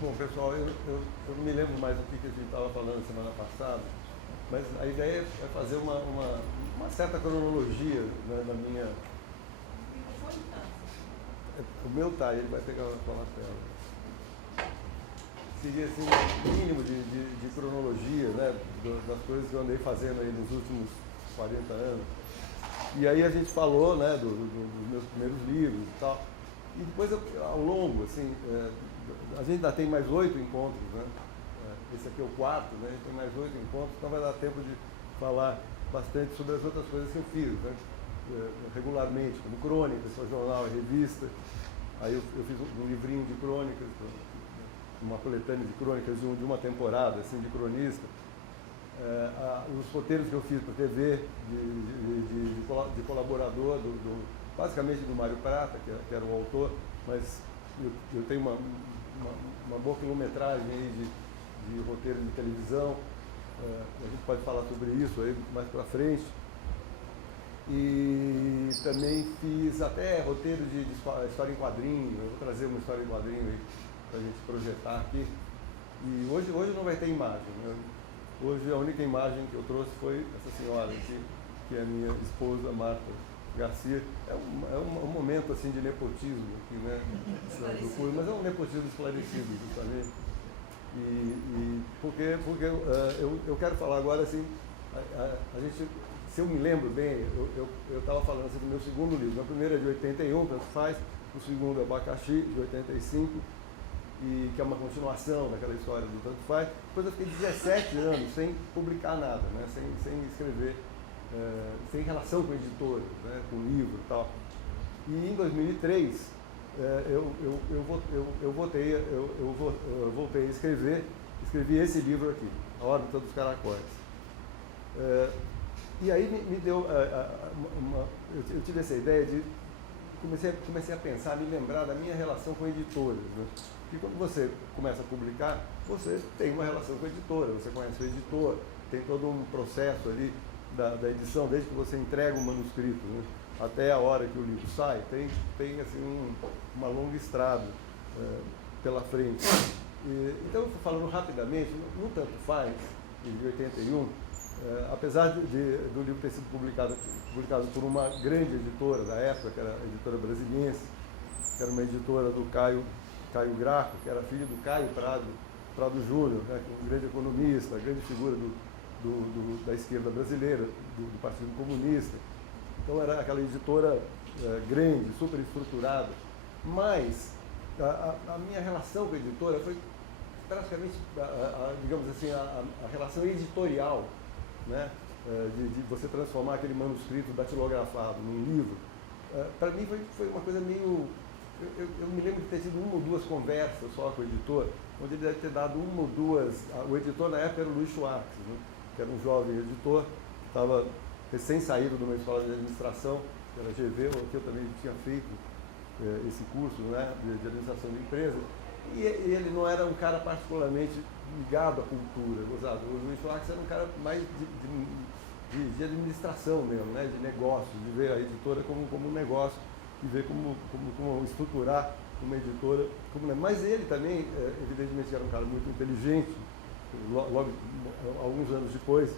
Bom, pessoal, eu não me lembro mais o que a gente estava falando semana passada, mas a ideia é fazer uma certa cronologia, né, da minha. O meu tá, ele vai pegar com a tela. Seria assim, um mínimo de cronologia, né, das coisas que eu andei fazendo aí nos últimos 40 anos. E aí a gente falou, né, dos meus primeiros livros e tal. E depois, ao longo, assim, a gente ainda tem mais 8 encontros, né? Esse aqui é o quarto, né? A gente tem mais 8 encontros, então vai dar tempo de falar bastante sobre as outras coisas que eu fiz, né? Regularmente, como crônicas, jornal e revista. Aí eu fiz um livrinho de crônicas, uma coletânea de crônicas de uma temporada, assim, de cronista. Os roteiros que eu fiz para a TV, de colaborador, basicamente do Mário Prata, que era o autor, mas eu tenho uma boa quilometragem aí de roteiro de televisão. A gente pode falar sobre isso aí mais para frente. E também fiz até roteiro de história em quadrinho. Eu vou trazer uma história em quadrinho aí para a gente projetar aqui. E hoje não vai ter imagem, né? Hoje a única imagem que eu trouxe foi essa senhora aqui, que é a minha esposa, Marta Garcia. É um momento assim de nepotismo aqui, né? Mas é um nepotismo esclarecido, justamente. Porque eu quero falar agora assim, a gente, se eu me lembro bem, eu estava falando assim, do meu segundo livro. Meu primeiro é de 81, tanto faz, o segundo é Abacaxi, de 85, que é uma continuação daquela história do Tanto Faz. Depois eu fiquei 17 anos sem publicar nada, né? sem escrever, sem relação com editores, né? Com livro e tal. E em 2003 eu voltei a escrevi esse livro aqui, A Órbita dos Caracóis. E aí me deu, eu tive essa ideia de, comecei a pensar, a me lembrar da minha relação com editoras, né? Porque quando você começa a publicar, você tem uma relação com a editora, você conhece o editor, tem todo um processo ali da edição, desde que você entrega o manuscrito, né, até a hora que o livro sai, tem assim, uma longa estrada pela frente. Então, falando rapidamente, no Tanto Faz, de 81, apesar do livro ter sido publicado por uma grande editora da época, que era a editora Brasiliense, que era uma editora do Caio Graco, que era filho do Caio Prado Júnior, né, que é um grande economista, grande figura da esquerda brasileira, do Partido Comunista. Então era aquela editora grande, super estruturada. Mas a minha relação com a editora foi praticamente, digamos assim, a relação editorial, né, de você transformar aquele manuscrito datilografado num livro. Para mim foi uma coisa meio... Eu me lembro de ter tido uma ou duas conversas só com o editor, onde ele deve ter dado uma ou duas... O editor na época era o Luiz Schwartz, né, que era um jovem editor, que estava recém-saído de uma escola de administração, que era a GV, que eu também tinha feito esse curso, né, de administração de empresa. E ele não era um cara particularmente ligado à cultura, gozado. O Luiz Schwartz era um cara mais de administração mesmo, né, de negócio, de ver a editora como um negócio, e ver como estruturar uma editora. Mas ele também, evidentemente, era um cara muito inteligente. Logo, alguns anos depois,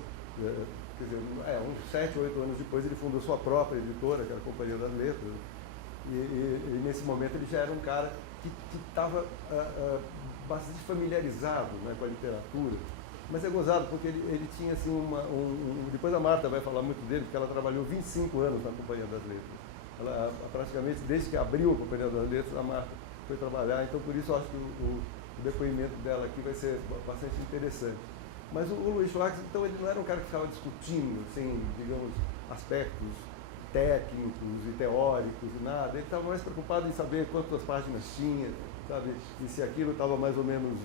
quer dizer, uns 7, 8 anos depois, ele fundou sua própria editora, que era a Companhia das Letras. E nesse momento ele já era um cara que estava bastante familiarizado, né, com a literatura. Mas é gozado, porque ele tinha assim depois a Marta vai falar muito dele, porque ela trabalhou 25 anos na Companhia das Letras. Ela, praticamente, desde que abriu a Companhia das Letras, a Marta foi trabalhar, então por isso eu acho que o depoimento dela aqui vai ser bastante interessante. Mas o Luiz Schwartz, então, ele não era um cara que ficava discutindo, assim, digamos, aspectos técnicos e teóricos e nada. Ele estava mais preocupado em saber quantas páginas tinha, sabe, e se aquilo estava mais ou menos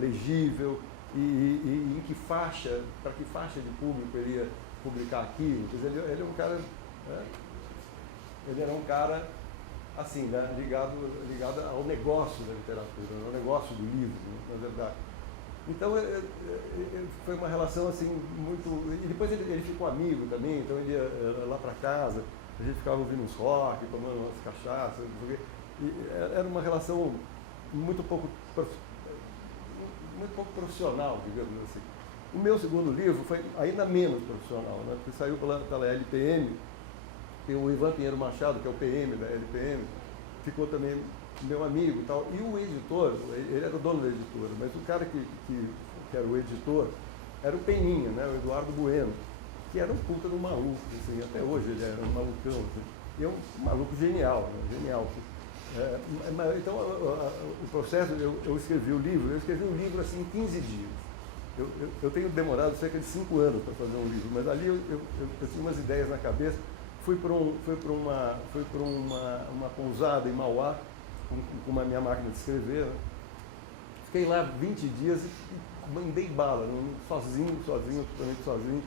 legível, e em que faixa, para que faixa de público ele ia publicar aquilo. Quer dizer, ele é um cara... ele era um cara, assim, né, ligado ao negócio da literatura, ao negócio do livro, né, na verdade. Então, foi uma relação, assim, muito... E depois ele ficou amigo também, então ele ia lá para casa, a gente ficava ouvindo uns rock, tomando umas cachaças, e era uma relação muito pouco pouco profissional, digamos assim. O meu segundo livro foi ainda menos profissional, né? Porque saiu pela LPM, tem o Ivan Pinheiro Machado, que é o PM da LPM, ficou também meu amigo e tal. E o editor, ele era o dono da editora, mas o cara que era o editor era o Peninha, né? O Eduardo Bueno, que era um puta de um maluco, assim, até hoje ele era um malucão, assim, e é um maluco genial, né? Genial. Então, o processo, eu escrevi o livro assim em 15 dias. Eu tenho demorado cerca de 5 anos para fazer um livro, mas ali eu tinha umas ideias na cabeça. Fui para uma pousada em Mauá, com a minha máquina de escrever, né? Fiquei lá 20 dias e mandei bala, sozinho, totalmente sozinho.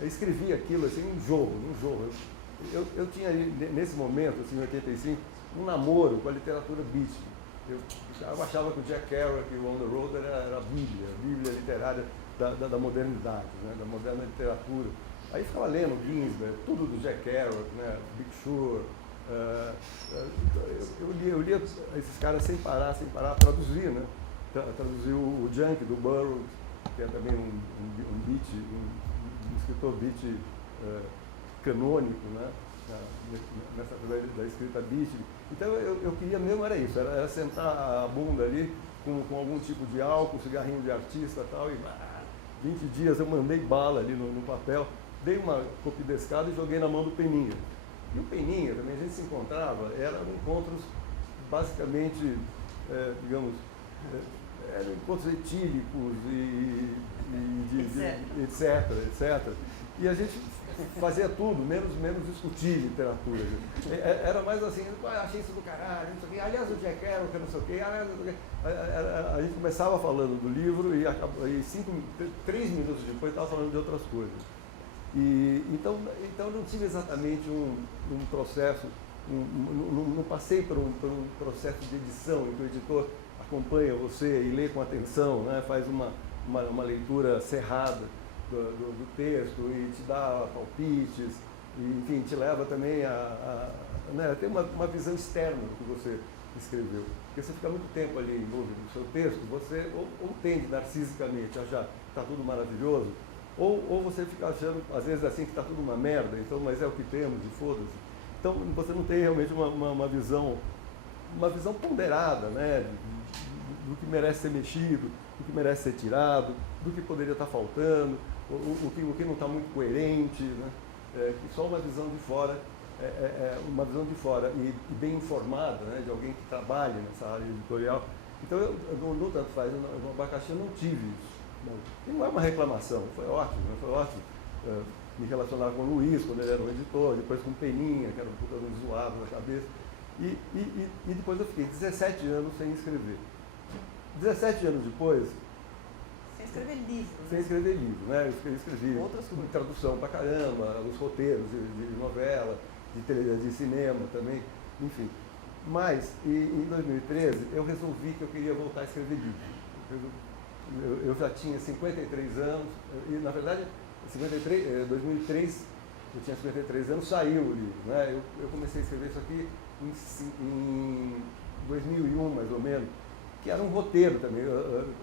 Eu escrevi aquilo assim, um jogo. Eu tinha, nesse momento, assim, em 85, um namoro com a literatura beat. Eu achava que o Jack Kerouac e o On the Road era a Bíblia literária da modernidade, né, da moderna literatura. Aí ficava lendo Ginsberg, tudo do Jack Kerouac, né, Big Sur. Eu lia esses caras sem parar, traduzir, né? Traduziu o Junk do Burroughs, que é também um escritor beat canônico, né? Nessa coisa da escrita beat. Então eu queria mesmo, era isso, era sentar a bunda ali com algum tipo de álcool, cigarrinho de artista e tal, e 20 dias eu mandei bala ali no papel, dei uma copidescada e joguei na mão do Peninha. E o Peninha também, a gente se encontrava, eram encontros basicamente, digamos, eram encontros etílicos etc. E a gente fazia tudo, menos discutir literatura. Era mais assim, achei isso do caralho, não sei o quê. Aliás, o Jack Kerouac, não sei o quê, a gente começava falando do livro e 3 minutos depois estava falando de outras coisas. Então não tive exatamente um processo, não passei por um processo de edição em que o editor acompanha você e lê com atenção, né, faz uma leitura cerrada do texto e te dá palpites, e, enfim, te leva também a ter uma visão externa do que você escreveu. Porque você fica muito tempo ali envolvido no seu texto, você ou tende narcisicamente a achar que está tudo maravilhoso, ou você fica achando, às vezes, assim, que está tudo uma merda, então, mas é o que temos e foda-se. Então, você não tem realmente uma visão ponderada, né, do que merece ser mexido, do que merece ser tirado, do que poderia estar faltando, o que não está muito coerente, né? Que só uma visão de fora, uma visão de fora e bem informada, né, de alguém que trabalha nessa área editorial. Então, no Tanto Faz, no Abacaxi, eu não tive isso. E não é uma reclamação, foi ótimo, né? Foi ótimo me relacionar com o Luiz, quando ele era um editor, depois com o Peninha, que era um puta zoado na cabeça. E depois eu fiquei 17 anos sem escrever. 17 anos depois... Sem escrever livro. Sem escrever livro, né? Eu escrevi tradução pra caramba, os roteiros de novela, de cinema também, enfim. Mas, em 2013, eu resolvi que eu queria voltar a escrever livro. Eu já tinha 53 anos, e na verdade, 2003, eu tinha 53 anos, saiu o livro, né? Eu comecei a escrever isso aqui em 2001, mais ou menos, que era um roteiro também,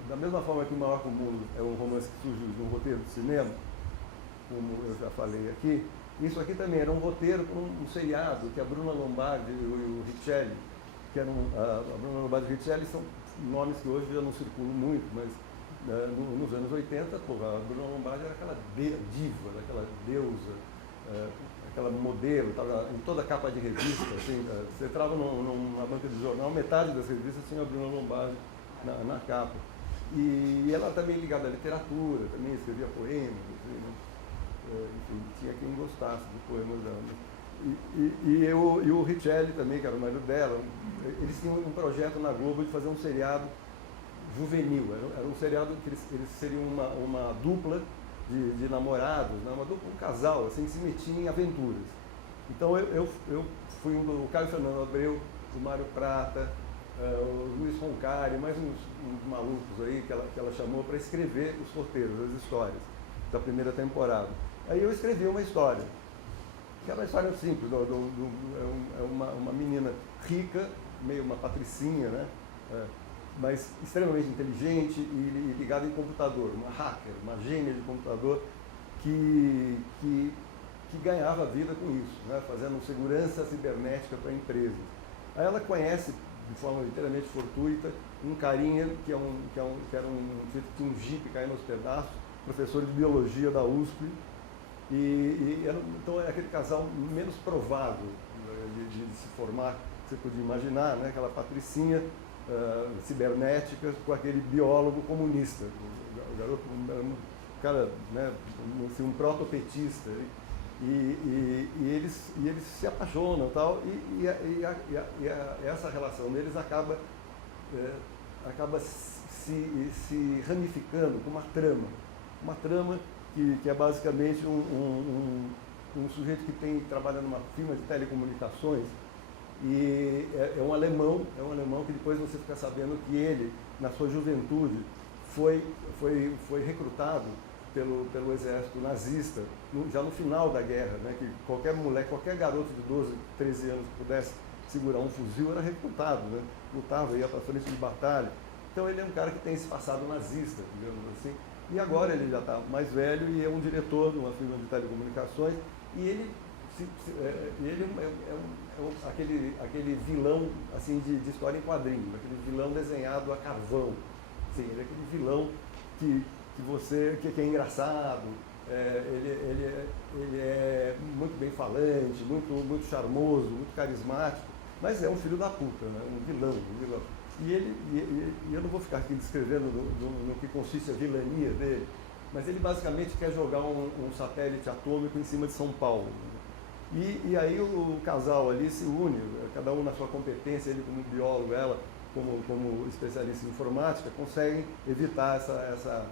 da mesma forma que O Maior que o Mundo é um romance que surgiu de um roteiro de cinema, como eu já falei aqui, isso aqui também era um roteiro com um seriado que a Bruna Lombardi e o Richelli, que eram, a Bruna Lombardi e o Richelli são nomes que hoje já não circulam muito, mas nos anos 80, a Bruna Lombardi era aquela diva, aquela deusa, aquela modelo, estava em toda a capa de revista, assim, você entrava numa banca de jornal, metade das revistas tinha a Bruna Lombardi na capa. E ela também ligada à literatura, também escrevia poemas, assim, né? Enfim, tinha quem gostasse de poemas dela. E o Richelli também, que era o marido dela, eles tinham um projeto na Globo de fazer um seriado juvenil, era um seriado que eles seriam uma dupla de namorados, né? Um casal, assim, que se metia em aventuras. Então eu fui o Caio Fernando Abreu, o Mário Prata, o Luiz Roncari, mais uns malucos aí que ela chamou para escrever os roteiros, as histórias da primeira temporada. Aí eu escrevi uma história, que era uma história simples, uma menina rica, meio uma patricinha, né? mas extremamente inteligente e ligada em computador, uma hacker, uma gênia de computador que ganhava vida com isso, né, fazendo segurança cibernética para empresas. Aí ela conhece, de forma inteiramente fortuita, um carinha que era um sujeito que tinha um jipe caindo aos pedaços, professor de biologia da USP, então é aquele casal menos provável de se formar, que você podia imaginar, né, aquela patricinha cibernética com aquele biólogo comunista, o garoto, um cara, né, assim, um protopetista. E eles se apaixonam e tal, essa relação deles acaba se ramificando com uma trama que é basicamente um sujeito que trabalha numa firma de telecomunicações e é um alemão que depois você fica sabendo que ele, na sua juventude, foi recrutado pelo exército nazista, já no final da guerra, né, que qualquer moleque, qualquer garoto de 12, 13 anos que pudesse segurar um fuzil era recrutado, né, lutava, ia para frente de batalha. Então ele é um cara que tem esse passado nazista, digamos assim, e agora ele já está mais velho e é um diretor de uma firma de telecomunicações, e ele aquele vilão assim, de história em quadrinho, aquele vilão desenhado a carvão. Assim, ele é aquele vilão que é engraçado, ele é muito bem falante, muito charmoso, muito carismático, mas é um filho da puta, né? Um vilão. E eu não vou ficar aqui descrevendo no que consiste a vilania dele, mas ele basicamente quer jogar um satélite atômico em cima de São Paulo. E aí o casal ali se une, cada um na sua competência, ele como biólogo, ela como especialista em informática, conseguem evitar essa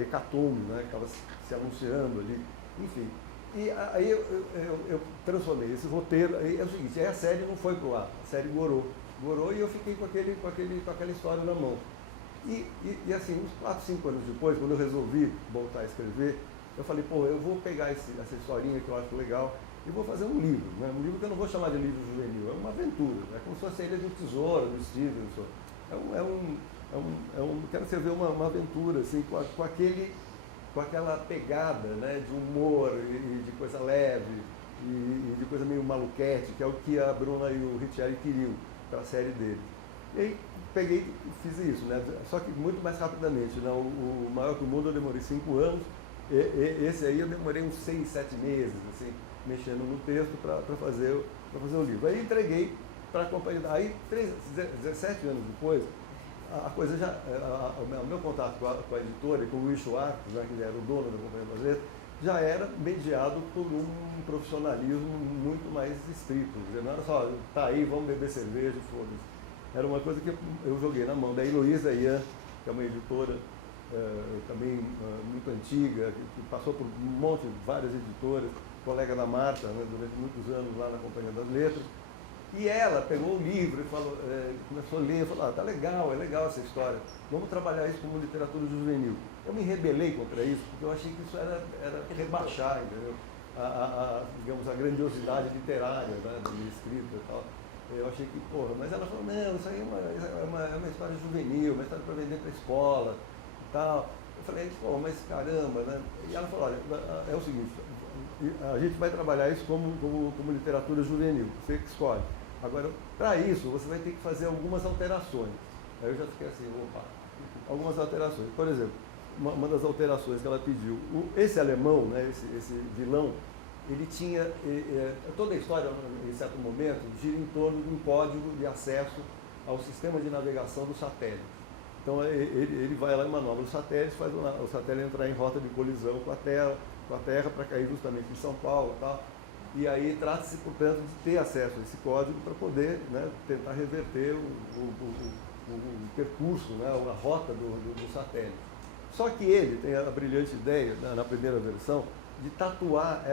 hecatombe, né, que estava se anunciando ali, enfim. E aí eu transformei esse roteiro, aí é o seguinte, aí a série não foi pro ar, a série gorou e eu fiquei com aquela história na mão. E assim, uns 4, 5 anos depois, quando eu resolvi voltar a escrever, eu falei, pô, eu vou pegar essa historinha que eu acho legal e vou fazer um livro, né? Um livro que eu não vou chamar de livro juvenil, é uma aventura, é como se fosse a Ilha do Tesouro, do Stevenson. Quero escrever uma aventura, assim, com aquela pegada, né, de humor e de coisa leve e de coisa meio maluquete, que é o que a Bruna e o Ricciari queriam para a série deles. E aí peguei e fiz isso, né? Só que muito mais rapidamente, né? O Maior que o Mundo eu demorei 5 anos, esse aí eu demorei uns 6, 7 meses, assim, mexendo no texto para fazer o livro. Aí entreguei para a companhia. Aí, 17 anos depois, a coisa já. O meu contato com a editora, com o Luiz Schwartz, né, que era o dono da Companhia das Letras, já era mediado por um profissionalismo muito mais estrito. Não era só, tá aí, vamos beber cerveja, foda-se. Era uma coisa que eu joguei na mão da Heloísa Ian, que é uma editora também muito antiga, que passou por várias editoras, colega da Marta, né, durante muitos anos lá na Companhia das Letras. E ela pegou o livro e falou, começou a ler, falou, é legal essa história, vamos trabalhar isso como literatura juvenil. Eu me rebelei contra isso, porque eu achei que isso era rebaixar, entendeu? Digamos, a grandiosidade literária, né, da minha escrita e tal. Eu achei que, porra, mas ela falou, não, isso aí é uma história juvenil, uma história para vender para a escola e tal. Eu falei, pô, mas caramba, né? E ela falou, olha, é o seguinte, a gente vai trabalhar isso como literatura juvenil, você que escolhe. Agora, para isso, você vai ter que fazer algumas alterações. Aí eu já fiquei assim, opa, algumas alterações. Por exemplo, uma das alterações que ela pediu, esse alemão, né, esse vilão, ele tinha, toda a história, em certo momento, gira em torno de um código de acesso ao sistema de navegação do satélite. Então, ele vai lá e manobra os satélites, faz o satélite entrar em rota de colisão com a Terra para cair justamente em São Paulo e tal. E aí trata-se, portanto, de ter acesso a esse código para poder, né, tentar reverter o percurso, né, a rota do satélite. Só que ele tem a brilhante ideia, né, na primeira versão, de tatuar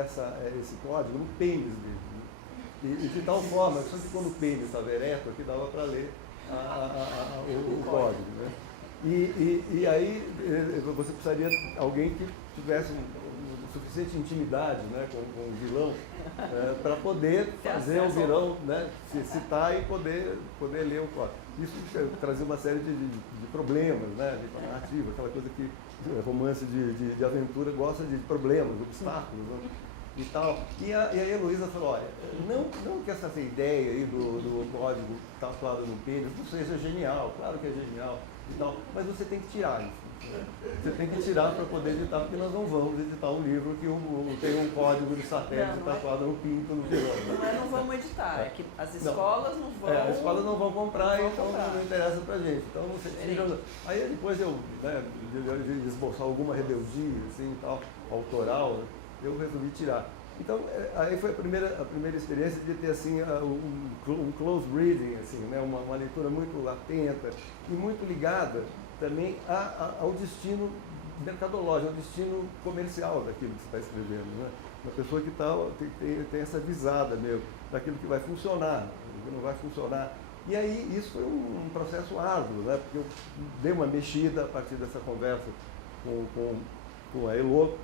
esse código no pênis dele. E de tal forma, só que quando o pênis estava ereto, aqui dava para ler o código. Né? E aí você precisaria de alguém que tivesse suficiente intimidade, né, com o vilão, para poder fazer o vilão, né, se citar e poder ler o código. Isso trazia uma série de problemas, né? De narrativa, aquela coisa que romance de aventura gosta de problemas, obstáculos, né? E tal. E a Heloísa falou, olha, não que essa ideia aí do código tatuado no pênis não seja genial, claro que é genial e tal, mas você tem que tirar isso. Você tem que tirar para poder editar, porque nós não vamos editar um livro que tem um código de satélite tatuado no pinto, no pirão. Mas não vamos editar, é que as escolas não vão... as escolas não vão comprar, então não interessa pra gente. Então você tira... Aí depois eu, né, de esboçar alguma rebeldia, assim, tal, autoral, né, eu resolvi tirar. Então, aí foi a primeira experiência de ter, assim, um close reading, assim, né, uma leitura muito atenta e muito ligada também ao destino mercadológico, ao destino comercial daquilo que você está escrevendo, né? Uma pessoa que tem essa visada mesmo, daquilo que vai funcionar, que não vai funcionar. E aí isso foi um processo árduo, né? Porque eu dei uma mexida a partir dessa conversa com a Elo,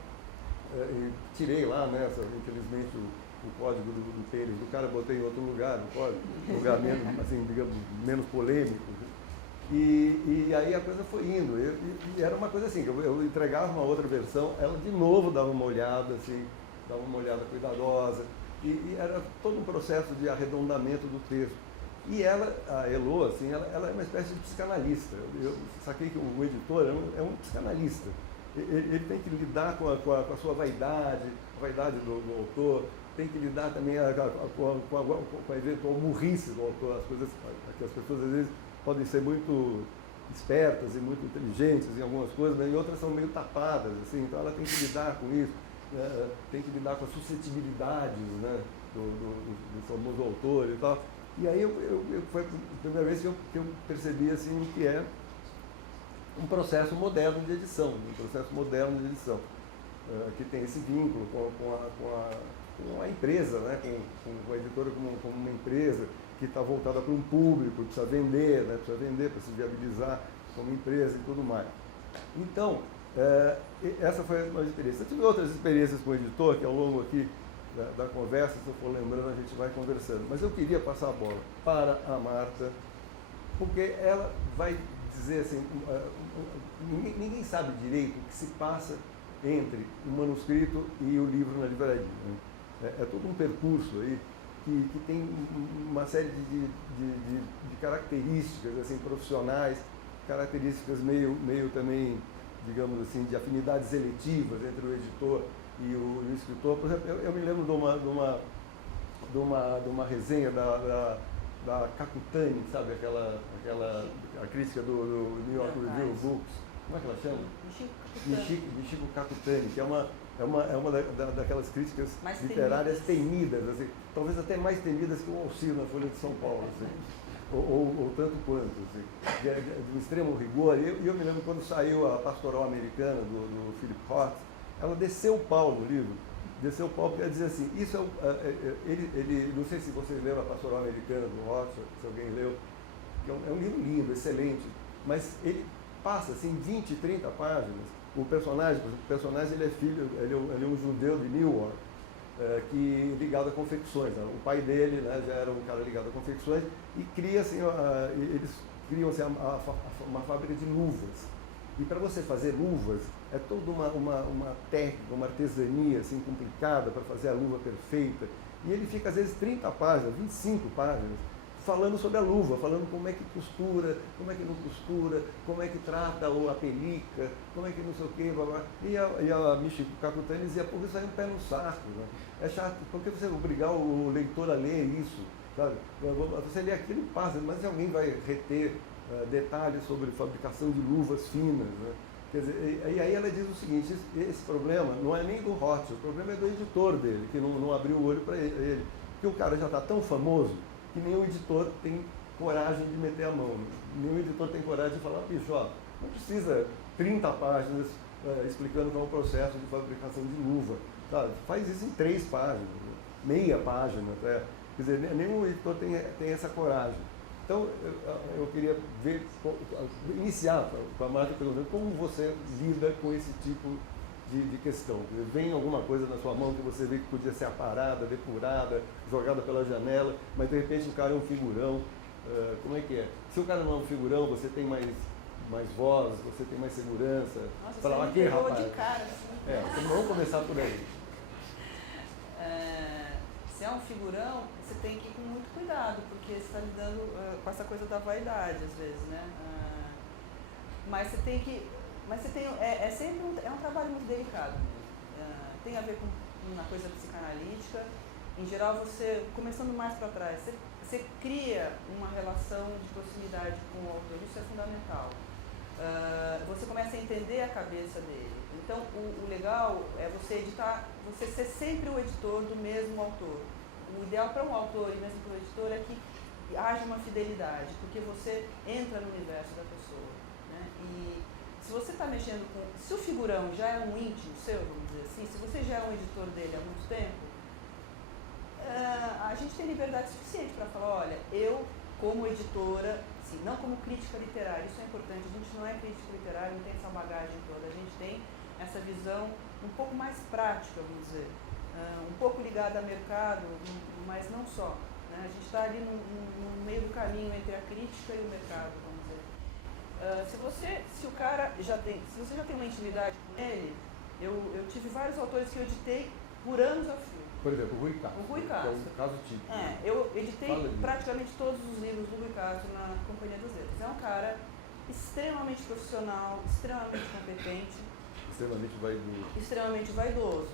e tirei lá, né, infelizmente, o código do pênis do cara, botei em outro lugar, no código, um lugar menos, assim, digamos, menos polêmico. E aí a coisa foi indo, e era uma coisa assim, que eu entregava uma outra versão, ela de novo dava uma olhada, assim, dava uma olhada cuidadosa, e era todo um processo de arredondamento do texto. E ela, a Elo, assim, ela é uma espécie de psicanalista. Eu saquei que o editor é um psicanalista. Ele tem que lidar com a sua vaidade, a vaidade do autor, tem que lidar também com a eventual burrice do autor, as coisas que as pessoas às vezes podem ser muito espertas e muito inteligentes em algumas coisas, mas em outras são meio tapadas, assim, então ela tem que lidar com isso, tem que lidar com as suscetibilidades, né, do famoso autor e tal. E aí foi a primeira vez que eu percebi assim, o que é um processo moderno de edição, que tem esse vínculo com a empresa, né, com a editora como uma empresa que está voltada para um público, precisa vender, né, para se viabilizar como empresa e tudo mais. Então, essa foi uma experiência. Eu tive outras experiências com o editor, que ao longo aqui da conversa, se eu for lembrando, a gente vai conversando. Mas eu queria passar a bola para a Marta, porque ela vai dizer assim, ninguém sabe direito o que se passa entre o manuscrito e o livro na livraria, né? É todo um percurso aí que tem uma série de características assim, profissionais, características meio também, digamos assim, de afinidades eletivas entre o editor e o escritor. Por exemplo, eu me lembro de uma resenha da Kakutani, sabe, a crítica do New York Review of Books, como é que ela chama? Michiko Kakutani, que é uma daquelas críticas mais literárias temidas, assim, talvez até mais temidas que o Alcir na Folha de São Paulo, assim, ou tanto quanto, assim, de um extremo rigor. E eu me lembro quando saiu a Pastoral Americana do Philip Roth, ela desceu o pau no livro, porque ela dizia assim, isso ele não sei se vocês leram a Pastoral Americana do Roth, se alguém leu, que é um livro lindo, excelente, mas ele passa assim 20, 30 páginas. O personagem ele é filho, ele é um judeu de Newark, que ligado a confecções, né? O pai dele, né, já era um cara ligado a confecções e cria assim, eles criam assim, uma fábrica de luvas. E para você fazer luvas é toda uma técnica, uma artesania assim complicada para fazer a luva perfeita. E ele fica às vezes 30 páginas, 25 páginas falando sobre a luva, falando como é que costura, como é que não costura, como é que trata a pelica, como é que não sei o quê, blá, blá. E a Michiko Kakutani dizia, pô, isso aí é um pé no saco, né? É chato, por que você obrigar o leitor a ler isso, sabe? Você lê aquilo e passa, mas se alguém vai reter detalhes sobre fabricação de luvas finas, né? Quer dizer, e aí ela diz o seguinte, esse problema não é nem do Roth, o problema é do editor dele, que não abriu o olho para ele, porque o cara já está tão famoso que nenhum editor tem coragem de meter a mão. Nenhum editor tem coragem de falar, bicho, ó, não precisa 30 páginas explicando qual é o processo de fabricação de luva. Sabe? Faz isso em 3 páginas, meia página até. Quer dizer, nenhum editor tem essa coragem. Então, eu queria iniciar com a Marta perguntando como você lida com esse tipo de questão. Vem alguma coisa na sua mão que você vê que podia ser aparada, depurada, jogada pela janela, mas de repente o cara é um figurão como é que é? Se o cara não é um figurão, você tem mais voz, você tem mais segurança. Nossa, falar, você aqui, me pegou rapaz. de cara. Assim. Então vamos começar por aí. Se é um figurão, você tem que ir com muito cuidado, porque você está lidando com essa coisa da vaidade, às vezes, né? Mas você tem que... é sempre um trabalho muito delicado. Tem a ver com uma coisa psicanalítica. Em geral, você, começando mais para trás, você cria uma relação de proximidade com o autor, isso é fundamental. Você começa a entender a cabeça dele. Então, o legal é você editar, você ser sempre o editor do mesmo autor. O ideal para um autor e mesmo para o editor é que haja uma fidelidade, porque você entra no universo da pessoa, né? E se você está mexendo com... Se o figurão já é um íntimo seu, vamos dizer assim, se você já é um editor dele há muito tempo, a gente tem liberdade suficiente para falar, olha, eu como editora, sim, não como crítica literária, isso é importante, a gente não é crítica literária, não tem essa bagagem toda, a gente tem essa visão um pouco mais prática, vamos dizer, um pouco ligada ao mercado, mas não só, né? A gente está ali no meio do caminho entre a crítica e o mercado, vamos dizer. Se você já tem uma intimidade com ele, eu tive vários autores que eu editei por anos a fio. Por exemplo, o Rui Castro. O Rui Castro. Que é um caso típico. Eu editei praticamente todos os livros do Rui Castro na Companhia das Letras. É um cara extremamente profissional, extremamente competente. Extremamente vaidoso.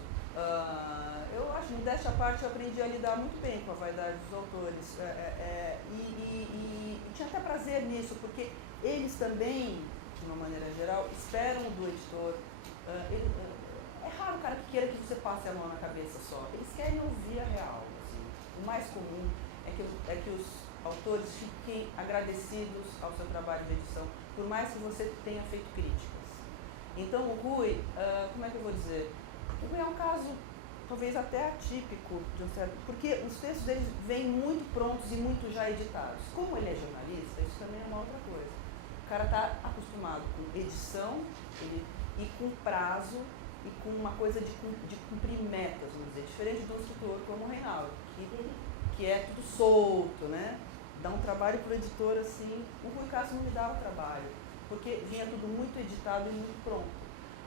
Eu acho, modéstia à parte, eu aprendi a lidar muito bem com a vaidade dos autores. E tinha até prazer nisso, porque eles também, de uma maneira geral, esperam do editor. É raro o cara que queira que você passe a mão na cabeça só. Eles querem ouvir a real. Assim. O mais comum é que os autores fiquem agradecidos ao seu trabalho de edição, por mais que você tenha feito críticas. Então o Rui, como é que eu vou dizer? O Rui é um caso talvez até atípico, de um certo, porque os textos deles vêm muito prontos e muito já editados. Como ele é jornalista, isso também é uma outra coisa. O cara está acostumado com edição e com prazo, e com uma coisa de cumprir metas, vamos dizer, diferente de um escritor como o Reinaldo, que é tudo solto, né? Dá um trabalho para o editor assim. O Rui Castro não me dava trabalho, porque vinha tudo muito editado e muito pronto.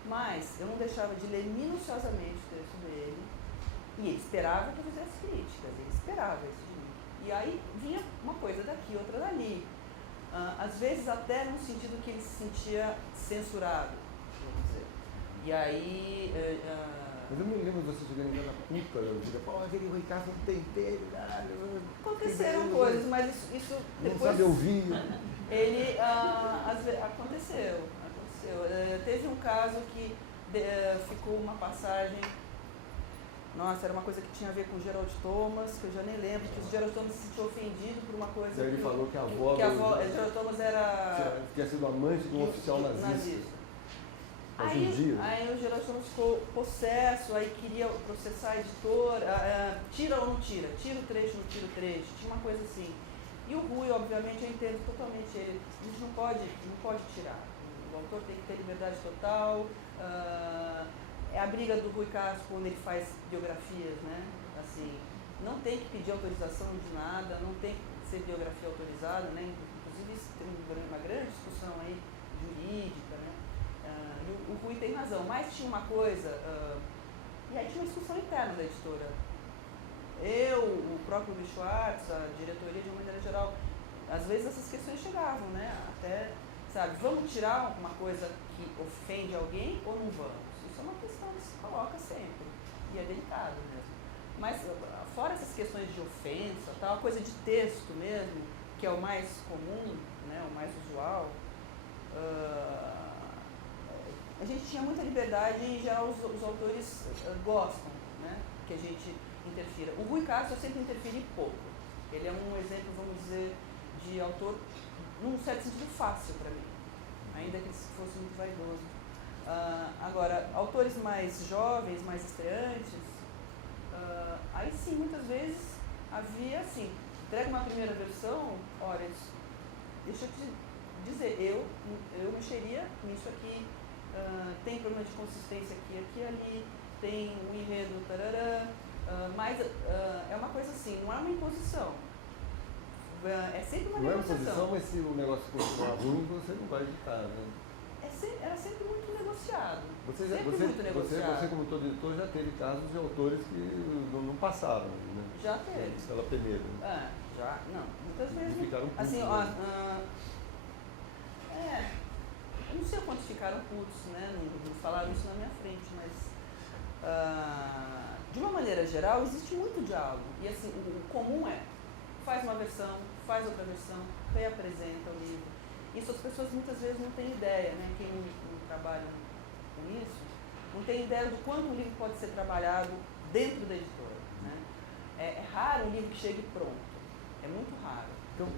Mas eu não deixava de ler minuciosamente o texto dele, e ele esperava que eu fizesse críticas, ele esperava isso de mim. E aí vinha uma coisa daqui, outra dali. Às vezes até no sentido que ele se sentia censurado, vamos dizer. E aí... Mas eu me lembro de você chegando em casa puta, eu digo, pô, aquele Rui Castro não tem pele, aconteceram coisas, mas isso depois... Não sabe ouvir. Ele, aconteceu. Teve um caso que ficou uma passagem... Nossa, era uma coisa que tinha a ver com o Gerald Thomas, que eu já nem lembro, que o Gerald Thomas se sentiu ofendido por uma coisa... Daí ele falou que a avó... Gerald Thomas era... Tinha sido amante de um oficial nazista. Aí o Gerald Thomas ficou possesso, aí queria processar a editora, tira ou não tira? Tira o trecho, não tira o trecho, tinha uma coisa assim. E o Rui, obviamente, eu entendo totalmente ele, a gente não pode tirar. O autor tem que ter liberdade total. É a briga do Rui Castro quando ele faz biografias, né? Assim, não tem que pedir autorização de nada, não tem que ser biografia autorizada, né? Inclusive isso tem uma grande discussão aí jurídica, né? O Rui tem razão, mas tinha uma coisa, e aí tinha uma discussão interna da editora. O próprio Luiz Schwartz, a diretoria de uma maneira geral, às vezes essas questões chegavam, né? Até, sabe, vamos tirar uma coisa que ofende alguém ou não vamos? Isso é uma questão que se coloca sempre, e é delicado mesmo. Mas fora essas questões de ofensa, tal, a coisa de texto mesmo, que é o mais comum, né? O mais usual, a gente tinha muita liberdade e, em geral, os autores gostam, né, que a gente interfira. O Rui Castro eu sempre interferi pouco. Ele é um exemplo, vamos dizer, de autor, num certo sentido, fácil para mim, ainda que ele fosse muito vaidoso. Agora, autores mais jovens, mais estreantes, aí sim, muitas vezes havia assim, entrega uma primeira versão, olha, deixa eu te dizer, eu mexeria nisso aqui, tem problema de consistência aqui e ali, tem um enredo, tarará, mas é uma coisa assim, não é uma imposição. É sempre uma Não é negociação. imposição, mas se o negócio continuar ruim, você não vai editar, né? Era sempre muito negociado. Você, Você como todo editor, já teve casos de autores que não passaram, né? Já teve. Pela peneira. Já. Não, muitas vezes. E ficaram putos, assim, né? eu não sei quantos ficaram putos, né? Não falaram isso na minha frente, mas de uma maneira geral existe muito diálogo. E assim, o comum é faz uma versão, faz outra versão, reapresenta o livro. Isso as pessoas muitas vezes não têm ideia, né? Quem não trabalha com isso, não tem ideia do quanto um livro pode ser trabalhado dentro da editora, né? É raro um livro que chegue pronto, é muito raro. Então,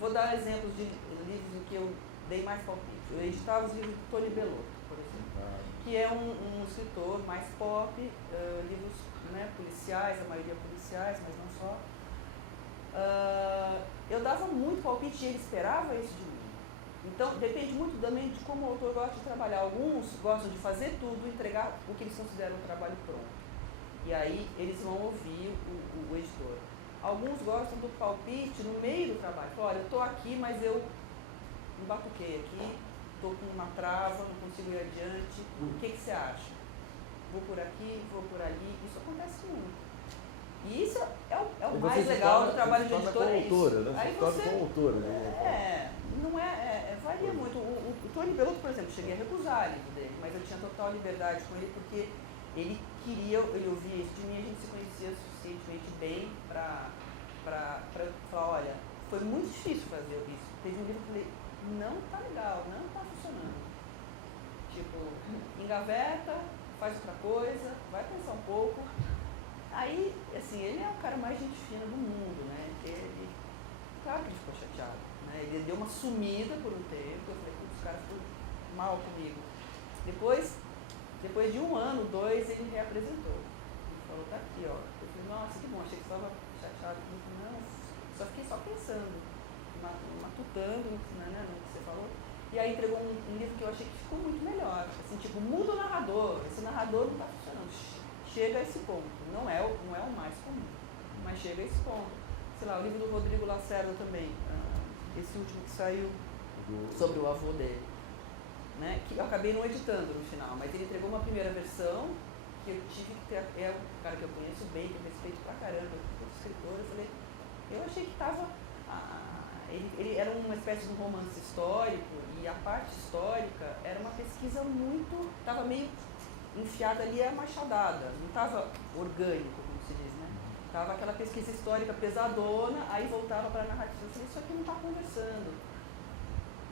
vou dar exemplos de livros em que eu dei mais palpite. Eu editava os livros de Tony Bellotto, por exemplo, que é um escritor mais pop, livros, né, policiais, a maioria policiais, mas não só. Eu dava muito palpite e ele esperava isso de mim. Então, depende muito também de como o autor gosta de trabalhar. Alguns gostam de fazer tudo, entregar o que eles consideram um trabalho pronto. E aí eles vão ouvir o editor. Alguns gostam do palpite no meio do trabalho. Falam, olha, eu estou aqui, mas eu me batuquei aqui, estou com uma trava, não consigo ir adiante. O que você acha? Vou por aqui, vou por ali. Isso acontece muito. E isso é o mais legal do trabalho de editor, é isso. Né? Aí você com autora, né? Varia muito. O Tony Bellotto, por exemplo, cheguei a recusar o livro dele, mas eu tinha total liberdade com ele porque ele ouvia isso de mim, a gente se conhecia suficientemente bem para falar, olha, foi muito difícil fazer isso. Teve um livro que eu falei, não tá legal, não tá funcionando. Tipo, engaveta, faz outra coisa, vai pensar um pouco. Aí, assim, ele é o cara mais gente fina do mundo, né? Claro que ele ficou chateado, né? Ele deu uma sumida por um tempo, eu falei, os caras ficam mal comigo. Depois de 1 ano, 2, ele reapresentou. Ele falou, tá aqui, ó. Eu falei, nossa, que bom, achei que você estava chateado comigo. Não, só fiquei só pensando, matutando no que você falou. E aí entregou um livro que eu achei que ficou muito melhor. Assim, tipo, muda o narrador. Esse narrador não está funcionando. Chega a esse ponto. Não é o mais comum, mas chega a esse ponto. Sei lá, o livro do Rodrigo Lacerda também, esse último que saiu sobre o avô dele, né, que eu acabei não editando no final, mas ele entregou uma primeira versão que eu tive que ter, é um cara que eu conheço bem, que eu respeito pra caramba, todo escritor, eu achei que estava, ele era uma espécie de um romance histórico e a parte histórica era uma pesquisa muito, estava meio enfiada ali a machadada, não estava orgânico, como se diz, né? Estava aquela pesquisa histórica pesadona, aí voltava para a narrativa. Eu falei, isso aqui não está conversando.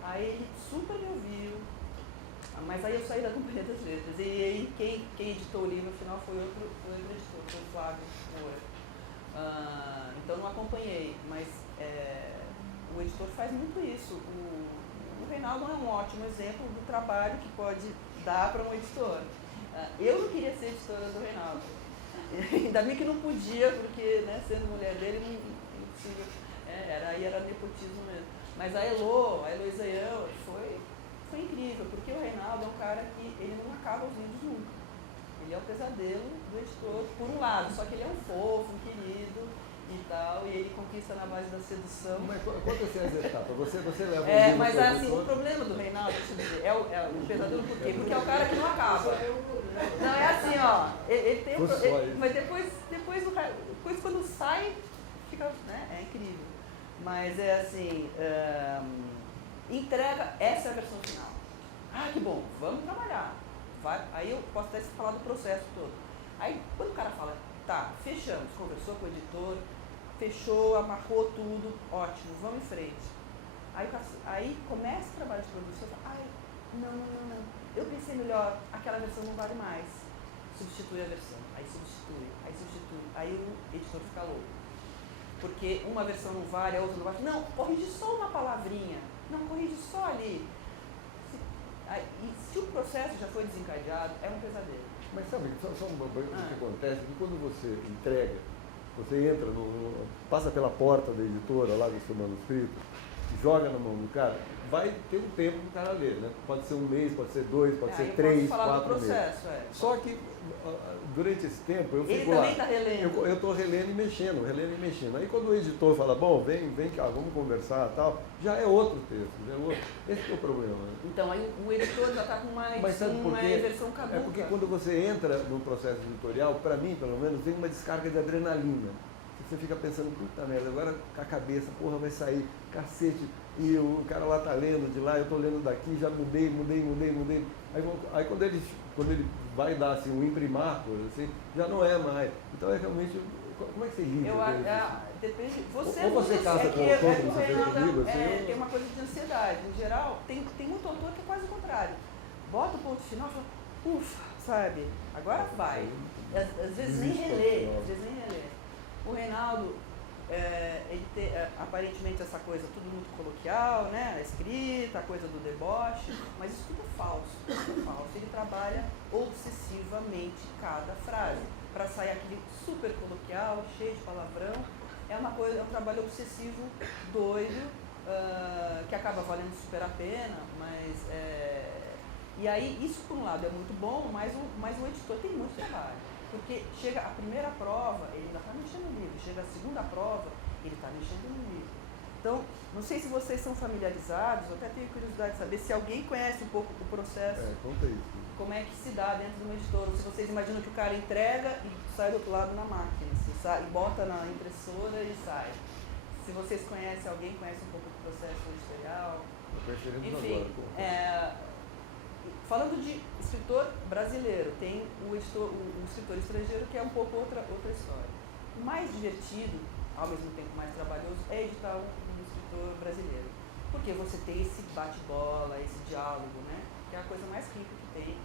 Aí ele super me ouviu, mas aí eu saí da Companhia das Letras. E aí quem editou o livro no final foi outro editor, foi o Flávio Moura. Então não acompanhei, mas o editor faz muito isso. O Reinaldo é um ótimo exemplo do trabalho que pode dar para um editor. Eu não queria ser editora do Reinaldo. Ainda bem que não podia, porque, né, sendo mulher dele, não possível. Aí era nepotismo mesmo. Mas a Heloísa Ian, foi incrível, porque o Reinaldo é um cara que ele não acaba os livros nunca. Ele é o pesadelo do editor, por um lado, só que ele é um fofo, um querido e tal, e ele conquista na base da sedução. Mas quantas são as etapas? Você leva o livro mas assim, o problema do Reinaldo, deixa eu dizer, é o pesadelo por quê? Porque é o cara que não acaba. Não, é assim, ó, ele tem mas depois quando sai, fica, né, é incrível. Mas é assim, entrega, essa é a versão final. Que bom, vamos trabalhar. Aí eu posso até falar do processo todo. Aí quando o cara fala, tá, fechamos, conversou com o editor, fechou, amarrou tudo, ótimo, vamos em frente. Aí começa o trabalho de produção, não, eu pensei melhor, aquela versão não vale mais. Substitui a versão, aí substitui, aí o editor fica louco. Porque uma versão não vale, a outra não vale. Não, corrige só uma palavrinha, não, corrige só ali. E se o processo já foi desencadeado, é um pesadelo. Mas sabe, só uma coisa que acontece, que quando você entrega, você entra, passa pela porta da editora lá do seu manuscrito, joga na mão do cara, vai ter um tempo para o cara ler, né? Pode ser um mês, pode ser 2, pode ser 3, 4 meses. Só que durante esse tempo eu fico lá. Ele também está relendo. Eu estou relendo e mexendo. Aí quando o editor fala, bom, vem cá, vamos conversar e tal, já é outro texto, já é outro. Esse é o problema. Né? Então, aí o editor já está com uma versão caduca. É porque quando você entra no processo editorial, para mim, pelo menos, vem uma descarga de adrenalina. Você fica pensando, puta merda, agora com a cabeça, porra, vai sair, cacete, e o cara lá tá lendo de lá, eu tô lendo daqui, já mudei. Aí quando ele vai dar assim, um imprimátur, assim, já não é mais. Então é realmente, como é que você lida? Depende, ou você casa com o autor, como você fez comigo, assim, tem uma coisa de ansiedade. Em geral, tem muito autor que é quase o contrário. Bota o ponto final e fala, ufa, sabe, agora vai. Às vezes nem relê. O Reinaldo, ele tem aparentemente essa coisa tudo muito coloquial, né? A escrita, a coisa do deboche, mas isso tudo é falso. Ele trabalha obsessivamente cada frase, para sair aquele super coloquial, cheio de palavrão. É um trabalho obsessivo, doido, que acaba valendo super a pena, mas... E aí, isso por um lado é muito bom, mas o editor tem muito trabalho. Porque chega a primeira prova, ele ainda está mexendo no livro. Chega a segunda prova, ele está mexendo no livro. Então, não sei se vocês são familiarizados, eu até tenho curiosidade de saber se alguém conhece um pouco o processo. Conta isso. Como é que se dá dentro de uma editora. Se vocês imaginam que o cara entrega e sai do outro lado na máquina, e bota na impressora e sai. Se vocês conhecem, alguém conhece um pouco do processo editorial. Enfim, falando de escritor brasileiro, tem o escritor estrangeiro, que é um pouco outra história. O mais divertido, ao mesmo tempo mais trabalhoso, é editar um escritor brasileiro. Porque você tem esse bate-bola, esse diálogo, né? Que é a coisa mais rica que tem.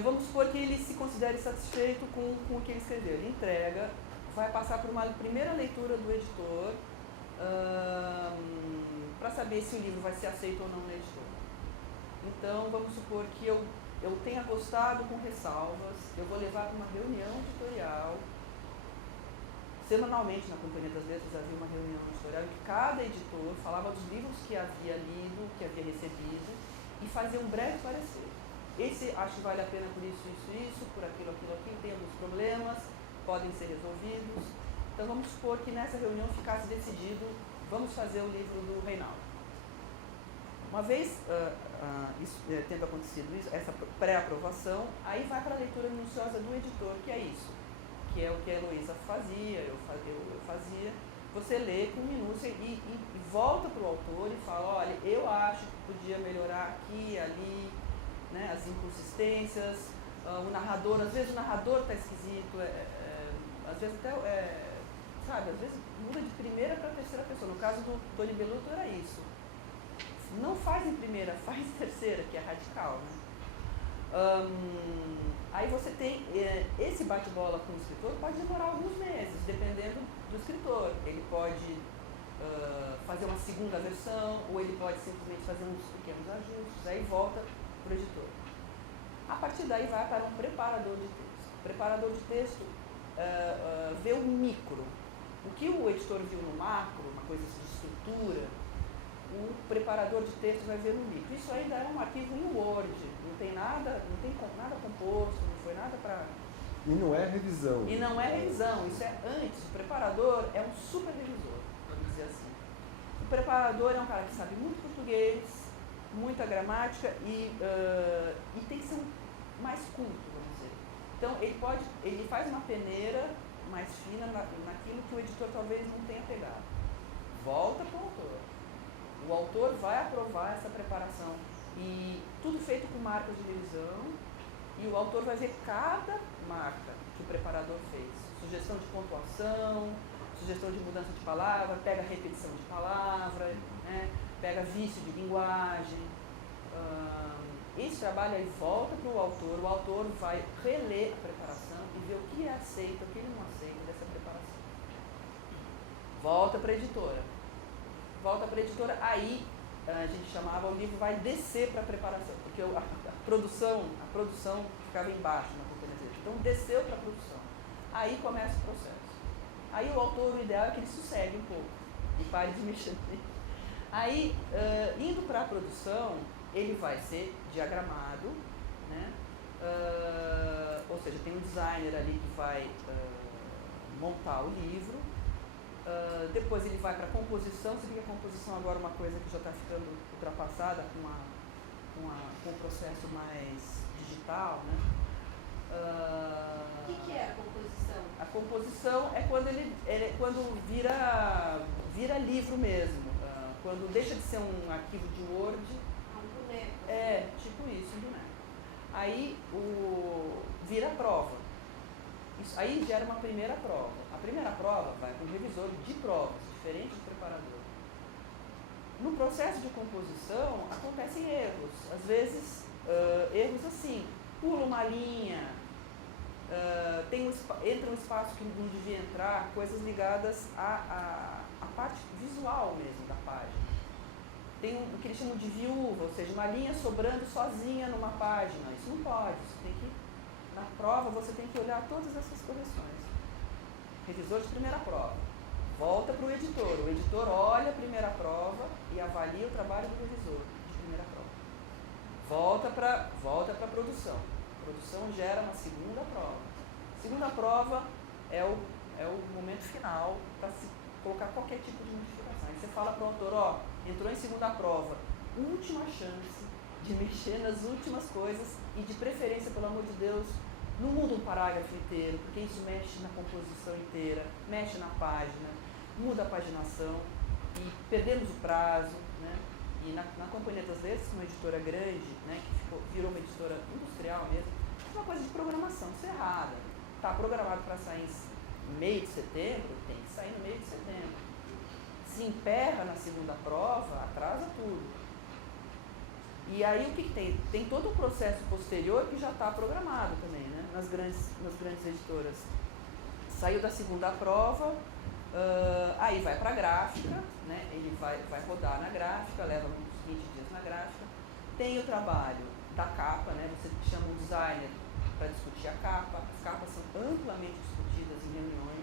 Vamos supor que ele se considere satisfeito com o que ele escreveu. Ele entrega, vai passar por uma primeira leitura do editor, para saber se o livro vai ser aceito ou não no editor. Então, vamos supor que eu tenha gostado com ressalvas, eu vou levar para uma reunião editorial. Semanalmente, na Companhia das Letras, havia uma reunião editorial em que cada editor falava dos livros que havia lido, que havia recebido, e fazia um breve parecer. Esse acho que vale a pena por isso, por aquilo, tem alguns problemas, podem ser resolvidos. Então, vamos supor que nessa reunião ficasse decidido, vamos fazer o livro do Reinaldo. Uma vez tendo acontecido isso, essa pré-aprovação, aí vai para a leitura minuciosa do editor, que é isso, que é o que a Heloísa fazia, eu fazia. Você lê com minúcia e volta para o autor e fala, olha, eu acho que podia melhorar aqui e ali, né, as inconsistências, o narrador, às vezes o narrador está esquisito, às vezes até, sabe, às vezes muda de primeira para terceira pessoa. No caso do Tony Belluto era isso. Não faz em primeira, faz em terceira, que é radical. Né? Aí você tem esse bate-bola com o escritor, pode demorar alguns meses, dependendo do escritor. Ele pode fazer uma segunda versão, ou ele pode simplesmente fazer uns pequenos ajustes, aí volta para o editor. A partir daí vai para um preparador de texto. O preparador de texto vê o micro. O que o editor viu no macro, uma coisa de estrutura, o preparador de texto vai ver no micro. Isso ainda é um arquivo em Word, não tem nada composto, não foi nada para... E não é revisão. E não é revisão, isso é antes. O preparador é um super revisor, vamos dizer assim. O preparador é um cara que sabe muito português, muita gramática e tem que ser mais culto, vamos dizer. Então, ele faz uma peneira mais fina naquilo que o editor talvez não tenha pegado. Volta para o autor. O autor vai aprovar essa preparação e tudo feito com marcas de revisão, e o autor vai ver cada marca que o preparador fez. Sugestão de pontuação, sugestão de mudança de palavra, pega repetição de palavra, né, pega vício de linguagem. Esse trabalho aí volta para o autor vai reler a preparação e ver o que é aceito, o que ele não aceita dessa preparação. Volta para a editora. Aí a gente chamava, o livro vai descer para a preparação, porque a produção ficava embaixo na Companhia das Letras. Então desceu para a produção. Aí começa o processo. Aí o autor, o ideal é que ele sossegue um pouco e pare de mexer nele. Aí, indo para a produção, ele vai ser diagramado, né? Ou seja, tem um designer ali que vai montar o livro. Depois ele vai para a composição. Se vê que a composição agora é uma coisa que já está ficando ultrapassada com um processo mais digital, né? O que é a composição? A composição é quando vira livro mesmo, quando deixa de ser um arquivo de Word. Um boneco. É, tipo isso, um boneco. Aí vira prova. Isso aí gera uma primeira prova. A primeira prova vai para o revisor de provas, diferente do preparador. No processo de composição acontecem erros. Às vezes, erros assim, pula uma linha, entra um espaço que não devia entrar, coisas ligadas à parte visual mesmo da página. Tem o que eles chamam de viúva, ou seja, uma linha sobrando sozinha numa página. Isso não pode, isso tem que, na prova você tem que olhar todas essas correções. Revisor de primeira prova. Volta para o editor olha a primeira prova e avalia o trabalho do revisor de primeira prova. Volta para a produção. A produção gera uma segunda prova. Segunda prova é o momento final para se colocar qualquer tipo de modificação. Aí você fala para o autor, entrou em segunda prova, última chance de mexer nas últimas coisas e de preferência, pelo amor de Deus, não muda um parágrafo inteiro, porque isso mexe na composição inteira, mexe na página, muda a paginação e perdemos o prazo, né? E na Companhia das Letras, uma editora grande, né, que virou uma editora industrial mesmo, é uma coisa de programação, isso é errada. Está programado para sair em meio de setembro, tem que sair no meio de setembro. Se emperra na segunda prova, atrasa tudo. E aí o que tem? Tem todo um processo posterior que já está programado também, né? Nas grandes editoras. Saiu da segunda prova, aí vai para a gráfica, né? Ele vai rodar na gráfica, leva uns 20 dias na gráfica. Tem o trabalho da capa, né? Você chama um designer para discutir a capa. As capas são amplamente discutidas em reuniões.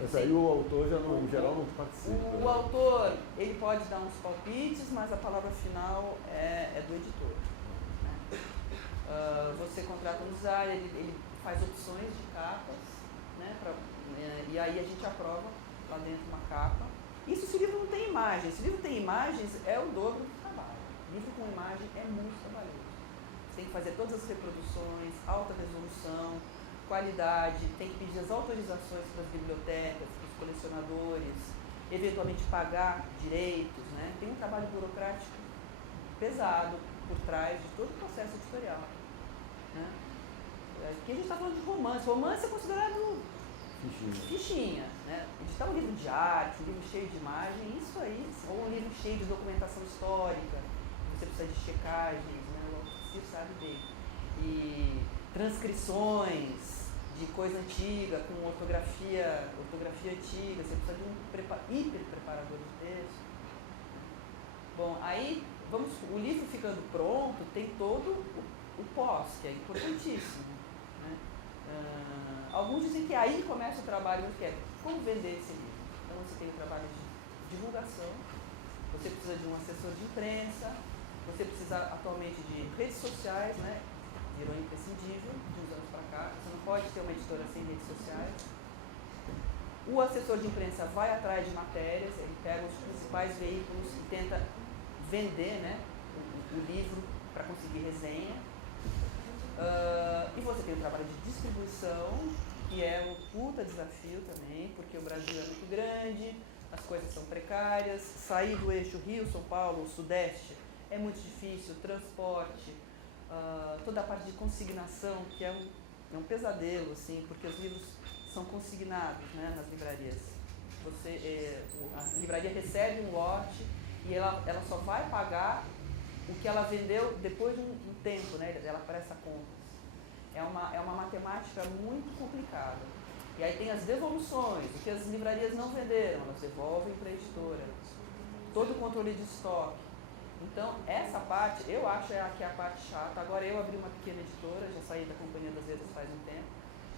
Mas aí o autor já em geral não participa. O autor, ele pode dar uns palpites, mas a palavra final é do editor. Né? Você contrata um designer, ele faz opções de capas, né, e aí a gente aprova lá dentro uma capa. Isso se o livro não tem imagens. Se o livro tem imagens, é o dobro do trabalho. Livro com imagem é muito trabalhoso. Você tem que fazer todas as reproduções, alta resolução, qualidade, tem que pedir as autorizações para as bibliotecas, para os colecionadores, eventualmente pagar direitos, né? Tem um trabalho burocrático pesado por trás de todo o processo editorial. Né? Aqui a gente está falando de romance. Romance é considerado fichinha. Né? Editar um livro de arte, um livro cheio de imagem, isso aí, ou um livro cheio de documentação histórica, você precisa de checagens, né? Você sabe bem. E transcrições de coisa antiga, com ortografia antiga, você precisa de um hiper preparador de texto. Bom, aí o livro ficando pronto, tem todo o pós, que é importantíssimo. Né? Alguns dizem que aí começa o trabalho, que é como vender esse livro. Então você tem o trabalho de divulgação, você precisa de um assessor de imprensa, você precisa atualmente de redes sociais, né? Virou imprescindível de uns anos para cá. Você não pode ter uma editora sem redes sociais. O assessor de imprensa vai atrás de matérias, ele pega os principais veículos e tenta vender, né, o livro para conseguir resenha. E você tem o trabalho de distribuição, que é um puta desafio também, porque o Brasil é muito grande, as coisas são precárias, sair do eixo Rio, São Paulo, Sudeste, é muito difícil, transporte, toda a parte de consignação, que é um pesadelo, assim, porque os livros são consignados, né, nas livrarias. A livraria recebe um lote e ela só vai pagar o que ela vendeu depois de um tempo, né, ela presta contas. É uma matemática muito complicada. E aí tem as devoluções, o que as livrarias não venderam, elas devolvem para a editora. Todo o controle de estoque. Então, essa parte, eu acho que é a parte chata. Agora, eu abri uma pequena editora, já saí da Companhia das Letras faz um tempo,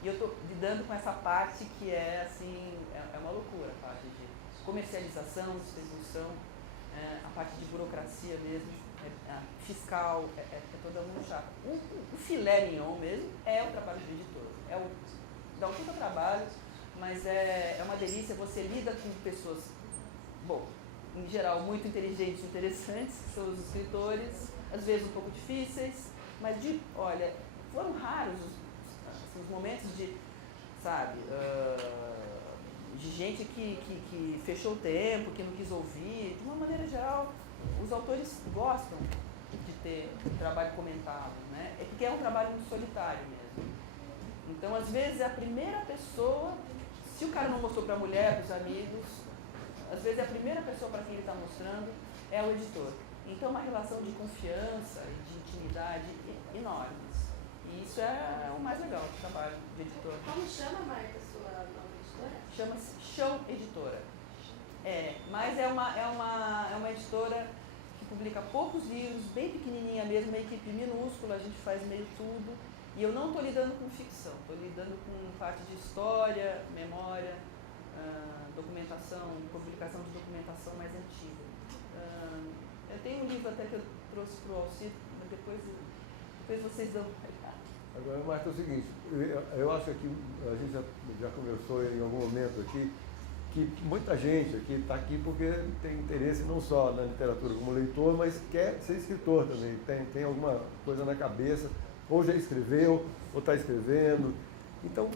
e eu estou lidando com essa parte que é, assim, é uma loucura, a parte de comercialização, distribuição. a parte de burocracia mesmo, fiscal, toda muito chata. O filé mignon mesmo é o trabalho do editor. Dá um puta trabalho, mas é uma delícia. Você lida com pessoas, bom, em geral, muito inteligentes e interessantes, que são os escritores, às vezes um pouco difíceis, mas olha, foram raros os momentos de, sabe, de gente que fechou o tempo, que não quis ouvir. De uma maneira geral, os autores gostam de ter um trabalho comentado, né? É porque é um trabalho muito solitário mesmo. Então, às vezes, é a primeira pessoa, se o cara não mostrou para a mulher, para os amigos, às vezes é a primeira pessoa para quem ele está mostrando é o editor. Então, é uma relação de confiança e de intimidade enormes. E isso é o mais legal do trabalho de editor. Como chama, Marta, a sua nova editora? Chama-se Chão Editora. Mas é uma editora que publica poucos livros, bem pequenininha mesmo, uma equipe minúscula, a gente faz meio tudo. E eu não estou lidando com ficção, estou lidando com parte de história, memória, documentação, publicação de documentação mais antiga. Eu tenho um livro até que eu trouxe para o Alcir, mas depois vocês dão uma olhada. Agora, Marta, é o seguinte, eu acho que a gente já conversou em algum momento aqui, que muita gente aqui está aqui porque tem interesse não só na literatura como leitor, mas quer ser escritor também, tem alguma coisa na cabeça, ou já escreveu, ou está escrevendo. Então,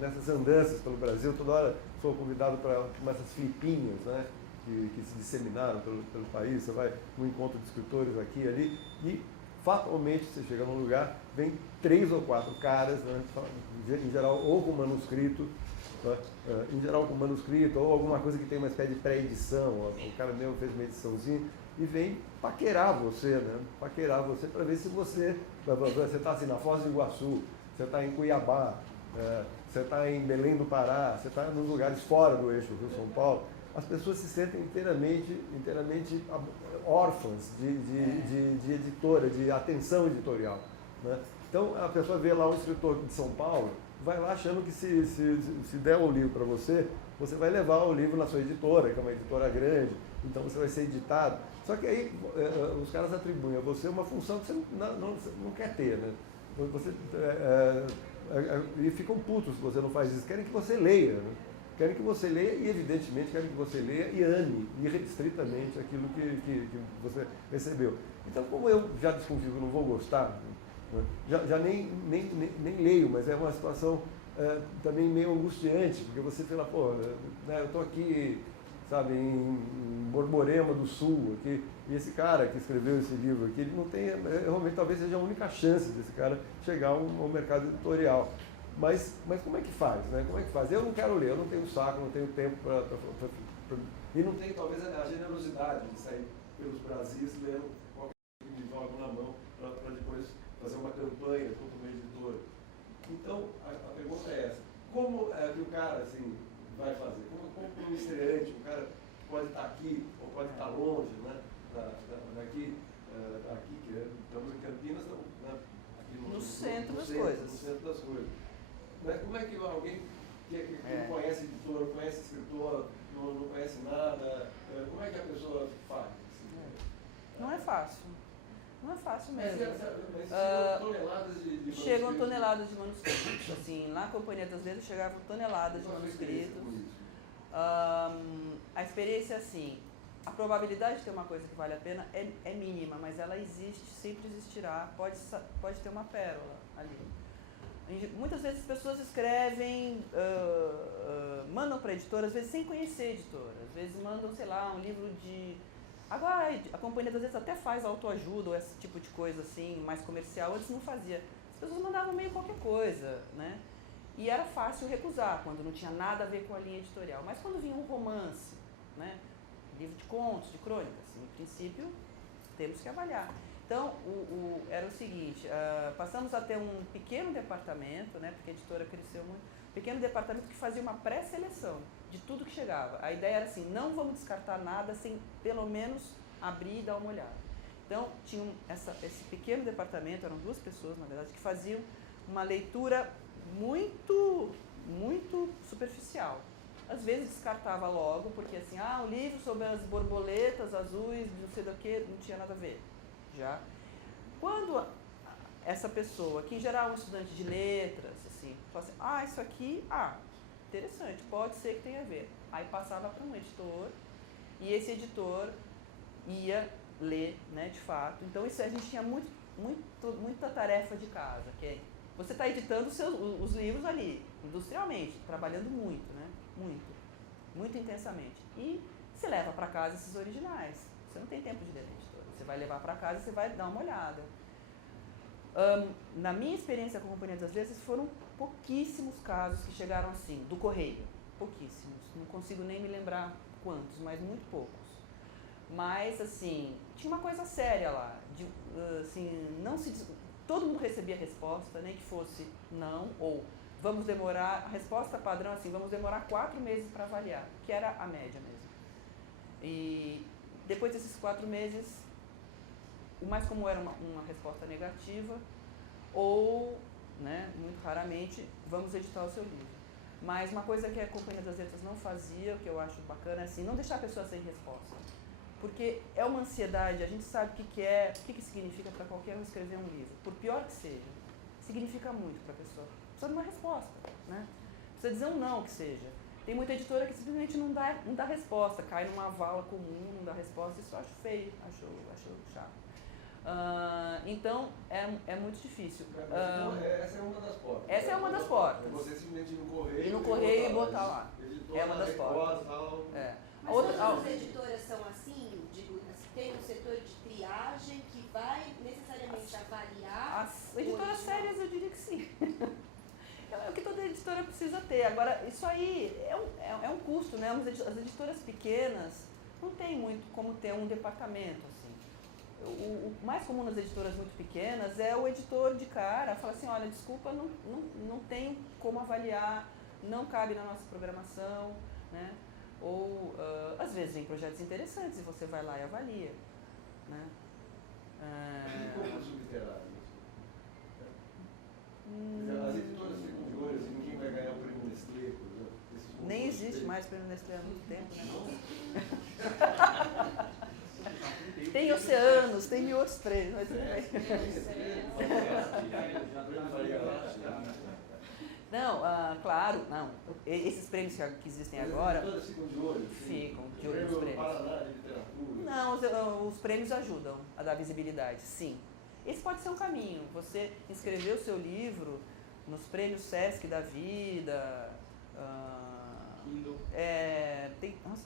nessas andanças pelo Brasil, toda hora sou convidado para essas flipinhas, né, que se disseminaram pelo país. Você vai num encontro de escritores aqui e ali, e fatalmente você chega num lugar, vem 3 ou 4 caras, né, em geral ou com manuscrito, né, ou alguma coisa que tem uma espécie de pré-edição. O cara mesmo fez uma ediçãozinha e vem paquerar você, né? Paquerar você para ver se você está assim, na Foz do Iguaçu, você está em Cuiabá, você está em Belém do Pará, você está nos lugares fora do eixo Rio-São Paulo. As pessoas se sentem inteiramente órfãs de editora, de atenção editorial, né? Então, a pessoa vê lá um escritor de São Paulo, vai lá achando que se der um livro para você, você vai levar o livro na sua editora, que é uma editora grande, então você vai ser editado. Só que aí os caras atribuem a você uma função que você não quer ter, né? E ficam putos se você não faz isso. Querem que você leia, né? Querem que você leia e, evidentemente, querem que você leia e ame irrestritamente aquilo que você recebeu. Então, como eu já desconfio que não vou gostar, né, já nem leio, mas é uma situação também meio angustiante, porque você fala, pô, né, eu estou aqui, sabe, em Borborema do Sul, aqui, e esse cara que escreveu esse livro aqui, ele não tem, realmente talvez seja a única chance desse cara chegar ao mercado editorial. Mas como é que faz, né? Como é que faz? Eu não quero ler, eu não tenho saco, não tenho tempo e não tenho talvez a generosidade de sair pelos Brasis lendo qualquer livro que me joga na mão para depois fazer uma campanha contra uma editora. Então, a pergunta é essa. Como é que o cara assim, vai fazer? Como um estreante, o cara pode estar aqui ou pode estar longe, né? Aqui, que estamos em Campinas, estamos, né? Aqui no centro das coisas. Mas como é que alguém que não conhece editor, não conhece escritor, não conhece nada, como é que a pessoa faz? Assim? Não é fácil. Não é fácil mesmo. Mas chegam toneladas de manuscritos. Chegam toneladas de manuscritos. Assim, na Companhia das Letras chegavam toneladas de manuscritos. A experiência é assim, a probabilidade de ter uma coisa que vale a pena é mínima, mas ela existe, sempre existirá, pode ter uma pérola ali. Muitas vezes as pessoas escrevem, mandam para a editora, às vezes sem conhecer a editora, às vezes mandam, sei lá, um livro de... Agora a Companhia das Letras até faz autoajuda ou esse tipo de coisa assim, mais comercial, antes não fazia. As pessoas mandavam meio qualquer coisa, né? E era fácil recusar, quando não tinha nada a ver com a linha editorial. Mas quando vinha um romance, né? Livro de contos, de crônicas, em princípio, temos que avaliar. Então, era o seguinte, passamos a ter um pequeno departamento, né, porque a editora cresceu muito, pequeno departamento que fazia uma pré-seleção de tudo que chegava. A ideia era assim, não vamos descartar nada sem pelo menos abrir e dar uma olhada. Então, tinha esse pequeno departamento, eram 2 pessoas, na verdade, que faziam uma leitura muito superficial. às vezes descartava logo, porque assim, um livro sobre as borboletas azuis, não sei do que, não tinha nada a ver. Já. Quando essa pessoa, que em geral é um estudante de letras, assim, fala assim, isso aqui, interessante, pode ser que tenha a ver. Aí passava para um editor, e esse editor ia ler, né, de fato. Então isso a gente tinha muita tarefa de casa, que é, você está editando os livros ali, industrialmente, trabalhando muito, né, muito intensamente. E você leva para casa esses originais, você não tem tempo de ler na editora, você vai levar para casa e você vai dar uma olhada. Na minha experiência com a Companhia das Letras, foram pouquíssimos casos que chegaram assim, do correio, pouquíssimos, não consigo nem me lembrar quantos, mas muito poucos. Mas, assim, tinha uma coisa séria lá, todo mundo recebia resposta, nem que fosse não, ou vamos demorar, a resposta padrão assim, vamos demorar 4 meses para avaliar, que era a média mesmo. E depois desses 4 meses, o mais comum era uma resposta negativa, ou, né, muito raramente, vamos editar o seu livro. Mas uma coisa que a Companhia das Letras não fazia, que eu acho bacana, é assim, não deixar a pessoa sem resposta. Porque é uma ansiedade, a gente sabe o que significa para qualquer um escrever um livro. Por pior que seja, significa muito para a pessoa. Precisa de uma resposta, né? Precisa dizer um não que seja. Tem muita editora que simplesmente não dá resposta, cai numa vala comum, não dá resposta, isso eu acho feio, acho chato. Então, é muito difícil. Então, essa é uma das portas. Essa é uma das portas. Você simplesmente ir no correio. Ir no correio e botar lá. É uma das portas. Mas todas as editoras são assim? Digo, tem um setor de triagem que vai necessariamente avaliar? As editoras sérias, eu diria que sim. É o que toda editora precisa ter. Agora, isso aí é um custo, né? As editoras pequenas não tem muito como ter um departamento, assim. O mais comum nas editoras muito pequenas é o editor de cara, fala assim, olha, desculpa, não tenho como avaliar, não cabe na nossa programação, né? Ou, às vezes, vem projetos interessantes e você vai lá e avalia, né? E concurso literário? As editoras ficam de olho, assim, quem vai ganhar o prêmio Nestlé, por exemplo. Nem existe mais prêmio Nestlé há muito tempo, né? Tem oceanos, tem mil outros prêmios, mas tudo bem. Não, claro, não. Esses prêmios que existem agora. Todas ficam de olho? Ficam de olho nos prêmios. Paraná de literatura. Não, os prêmios ajudam a dar visibilidade, sim. Esse pode ser um caminho. Você inscrever o seu livro nos prêmios Sesc da vida.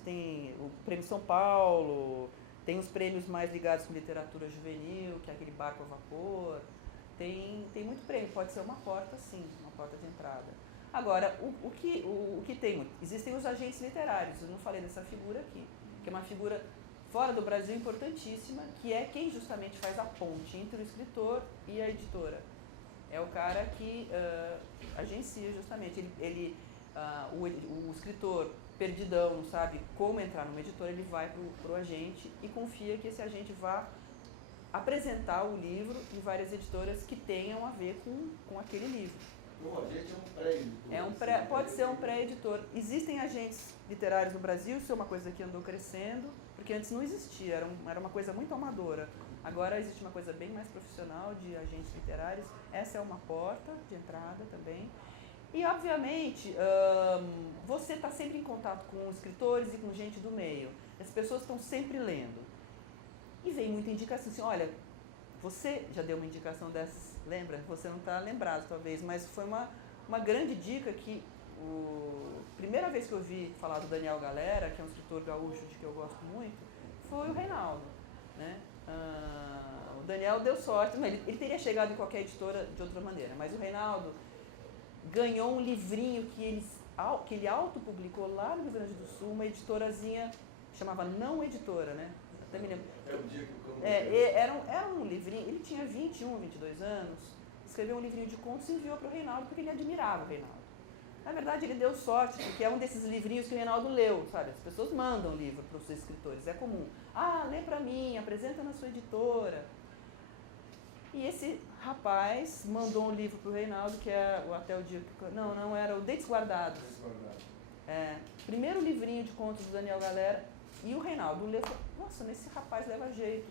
Tem o Prêmio São Paulo, tem os prêmios mais ligados com literatura juvenil, que é aquele Barco a Vapor. Tem muito prêmio, pode ser uma porta, sim, uma porta de entrada. Agora, o que tem muito? Existem os agentes literários, eu não falei dessa figura aqui, que é uma figura fora do Brasil importantíssima, que é quem justamente faz a ponte entre o escritor e a editora. É o cara que agencia justamente. O escritor perdidão, não sabe como entrar numa editora, ele vai para o agente e confia que esse agente vá apresentar o livro em várias editoras que tenham a ver com aquele livro. O agente é um pré-editor. Pode ser um pré-editor. Existem agentes literários no Brasil, isso é uma coisa que andou crescendo, porque antes não existia, era uma coisa muito amadora. Agora existe uma coisa bem mais profissional de agentes literários. Essa é uma porta de entrada também. E, obviamente, você está sempre em contato com escritores e com gente do meio. As pessoas estão sempre lendo. E vem muita indicação assim, olha, você já deu uma indicação dessas, lembra? Você não está lembrado, talvez, mas foi uma grande dica que primeira vez que eu vi falar do Daniel Galera, que é um escritor gaúcho de que eu gosto muito, foi o Reinaldo, né? O Daniel deu sorte, mas ele teria chegado em qualquer editora de outra maneira, mas o Reinaldo ganhou um livrinho que ele autopublicou lá no Rio Grande do Sul, uma editorazinha, chamava Não Editora, né? Até me lembro. É o dia que o cão era um livrinho, ele tinha 21, 22 anos, escreveu um livrinho de contos e enviou para o Reinaldo porque ele admirava o Reinaldo. Na verdade, ele deu sorte, porque é um desses livrinhos que o Reinaldo leu, sabe? As pessoas mandam livro para os seus escritores, é comum. Lê para mim, apresenta na sua editora. E esse rapaz mandou um livro para o Reinaldo, que é o Até o Dia que... Não, era o Dentes Guardados. Primeiro livrinho de contos do Daniel Galera, e o Reinaldo leu e falou, nossa, mas esse rapaz leva jeito.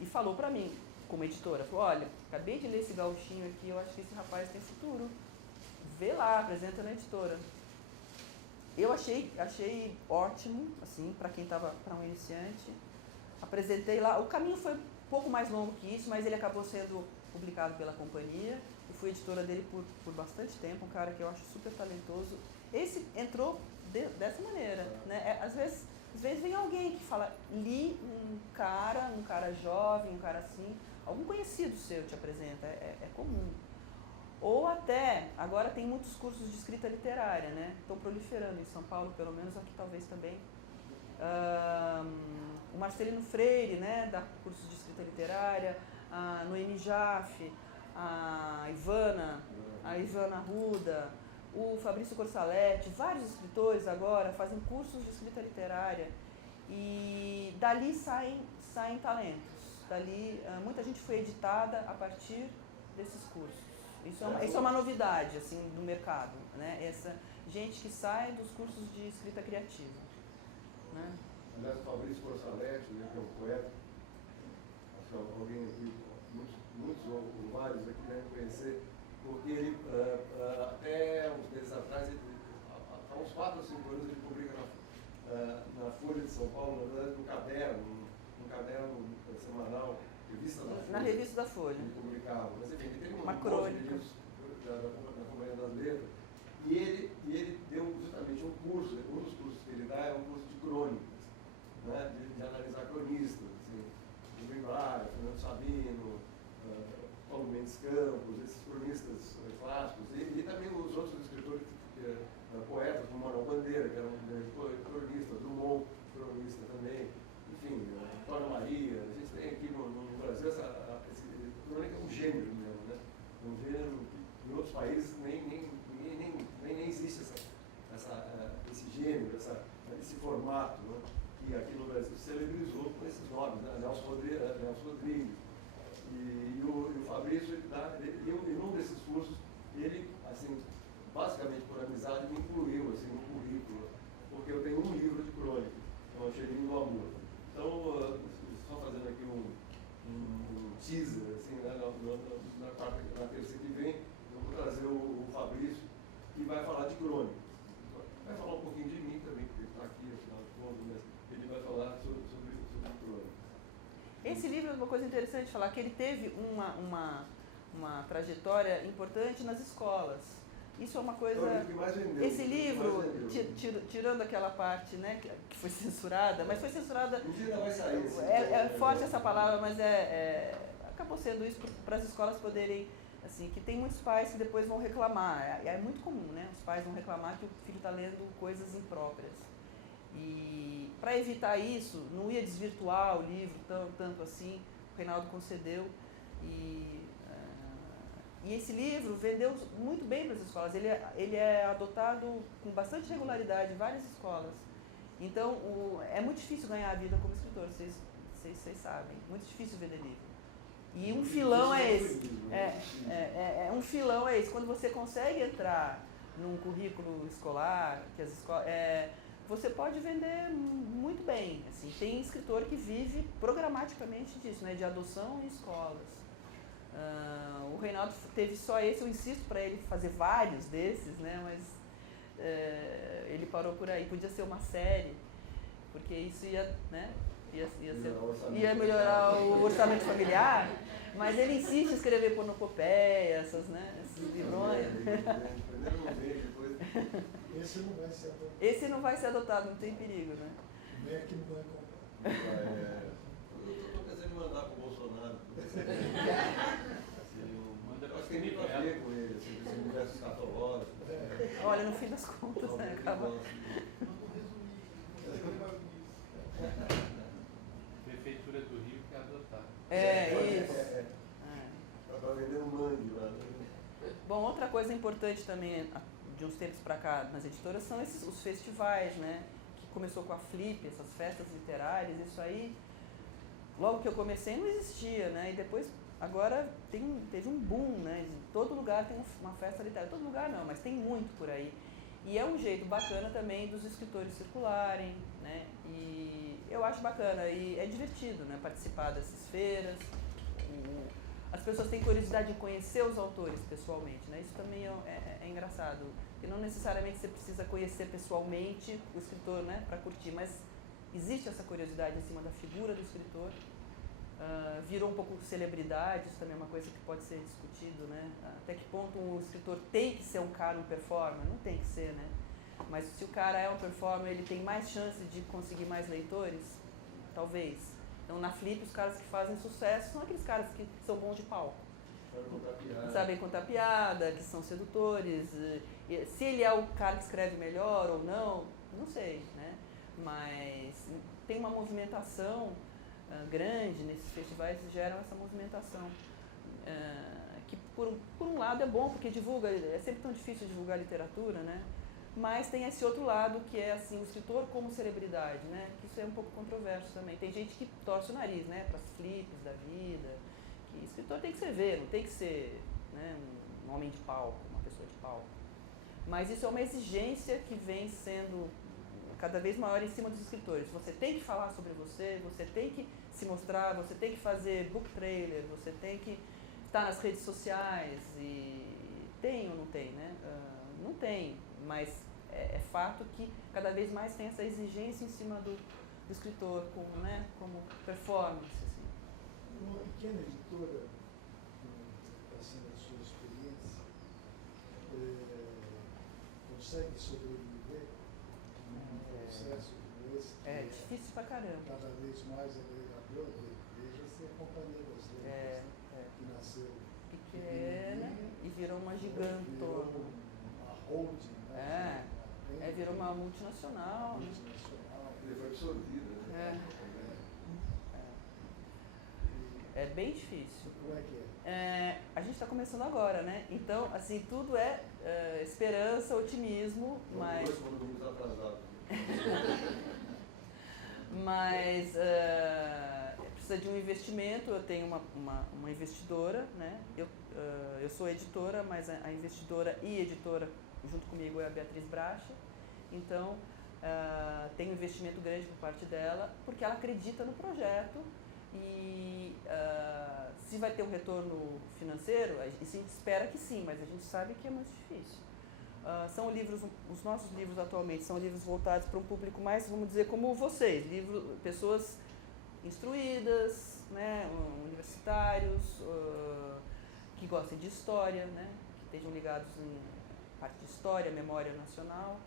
E falou pra mim, como editora, falou, olha, acabei de ler esse gauchinho aqui, eu acho que esse rapaz tem futuro. Vê lá, apresenta na editora. Eu achei ótimo, assim, para quem estava, para um iniciante. Apresentei lá, o caminho foi um pouco mais longo que isso, mas ele acabou sendo publicado pela companhia. Eu fui editora dele por bastante tempo, um cara que eu acho super talentoso. Esse entrou dessa maneira, né? Às vezes vem alguém que fala, li um cara jovem, um cara assim, algum conhecido seu te apresenta, é comum. Ou até, agora tem muitos cursos de escrita literária, né? Estão proliferando em São Paulo, pelo menos aqui talvez também. O Marcelino Freire, né, dá cursos de escrita literária, a Noemi Jaffe, a Ivana Arruda, o Fabrício Corsaletti, vários escritores agora fazem cursos de escrita literária e dali saem talentos. Dali, muita gente foi editada a partir desses cursos. Isso é uma novidade assim, do mercado, né? Essa gente que sai dos cursos de escrita criativa. Né? Aliás, o Fabrício Corsaletti, né, que é um poeta, acho que alguém aqui, muitos ou vários aqui devem conhecer, porque ele, até uns meses atrás, há uns 4 ou 5 anos, ele publica na Folha de São Paulo, na verdade, um caderno semanal, revista da Folha. Na revista da Folha. Ele publicava, mas enfim, ele tem uma crônica da Companhia das Letras, e ele deu justamente um curso, um dos cursos que ele dá é um curso de crônicas, né, de analisar cronistas, assim, Rubem Braga, Fernando Sabino, Paulo Mendes Campos, esses cronistas clássicos, e também os outros escritores, poetas, como Manuel Bandeira, que era um grande cronista, Drummond, cronista também, enfim, Antônio Maria, a gente tem aqui no Brasil esse crônica é um gênero mesmo, né? Um gênero que em outros países nem existe esse gênero, esse formato, né? Que aqui no Brasil se celebrizou com esses nomes, né? Nelson Rodrigues. E o Fabrício, em um desses cursos, ele, assim, basicamente por amizade, me incluiu assim, no currículo, porque eu tenho um livro de crônica, que é o Cheirinho do Amor. Então, só fazendo aqui um teaser, assim, né, na terça que vem, eu vou trazer o Fabrício, que vai falar de crônica. Vai falar um pouquinho de mim também, porque ele está aqui, afinal de contas, mas ele vai falar sobre crônica. Esse livro é uma coisa interessante de falar, que ele teve uma trajetória importante nas escolas. Isso é uma coisa... É o livro que mais vendeu. Esse livro, tirando aquela parte, né, que foi censurada, mas foi censurada... Um dia vai sair. É forte essa palavra, mas acabou sendo isso para as escolas poderem... Assim, que tem muitos pais que depois vão reclamar. É muito comum, né? Os pais vão reclamar que o filho está lendo coisas impróprias. E para evitar isso, não ia desvirtuar o livro tanto assim, o Reinaldo concedeu. E esse livro vendeu muito bem para as escolas. Ele é adotado com bastante regularidade em várias escolas. Então, é muito difícil ganhar a vida como escritor, vocês sabem. Muito difícil vender livro. E um filão é esse. Um filão é esse. Quando você consegue entrar num currículo escolar, que as escolas... você pode vender muito bem. Assim, tem escritor que vive programaticamente disso, né, de adoção em escolas. O Reinaldo teve só esse, eu insisto para ele fazer vários desses, né, mas ele parou por aí. Podia ser uma série, porque isso ia melhorar o orçamento familiar, mas ele insiste em escrever pornopopeia, esses livrões. Esse não vai ser adotado, não tem perigo, né? Nem aqui não vai comprar. Eu estou pensando em mandar para o Bolsonaro. Acho que tem muito a ver com ele, esse universo escatológico. Olha, no fim das contas, né? Acaba... Prefeitura do Rio quer adotar. Isso. Para vender um mangue lá. Bom, outra coisa importante também, de uns tempos para cá, nas editoras, são os festivais, né? Que começou com a Flip, essas festas literárias, isso aí, logo que eu comecei não existia, né? E depois, agora teve um boom, né? Em todo lugar tem uma festa literária. Todo lugar não, mas tem muito por aí. E é um jeito bacana também dos escritores circularem, né? E eu acho bacana e é divertido, né? Participar dessas feiras. As pessoas têm curiosidade de conhecer os autores pessoalmente, né? Isso também é engraçado. Porque não necessariamente você precisa conhecer pessoalmente o escritor, né? Para curtir, mas existe essa curiosidade em cima da figura do escritor. Virou um pouco celebridade, isso também é uma coisa que pode ser discutido, né? Até que ponto um escritor tem que ser um cara, um performer? Não tem que ser, né? Mas se o cara é um performer, ele tem mais chance de conseguir mais leitores? Talvez. Então, na Flip, os caras que fazem sucesso são aqueles caras que são bons de palco. Sabem contar piada, que são sedutores. Se ele é o cara que escreve melhor ou não sei, né? Mas tem uma movimentação grande nesses festivais, geram essa movimentação. Que por um lado é bom, porque divulga, é sempre tão difícil divulgar literatura, né? Mas tem esse outro lado que é assim, o escritor como celebridade, né? Que isso é um pouco controverso também. Tem gente que torce o nariz, né? Para as flips da vida, que escritor tem que escrever, não tem que ser, né, um homem de palco, uma pessoa de palco. Mas isso é uma exigência que vem sendo cada vez maior em cima dos escritores. Você tem que falar sobre você tem que se mostrar, você tem que fazer book trailer, você tem que estar nas redes sociais. E tem ou não tem, né? Não tem, mas é fato que cada vez mais tem essa exigência em cima do escritor como, né, como performance. Assim. Uma pequena editora, assim, na sua experiência, consegue sobreviver num processo como esse? É difícil pra caramba. Cada vez mais agregador, veja-se a Companhia das Letras, que nasceu pequena e virou uma gigantona. Virou uma holding, né? Virou uma multinacional. Ele foi absorvido, né? É bem difícil. Como é que é? A gente está começando agora, né? Então, assim, tudo é esperança, otimismo, mas... Mas precisa de um investimento. Eu tenho uma investidora, né? Eu sou editora, mas a investidora e editora junto comigo é a Beatriz Bracha. Então, tem um investimento grande por parte dela, porque ela acredita no projeto e se vai ter um retorno financeiro, a gente espera que sim, mas a gente sabe que é muito difícil. São livros, os nossos livros atualmente são livros voltados para um público mais, vamos dizer, como vocês, pessoas instruídas, né, universitários, que gostem de história, né, que estejam ligados em parte de história, memória nacional.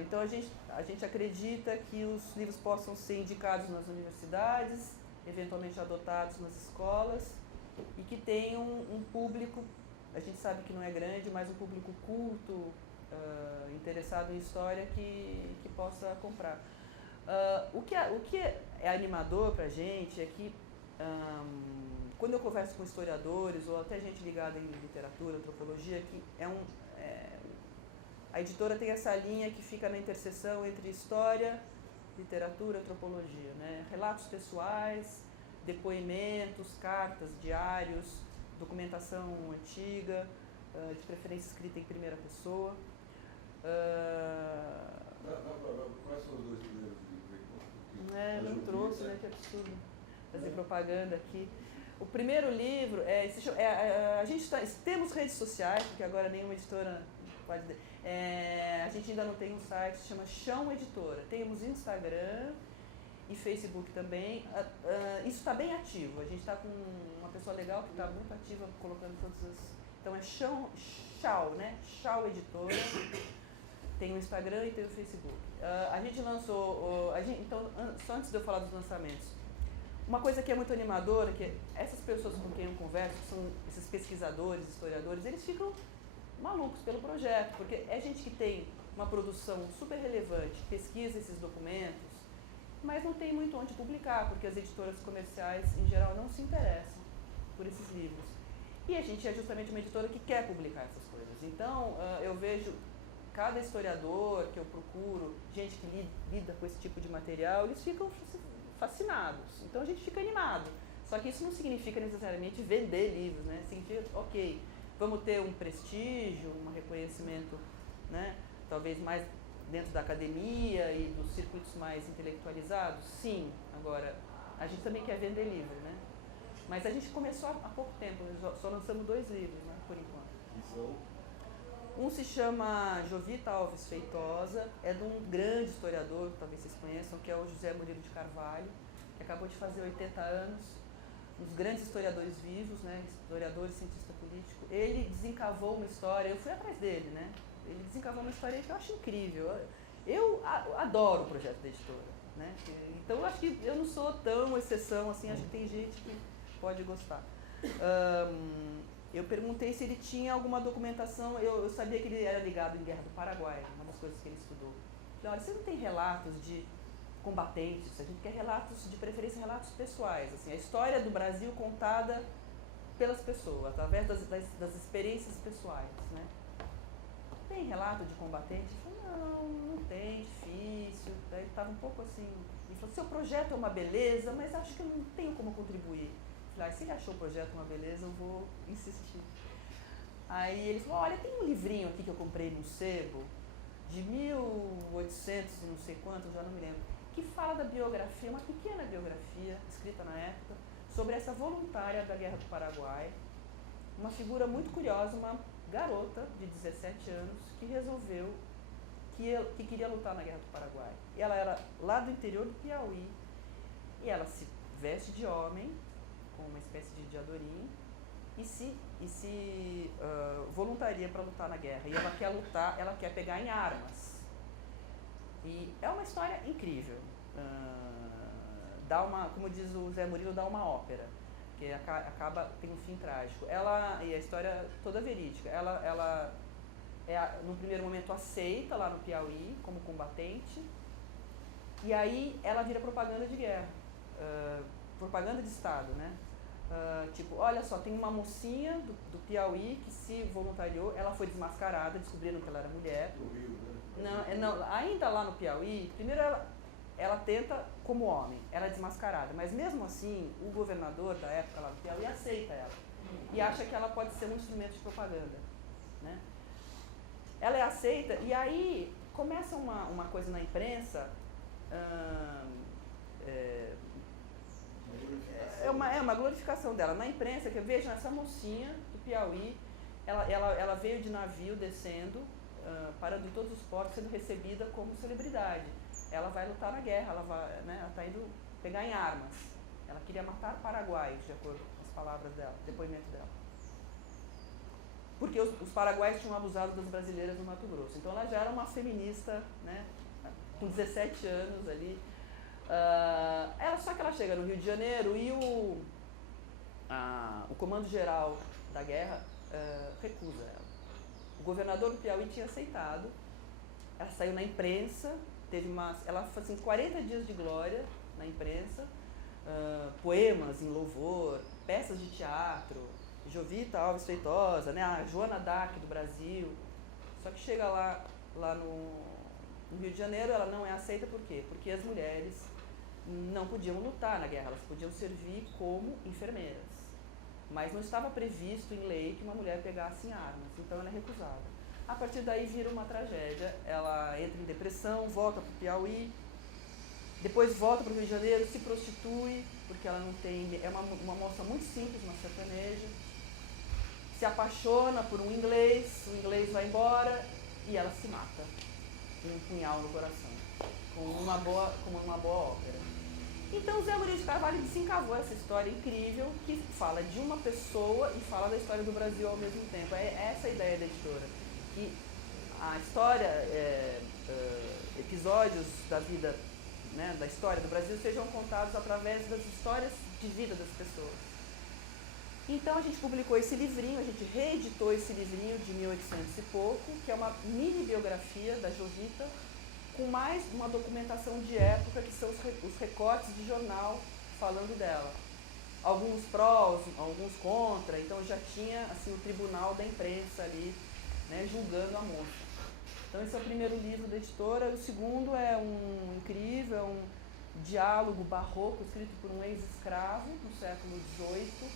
Então a gente acredita que os livros possam ser indicados nas universidades, eventualmente adotados nas escolas, e que tenham um público, a gente sabe que não é grande, mas um público culto, interessado em história que possa comprar. O que é animador para a gente é que quando eu converso com historiadores ou até gente ligada em literatura, antropologia, que a editora tem essa linha que fica na interseção entre história, literatura, antropologia, né? Relatos pessoais, depoimentos, cartas, diários, documentação antiga, de preferência escrita em primeira pessoa. Quais são os dois primeiros livros? Não trouxe, né? Que absurdo. Fazer propaganda aqui. O primeiro livro a gente temos redes sociais, porque agora nenhuma editora pode. A gente ainda não tem um site, se chama Chão Editora. Temos Instagram e Facebook também. Isso está bem ativo. A gente está com uma pessoa legal que está muito ativa, colocando todas as. Então é Chão, né? Chão Editora. Tem o Instagram e tem o Facebook. A gente lançou. Então, só antes de eu falar dos lançamentos. Uma coisa que é muito animadora, que essas pessoas com quem eu converso, que são esses pesquisadores, historiadores, eles ficam malucos pelo projeto, porque é gente que tem uma produção super relevante, pesquisa esses documentos, mas não tem muito onde publicar, porque as editoras comerciais, em geral, não se interessam por esses livros. E a gente é justamente uma editora que quer publicar essas coisas. Então, eu vejo cada historiador que eu procuro, gente que lida com esse tipo de material, eles ficam fascinados. Então a gente fica animado. Só que isso não significa necessariamente vender livros, né? Significa, ok, vamos ter um prestígio, um reconhecimento né? Talvez mais dentro da academia e dos circuitos mais intelectualizados? Sim. Agora, a gente também quer vender livro, né? Mas a gente começou há pouco tempo, só lançamos 2 livros, né, por enquanto. Um se chama Jovita Alves Feitosa, é de um grande historiador, talvez vocês conheçam, que é o José Murilo de Carvalho, que acabou de fazer 80 anos, um dos grandes historiadores vivos, né, historiador e cientista político. Ele desencavou uma história, eu fui atrás dele, né? Ele desencavou uma história que eu acho incrível. Eu adoro o projeto da editora, né? Então eu acho que eu não sou tão exceção assim, acho que tem gente que pode gostar. Eu perguntei se ele tinha alguma documentação, eu sabia que ele era ligado em Guerra do Paraguai, uma das coisas que ele estudou. Falei, olha, você não tem relatos de combatentes, a gente quer relatos, de preferência relatos pessoais, assim, a história do Brasil contada pelas pessoas, através das experiências pessoais, né? Tem relato de combatente? Eu falei, não tem, difícil. Daí ele estava um pouco assim, ele falou, seu projeto é uma beleza, mas acho que eu não tenho como contribuir. Eu falei, se ele achou o projeto uma beleza, eu vou insistir. Aí ele falou, olha, tem um livrinho aqui que eu comprei no sebo, de 1800 e não sei quanto, eu já não me lembro, que fala da biografia, uma pequena biografia, escrita na época, sobre essa voluntária da Guerra do Paraguai, uma figura muito curiosa, uma garota de 17 anos que resolveu que queria lutar na Guerra do Paraguai. E ela era lá do interior do Piauí, e ela se veste de homem, com uma espécie de diadorim, e se voluntaria para lutar na guerra. E ela quer lutar, ela quer pegar em armas. E é uma história incrível. Dá uma, como diz o Zé Murilo, dá uma ópera, que acaba, tem um fim trágico. Ela, e a história toda verídica, ela é, no primeiro momento, aceita lá no Piauí como combatente, e aí ela vira propaganda de guerra, propaganda de Estado, né? Tipo, olha só, tem uma mocinha do Piauí que se voluntariou, ela foi desmascarada, descobriram que ela era mulher. No Rio, né? Não, ainda lá no Piauí, primeiro ela tenta como homem, ela é desmascarada, mas mesmo assim, o governador da época lá do Piauí aceita ela e acha que ela pode ser um instrumento de propaganda, né? Ela é aceita e aí começa uma coisa na imprensa, é uma glorificação dela na imprensa, que vejam essa mocinha do Piauí, ela veio de navio descendo, parando em todos os portos, sendo recebida como celebridade. Ela vai lutar na guerra, ela está indo pegar em armas. Ela queria matar paraguaios, de acordo com as palavras dela, depoimento dela. Porque os paraguaios tinham abusado das brasileiras no Mato Grosso. Então ela já era uma feminista, né, com 17 anos ali. Só que ela chega no Rio de Janeiro e o comando geral da guerra recusa ela. O governador do Piauí tinha aceitado, ela saiu na imprensa, ela fez assim, 40 dias de glória na imprensa, poemas em louvor, peças de teatro, Jovita Alves Feitosa, né, a Joana Dark do Brasil. Só que chega lá no Rio de Janeiro, ela não é aceita, por quê? Porque as mulheres não podiam lutar na guerra, elas podiam servir como enfermeiras. Mas não estava previsto em lei que uma mulher pegasse em armas, então ela é recusada. A partir daí vira uma tragédia, ela entra em depressão, volta para o Piauí, depois volta para o Rio de Janeiro, se prostitui, porque ela não tem, é uma moça muito simples, uma sertaneja, se apaixona por um inglês, o inglês vai embora e ela se mata, com um punhal no coração, como uma boa ópera. Então, Zé Murilo de Carvalho desencavou essa história incrível que fala de uma pessoa e fala da história do Brasil ao mesmo tempo. É essa a ideia da editora, que a história, episódios da vida, né, da história do Brasil sejam contados através das histórias de vida das pessoas. Então a gente publicou esse livrinho, a gente reeditou esse livrinho de 1800 e pouco, que é uma mini biografia da Jovita, com mais uma documentação de época, que são os recortes de jornal falando dela. Alguns prós, alguns contra, então já tinha assim, o tribunal da imprensa ali, né, julgando a moça. Então esse é o primeiro livro da editora. O segundo é um incrível, um diálogo barroco escrito por um ex-escravo no século XVIII,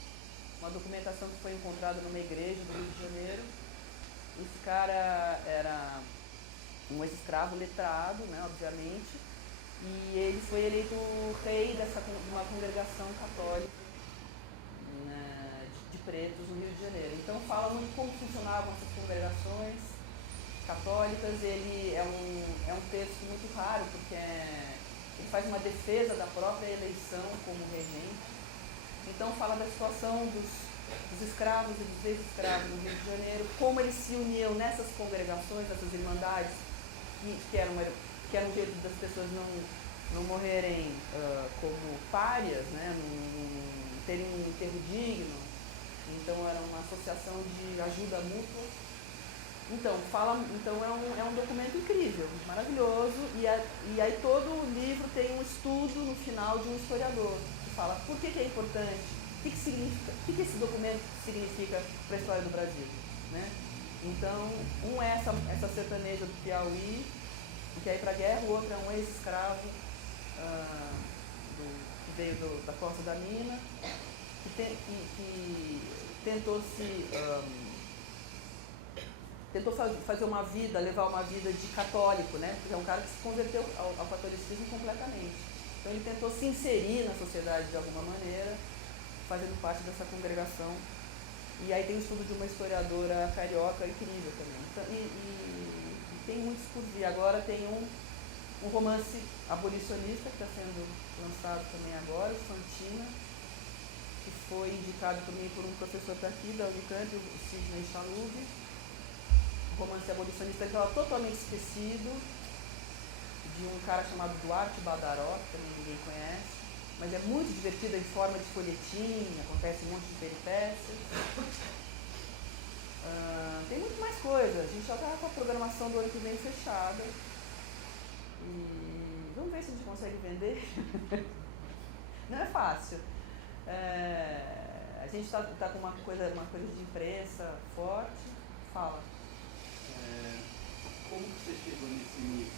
uma documentação que foi encontrada numa igreja do Rio de Janeiro. Esse cara era um ex-escravo letrado, né, obviamente, e ele foi eleito rei de uma congregação católica, né, de pretos no Rio de Janeiro. Então fala muito como funcionavam essas congregações católicas. Ele é um texto muito raro, porque ele faz uma defesa da própria eleição como regente. Então fala da situação dos escravos e dos ex-escravos no Rio de Janeiro, como eles se uniam nessas congregações, nessas irmandades, que era um jeito das pessoas não morrerem como párias, né, não terem um enterro digno. Então era uma associação de ajuda mútua. Então é um documento incrível, maravilhoso, e aí todo o livro tem um estudo no final de um historiador, que fala por que é importante, o que esse documento significa para a história do Brasil, né? Então, um é essa sertaneja do Piauí, que quer ir para a guerra, o outro é um ex-escravo que veio da Costa da Mina, que tentou fazer uma vida, levar uma vida de católico, né? Porque é um cara que se converteu ao catolicismo completamente. Então ele tentou se inserir na sociedade de alguma maneira, fazendo parte dessa congregação. E aí tem o estudo de uma historiadora carioca incrível também. Então, e tem muitos por vir. Agora tem um romance abolicionista que está sendo lançado também agora, o Fantina, que foi indicado também por um professor daqui da Unicamp, o Sidney Chalub. O romance abolicionista estava totalmente esquecido, de um cara chamado Duarte Badaró, que também ninguém conhece, mas é muito divertido em forma de folhetim, acontece um monte de peripécias. Tem muito mais coisa, a gente já está com a programação do ano que vem fechada. E vamos ver se a gente consegue vender. Não é fácil. A gente está com uma coisa de imprensa forte. Fala. Como que você chegou nesse nicho?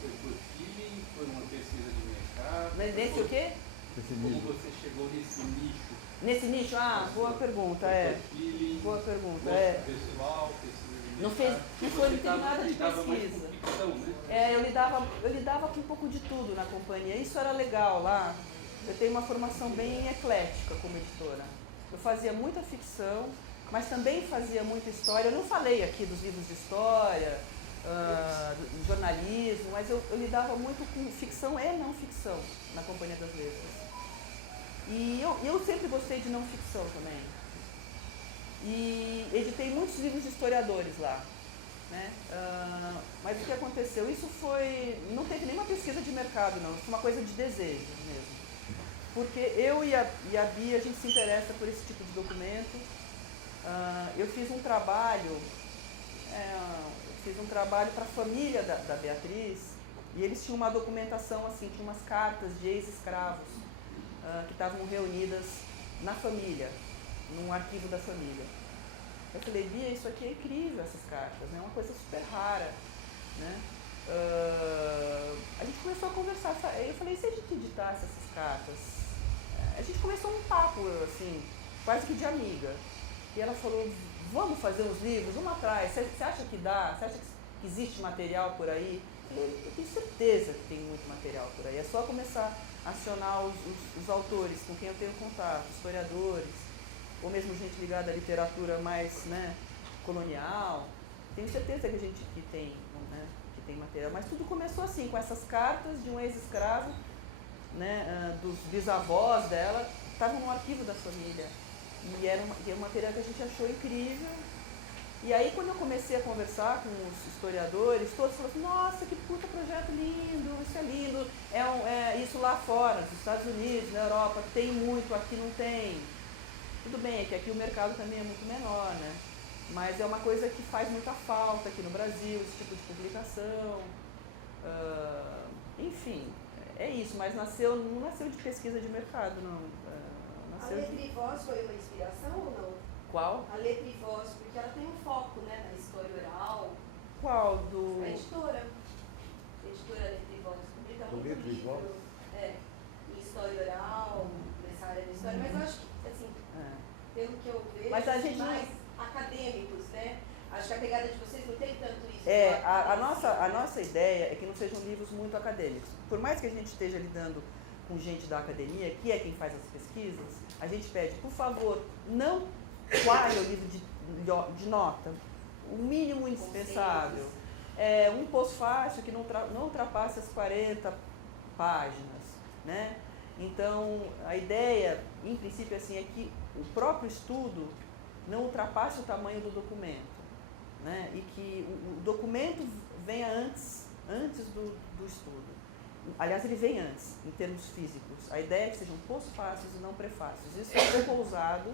Foi por feeling? Foi uma pesquisa de mercado? Nesse o quê? Como você chegou nesse nicho? Nesse nicho? Boa pergunta, Feeling, boa pergunta, pessoal, pesquisa de mercado. Não tem nada de pesquisa. Ficção, né? Eu lidava com um pouco de tudo na companhia, isso era legal lá. Eu tenho uma formação bem eclética como editora. Eu fazia muita ficção, mas também fazia muita história. Eu não falei aqui dos livros de história, jornalismo, mas eu lidava muito com ficção e não ficção na Companhia das Letras. E eu sempre gostei de não ficção também. E editei muitos livros de historiadores lá. Né? Mas o que aconteceu? Isso não teve nenhuma pesquisa de mercado, não. Foi uma coisa de desejo mesmo. Porque eu e a Bia, a gente se interessa por esse tipo de documento. Eu fiz um trabalho para a família da Beatriz, e eles tinham uma documentação assim, tinha umas cartas de ex-escravos que estavam reunidas na família, num arquivo da família. Eu falei, Bia, isso aqui é incrível, essas cartas, né? É uma coisa super rara, né? A gente começou a conversar, eu falei, e se a gente editasse essas cartas? A gente começou um papo, assim, quase que de amiga. E ela falou, vamos fazer uns livros, vamos atrás, você acha que dá? Você acha que existe material por aí? Eu tenho certeza que tem muito material por aí, é só começar a acionar os autores com quem eu tenho contato, historiadores, ou mesmo gente ligada à literatura mais, né, colonial. Tenho certeza que a gente que tem material, mas tudo começou assim, com essas cartas de um ex-escravo, né, dos bisavós dela, estavam no arquivo da família. E era um material que a gente achou incrível. E aí, quando eu comecei a conversar com os historiadores, todos falaram assim, nossa, que puta projeto lindo, isso é lindo. Isso lá fora, nos Estados Unidos, na Europa, tem muito, aqui não tem. Tudo bem, é que aqui o mercado também é muito menor, né? Mas é uma coisa que faz muita falta aqui no Brasil, esse tipo de publicação. Enfim, é isso, mas não nasceu de pesquisa de mercado, não. A Letra e Voz foi uma inspiração ou não? Qual? A Letra e Voz, porque ela tem um foco, né, na história oral. Qual? A editora. A editora Letra e Voz publica muito livro em história oral, nessa área da história, mas eu acho que, assim, pelo que eu vejo, mas a gente mais acadêmicos, né? Acho que a pegada de vocês não tem tanto isso. A nossa ideia é que não sejam livros muito acadêmicos. Por mais que a gente esteja lidando com gente da academia, que é quem faz as pesquisas, a gente pede, por favor, não coalhe o livro de nota, o mínimo indispensável. Um pós-fácil que não ultrapasse as 40 páginas, né? Então, a ideia, em princípio, assim, é que o próprio estudo não ultrapasse o tamanho do documento, né? E que o documento venha antes do estudo. Aliás, ele vem antes, em termos físicos. A ideia é que sejam pós-fácios e não prefácios. Isso é um pouco ousado,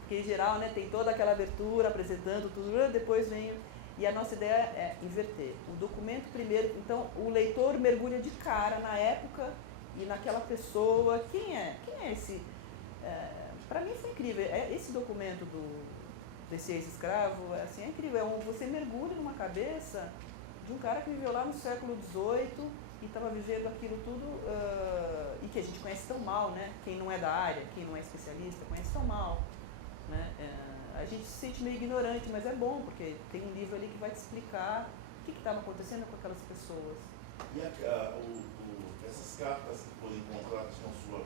porque, em geral, né, tem toda aquela abertura, apresentando tudo, depois vem... E a nossa ideia é inverter. O documento primeiro, então, o leitor mergulha de cara na época e naquela pessoa. Quem é esse? Para mim foi incrível. Esse documento desse ex-escravo, assim, é incrível. Você mergulha numa cabeça de um cara que viveu lá no século XVIII e estava vivendo aquilo tudo, e que a gente conhece tão mal, né? Quem não é da área, quem não é especialista, conhece tão mal, né? A gente se sente meio ignorante, mas é bom, porque tem um livro ali que vai te explicar o que estava acontecendo com aquelas pessoas. E essas cartas que foram encontradas com sua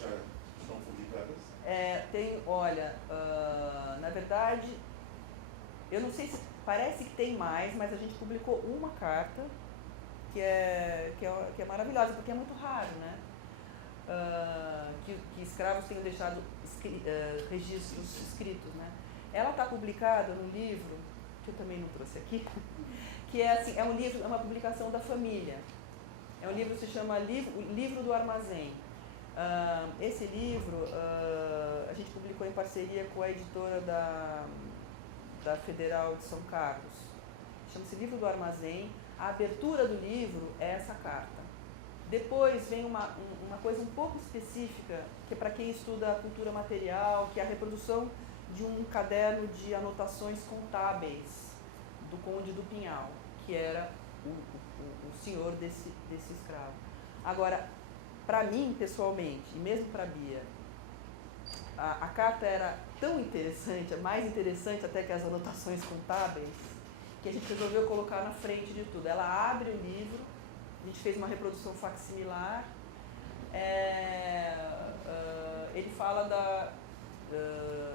já estão publicadas? Na verdade, eu não sei se parece que tem mais, mas a gente publicou uma carta que é maravilhosa, porque é muito raro, né? Que escravos tenham deixado registros escritos, né? Ela está publicada no livro, que eu também não trouxe aqui, que é um livro, é uma publicação da família. É um livro que se chama Livro do Armazém. Esse livro a gente publicou em parceria com a editora da Federal de São Carlos. Chama-se Livro do Armazém. A abertura do livro é essa carta. Depois vem uma coisa um pouco específica, que é para quem estuda a cultura material, que é a reprodução de um caderno de anotações contábeis do Conde do Pinhal, que era o senhor desse escravo. Agora, para mim, pessoalmente, e mesmo para a Bia, a carta era tão interessante, mais interessante até que as anotações contábeis, que a gente resolveu colocar na frente de tudo. Ela abre o livro, a gente fez uma reprodução facsimilar, ele fala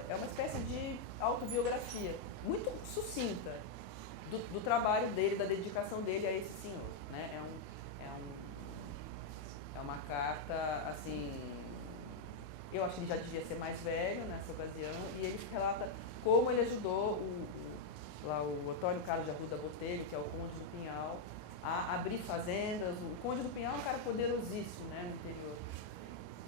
é uma espécie de autobiografia, muito sucinta, do trabalho dele, da dedicação dele a esse senhor, né? É uma carta, assim, eu acho que ele já devia ser mais velho nessa ocasião, e ele relata como ele ajudou o Antônio Carlos de Arruda Botelho, que é o Conde do Pinhal, a abrir fazendas. O Conde do Pinhal é um cara poderosíssimo, né, no interior.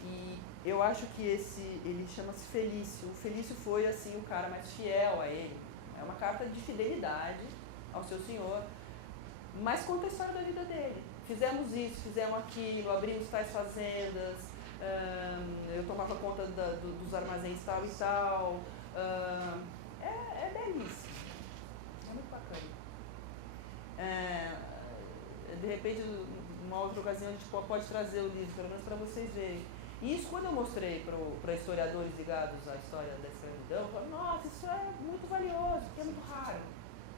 E eu acho que ele chama-se Felício. O Felício foi, assim, o cara mais fiel a ele. É uma carta de fidelidade ao seu senhor, mas conta a história da vida dele. Fizemos isso, fizemos aquilo, abrimos tais fazendas, eu tomava conta dos armazéns tal e tal. É belíssimo. É muito bacana. De repente, numa outra ocasião, a gente pode trazer o livro, pelo menos para vocês verem. E isso, quando eu mostrei para historiadores ligados à história da escravidão, eu falei, nossa, isso é muito valioso, porque é muito raro.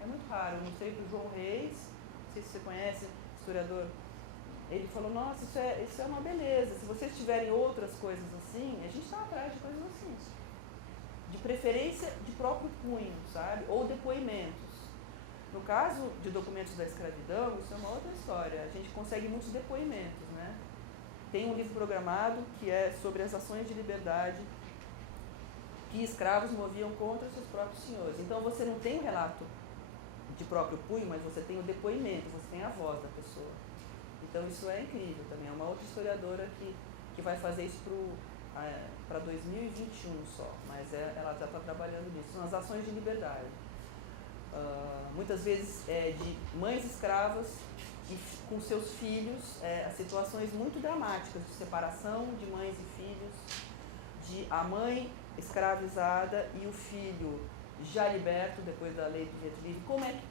É muito raro. Eu mostrei para o João Reis, não sei se você conhece, historiador. Ele falou, nossa, isso é uma beleza. Se vocês tiverem outras coisas assim, a gente está atrás de coisas assim. De preferência de próprio punho, sabe? Ou depoimentos. No caso de documentos da escravidão, isso é uma outra história. A gente consegue muitos depoimentos, né? Tem um livro programado que é sobre as ações de liberdade que escravos moviam contra seus próprios senhores. Então você não tem o relato de próprio punho, mas você tem o depoimento, você tem a voz da pessoa. Então isso é incrível também. É uma outra historiadora que vai fazer isso para 2021 só, mas ela já está trabalhando nisso. São as ações de liberdade. Muitas vezes de mães escravas e com seus filhos, situações muito dramáticas de separação de mães e filhos, de a mãe escravizada e o filho já liberto depois da lei do ventre livre.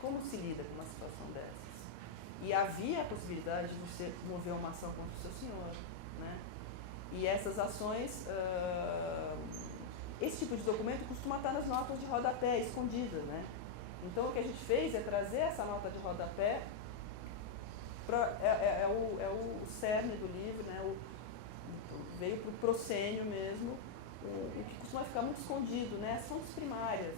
Como se lida com uma situação dessas? E havia a possibilidade de você mover uma ação contra o seu senhor, né? E essas ações esse tipo de documento costuma estar nas notas de rodapé, escondidas, né? Então, o que a gente fez é trazer essa nota de rodapé, é o cerne do livro, né? Veio para o proscênio mesmo, o que costuma ficar muito escondido, né? As fontes primárias.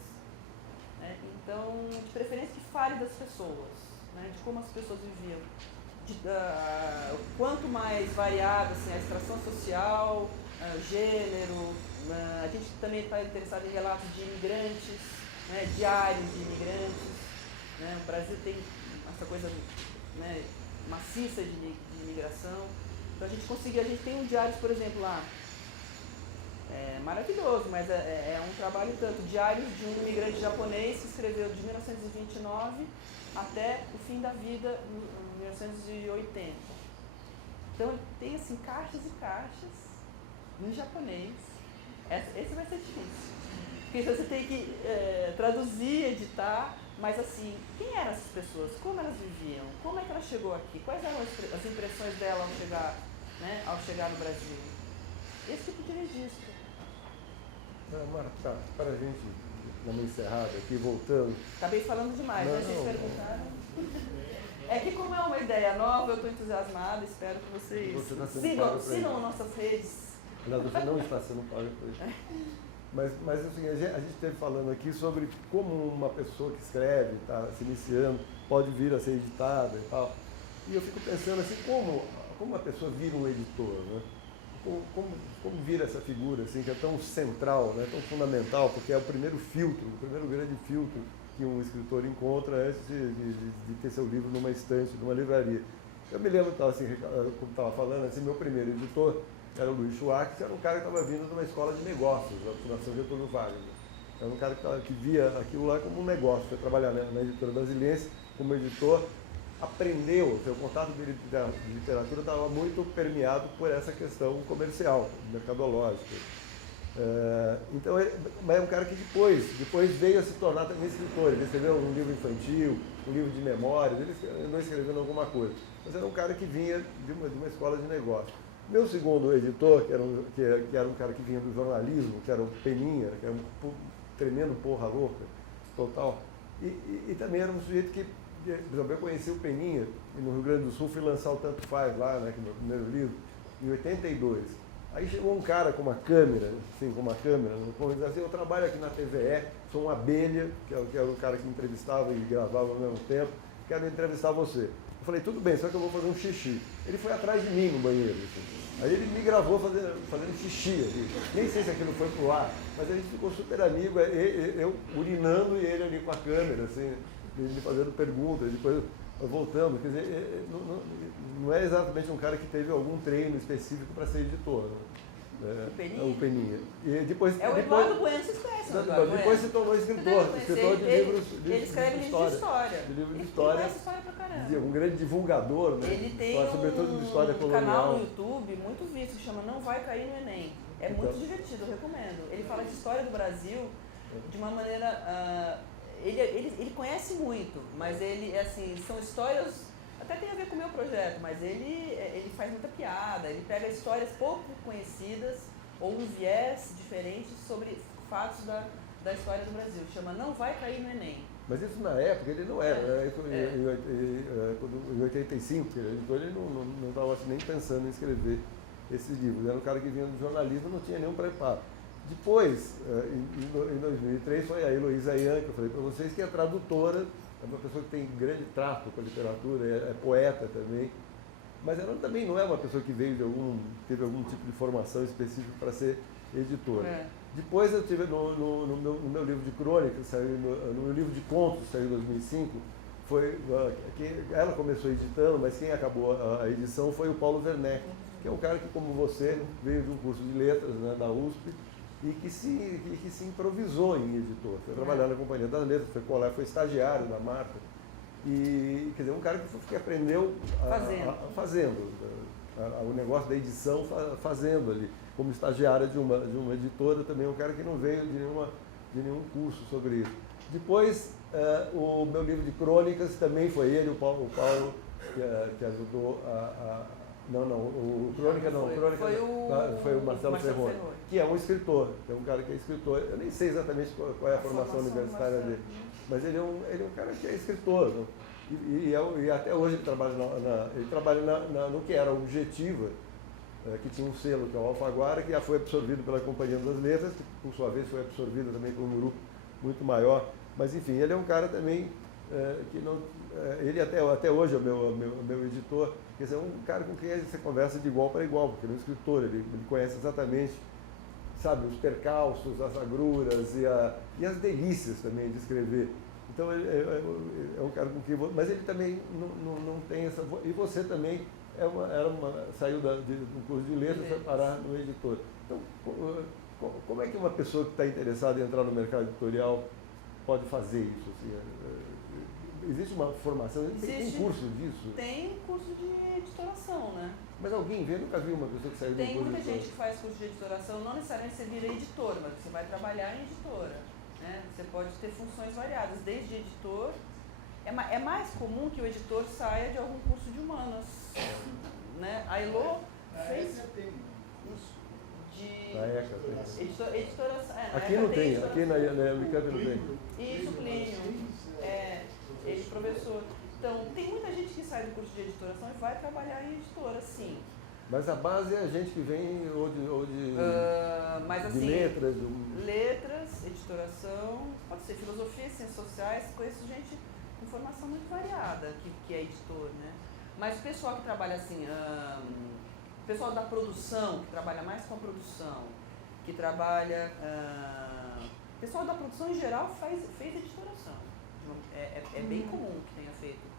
Né? Então, de preferência que fale das pessoas, né? De como as pessoas viviam. Quanto mais variada assim, a extração social, gênero, a gente também está interessado em relatos de imigrantes, né, diários de imigrantes. Né, o Brasil tem essa coisa, né, maciça de imigração. Então a gente tem um diário, por exemplo, lá, maravilhoso, mas é um trabalho tanto, diário de um imigrante japonês que escreveu de 1929 até o fim da vida, em 1980. Então, tem assim, caixas e caixas em japonês. Esse vai ser difícil. Porque você tem que traduzir, editar, mas assim, quem eram essas pessoas? Como elas viviam? Como é que ela chegou aqui? Quais eram as impressões dela ao chegar no Brasil? Esse tipo de registro. Marta, para a gente dar uma encerrada aqui, voltando. Acabei falando demais, né? Vocês perguntaram. É que como é uma ideia nova, eu estou entusiasmada, espero que vocês sigam nossas redes. Você não está sendo pago por isso. Mas assim, a gente esteve falando aqui sobre como uma pessoa que escreve, está se iniciando, pode vir a ser editada e tal. E eu fico pensando assim, como uma pessoa vira um editor, né? Como vira essa figura assim, que é tão central, né? Tão fundamental, porque é o primeiro grande filtro que um escritor encontra antes de ter seu livro numa estante, numa livraria. Eu me lembro, assim, como estava falando, assim, meu primeiro editor era o Luiz Schwartz, que era um cara que estava vindo de uma escola de negócios, da Fundação Getúlio Vargas. Era um cara que via aquilo lá como um negócio, foi trabalhar na editora Brasiliense como editor, aprendeu, seu contato de literatura estava muito permeado por essa questão comercial, mercadológica. Então, mas é um cara que depois veio a se tornar também escritor. Ele escreveu um livro infantil, um livro de memórias, ele não escrevendo alguma coisa. Mas era um cara que vinha de uma escola de negócio. Meu segundo editor, que era um cara que vinha do jornalismo, que era o Peninha, que era um tremendo porra louca, total, e também era um sujeito que, por exemplo, eu conheci o Peninha, e no Rio Grande do Sul fui lançar o Tanto Faz lá, né, que é o meu primeiro livro, em 82. Aí chegou um cara com uma câmera, assim, eu trabalho aqui na TVE, sou uma abelha, que era o cara que me entrevistava e gravava ao mesmo tempo, quero entrevistar você. Eu falei, tudo bem, só que eu vou fazer um xixi. Ele foi atrás de mim no banheiro. Assim. Aí ele me gravou fazendo xixi ali. Nem sei se aquilo foi pro ar, mas a gente ficou super amigo, eu urinando e ele ali com a câmera, assim, me fazendo perguntas, depois voltando. Quer dizer, não é exatamente um cara que teve algum treino específico para ser editor. Né? O Peninha? O Peninha. E depois, o Eduardo Bueno, vocês conhecem o Eduardo Bueno? Depois se tornou escritor de livros ele escreve livros de história. De livros de história. Ele conhece história pra caramba. Um grande divulgador, né? Ele tem sobretudo de história colonial. Canal no YouTube muito visto, que chama Não Vai Cair no Enem. É muito divertido, eu recomendo. Ele fala de história do Brasil de uma maneira... Ele conhece muito, mas ele, assim, são histórias... Até tem a ver com o meu projeto, mas ele faz muita piada, ele pega histórias pouco conhecidas ou um viés diferente sobre fatos da história do Brasil. Chama Não Vai Cair no Enem. Mas isso na época ele não era, né? Em 85, ele não estava assim, nem pensando em escrever esses livros. Era um cara que vinha do jornalismo, não tinha nenhum preparo. Depois, em 2003, foi a Heloísa Ian, que eu falei para vocês, que é tradutora, é uma pessoa que tem grande trato com a literatura, é poeta também, mas ela também não é uma pessoa que teve algum tipo de formação específica para ser editora. Depois eu tive no meu livro de crônicas, no meu livro de contos, que saiu em 2005, ela começou editando, mas quem acabou a edição foi o Paulo Werneck, que é um cara que, como você, veio de um curso de letras, né, da USP, e que se improvisou em editor. Foi trabalhar na Companhia das Letras, foi estagiário da Marta. E, quer dizer, um cara que aprendeu fazendo o negócio da edição, fazendo ali, como estagiário de uma editora, também um cara que não veio de nenhum curso sobre isso. Depois, o meu livro de crônicas também foi ele, o Paulo que ajudou Não, o Crônica não. Foi o Marcelo Ferroni, que é um escritor, é um cara que é escritor. Eu nem sei exatamente qual é a formação universitária dele, mas ele é um cara que é escritor. Não? E até hoje ele trabalha no que era Objetiva, que tinha um selo, que é o Alfaguara, que já foi absorvido pela Companhia das Letras, que por sua vez foi absorvido também por um grupo muito maior. Mas enfim, ele é um cara também que não... ele até hoje é o meu editor, quer dizer, é um cara com quem você conversa de igual para igual, porque ele é um escritor, ele conhece exatamente, sabe, os percalços, as agruras e as delícias também de escrever. Então ele é um cara com quem... Mas ele também não tem essa... E você também saiu do curso de letras para parar no editor. Então, como é que uma pessoa que está interessada em entrar no mercado editorial pode fazer isso? Assim, existe uma formação? Tem curso disso? Tem curso de editoração, né? Mas alguém vê? Eu nunca vi uma pessoa que saiu do curso de Tem muita editor. gente que faz curso de editoração, não necessariamente você vira editor, mas você vai trabalhar em editora. Né? Você pode ter funções variadas, desde editor. É mais comum que o editor saia de algum curso de humanas. Né? A Elô fez de editoração. Aqui não tem, aqui na Unicamp não tem. Isso, Plínio. Ele é professor. Então, tem muita gente que sai do curso de editoração e vai trabalhar em editora, sim. Mas a base é a gente que vem mas, assim, de letras. Letras, editoração, pode ser filosofia, ciências sociais, conheço gente com formação muito variada que é editor, né? Mas o pessoal que trabalha assim, o pessoal da produção, que trabalha mais com a produção, que trabalha... o pessoal da produção em geral fez editoração. É bem comum que tenha feito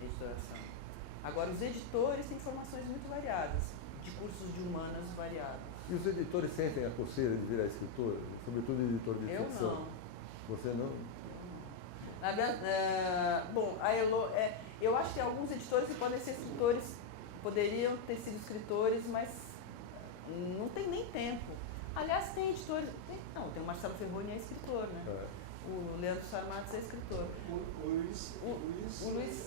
editoração. Agora, os editores têm formações muito variadas, de cursos de humanas variados. E os editores sentem a coceira de virar escritor, sobretudo editor de ficção? Eu não. Você não? Na verdade, bom, a Elô, eu acho que alguns editores que podem ser escritores, poderiam ter sido escritores, mas não tem nem tempo. Aliás, tem editores... tem o Marcelo Ferroni, é escritor, né? O Leandro Sarmates é escritor. O Luiz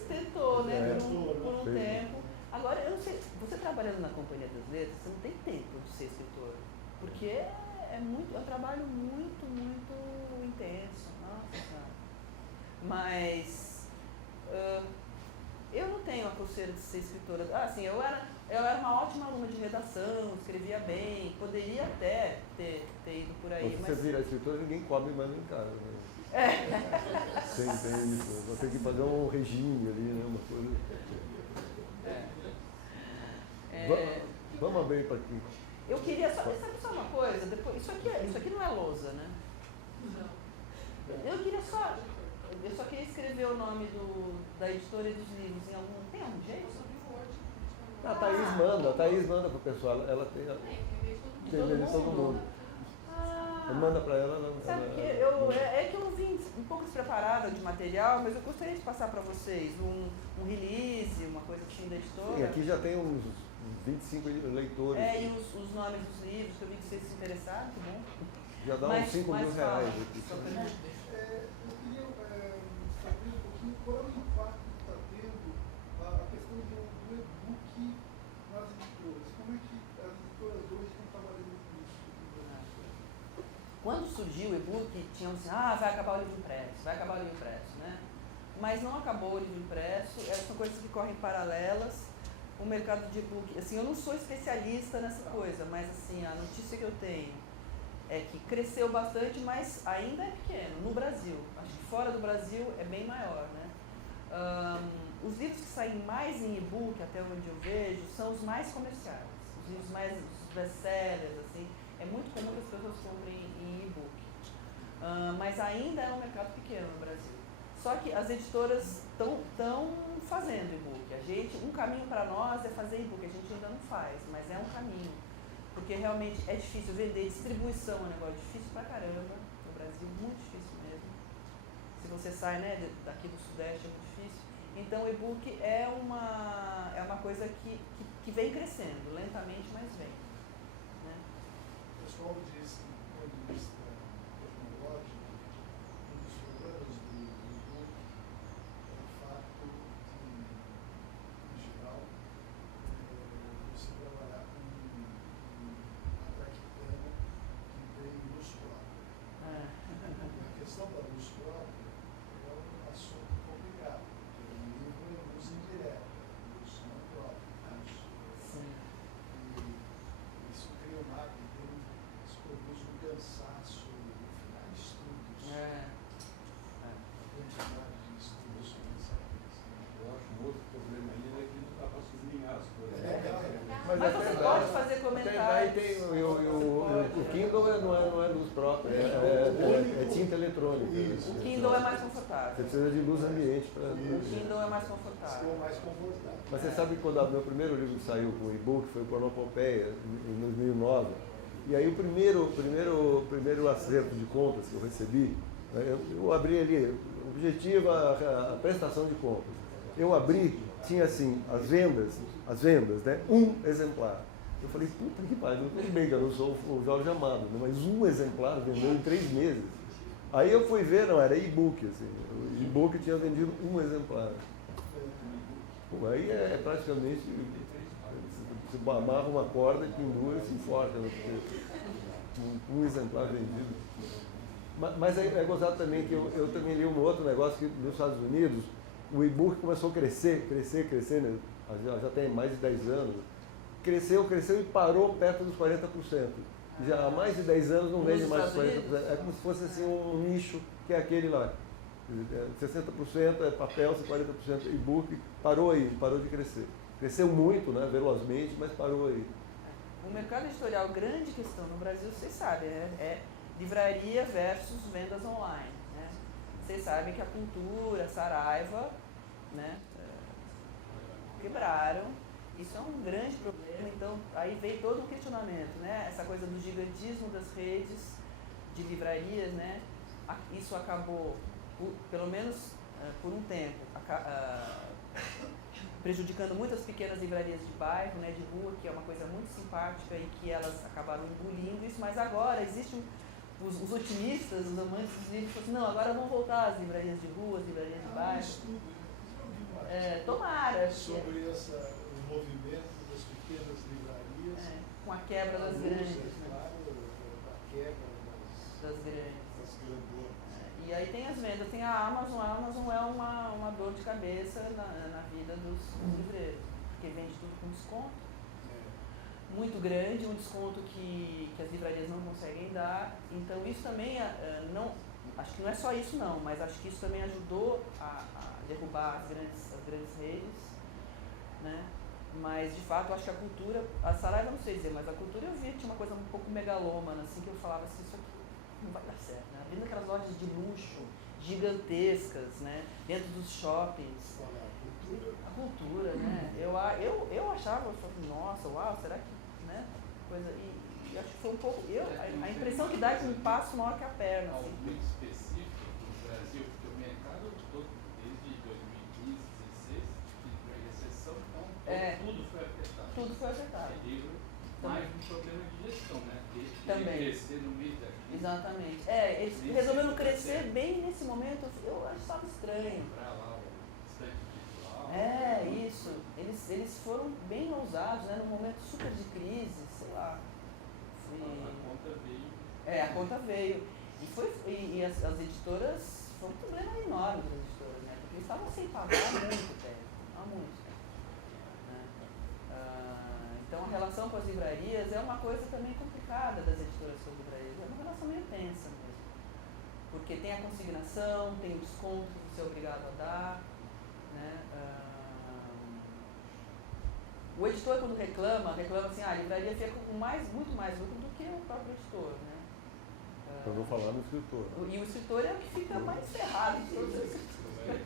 tentou, né? Por um tempo. Agora, eu não sei, você trabalhando na Companhia das Letras, você não tem tempo de ser escritor. Porque é um trabalho muito, muito intenso. Nossa Senhora. Mas eu não tenho a coceira de ser escritora. Assim, eu era uma ótima aluna de redação, escrevia bem, poderia até ter ido por aí. Quando mas você vira escritora, ninguém come mais em casa. Né? Você entende isso? Você tem que fazer um regime ali, né? Uma coisa. Vamos abrir para aqui. Eu queria sabe só uma coisa? Depois, isso aqui não é lousa, né? Não. Eu só queria escrever o nome da editora e dos livros em algum... Tem algum jeito? A Thaís manda para o pessoal. Ela tem de todo mundo. Manda para ela. Sabe que eu vim um pouco despreparada de material, mas eu gostaria de passar para vocês um release, uma coisa assim da editora. Sim, aqui já tem uns 25 leitores. E os nomes dos livros, que eu vi que vocês se interessaram, que bom. Já dá uns 5 mil reais aqui. Eu queria saber um pouquinho qual é o impacto que está tendo a questão do e-book nas editoras. Como é que as editoras hoje estão trabalhando com isso? Quando surgiu o e-book, tinham assim, vai acabar o livro impresso, né? Mas não acabou o livro impresso, são coisas que correm paralelas. O mercado de e-book, assim, eu não sou especialista nessa coisa, mas assim, a notícia que eu tenho é que cresceu bastante, mas ainda é pequeno, no Brasil. Acho que fora do Brasil é bem maior, né? Os livros que saem mais em e-book, até onde eu vejo, são os mais comerciais. Os livros mais best-sellers, assim. É muito comum que as pessoas comprem em e-book. Mas ainda é um mercado pequeno no Brasil. Só que as editoras estão fazendo e-book. Um caminho para nós é fazer e-book. A gente ainda não faz, mas é um caminho. Porque realmente é difícil vender, distribuição é um negócio difícil pra caramba. No Brasil, muito difícil mesmo. Se você sai, né, daqui do Sudeste, é muito difícil. Então o e-book é uma coisa que vem crescendo, lentamente, mas vem. Né? O pessoal disse, do ponto de vista tecnológico, um dos problemas do e-book é o fato de Mas Mas até você dá. pode fazer Até comentários. daí tem o Kindle não é luz própria, é tinta eletrônica. O Kindle é mais confortável. Você precisa de luz ambiente para. O Kindle é mais Ficou confortável. mais confortável. Mas você sabe que quando o meu primeiro livro saiu com o e-book, foi o Pornopopeia, em 2009, e aí o primeiro acerto de contas que eu recebi, né, eu abri ali, objetivo a prestação de contas. Eu abri, tinha assim, as vendas, né, um exemplar. Eu falei, puta que pariu, tudo bem que eu não sou o Jorge Amado, né, mas um exemplar vendeu em 3 meses. Aí eu fui ver, não, era e-book, assim, o e-book tinha vendido um exemplar. Pô, aí é praticamente, você amarra uma corda e pendura e se enforca, né, porque um exemplar vendido. Mas é gozado também que eu também li um outro negócio que nos Estados Unidos, o e-book começou a crescer, né, já tem mais de 10 anos, cresceu e parou perto dos 40%. Já há mais de 10 anos não vende mais de 40%. É como se fosse assim um nicho que é aquele lá. 60% é papel, 40% e-book, parou aí, parou de crescer. Cresceu muito, né, velozmente, mas parou aí. O mercado editorial, grande questão no Brasil, vocês sabem, é livraria versus vendas online. Né? Vocês sabem que a Cultura, a Saraiva, né, quebraram. Isso é um grande problema. Então, aí veio todo um questionamento, né? Essa coisa do gigantismo das redes de livrarias, né? Isso acabou, pelo menos por um tempo, prejudicando muitas pequenas livrarias de bairro, né, de rua, que é uma coisa muito simpática e que elas acabaram engolindo isso, mas agora existem os otimistas, os amantes dos livros, que falam assim, não, agora vão voltar as livrarias de rua, as livrarias de bairro. Tomara. Sobre o movimento das pequenas livrarias. Com a quebra das grandes. Claro, a quebra das grandes. grandonas. E aí tem as vendas, tem a Amazon é uma dor de cabeça na vida dos livreiros, porque vende tudo com desconto. Muito grande, um desconto que as livrarias não conseguem dar. Então isso também, acho que não é só isso não, mas acho que isso também ajudou a derrubar as grandes redes, né? Mas de fato acho que a cultura, a Saraiva não sei dizer, mas a cultura eu vi, tinha uma coisa um pouco megalômana, assim, que eu falava assim, isso aqui não vai dar certo, né? Abrindo aquelas lojas de luxo, gigantescas, né? Dentro dos shoppings. A cultura, né? Eu achava, eu falei, nossa, uau, será que, né? Coisa, e acho que foi um pouco, a impressão que dá é que um passo maior que a perna. Algo Assim. muito específico no Brasil, porque o mercado todo, desde 2015, 2016, tive a recessão, então tudo foi afetado. Tudo foi afetado. Livro, mais um problema de gestão, né? Também. Crescer no meio da crise. Exatamente. Eles resolveram crescer bem nesse momento, eu achava estranho. Comprar lá o estante virtual. Isso. Eles foram bem ousados, né? Num momento super de crise, sei lá. A conta veio. A conta veio. E as editoras, foi um problema enorme das editoras, né? Porque eles estavam sem pagar há muito tempo. Né? Então a relação com as livrarias é uma coisa também complicada das editoras com as livrarias. É uma relação meio tensa mesmo. Porque tem a consignação, tem o desconto que você é obrigado a dar. Né? O editor, quando reclama assim, a livraria fica com muito mais lucro do que o próprio editor. Né? Para não falar no escritor. E o escritor é o que fica mais ferrado de todos os escritores.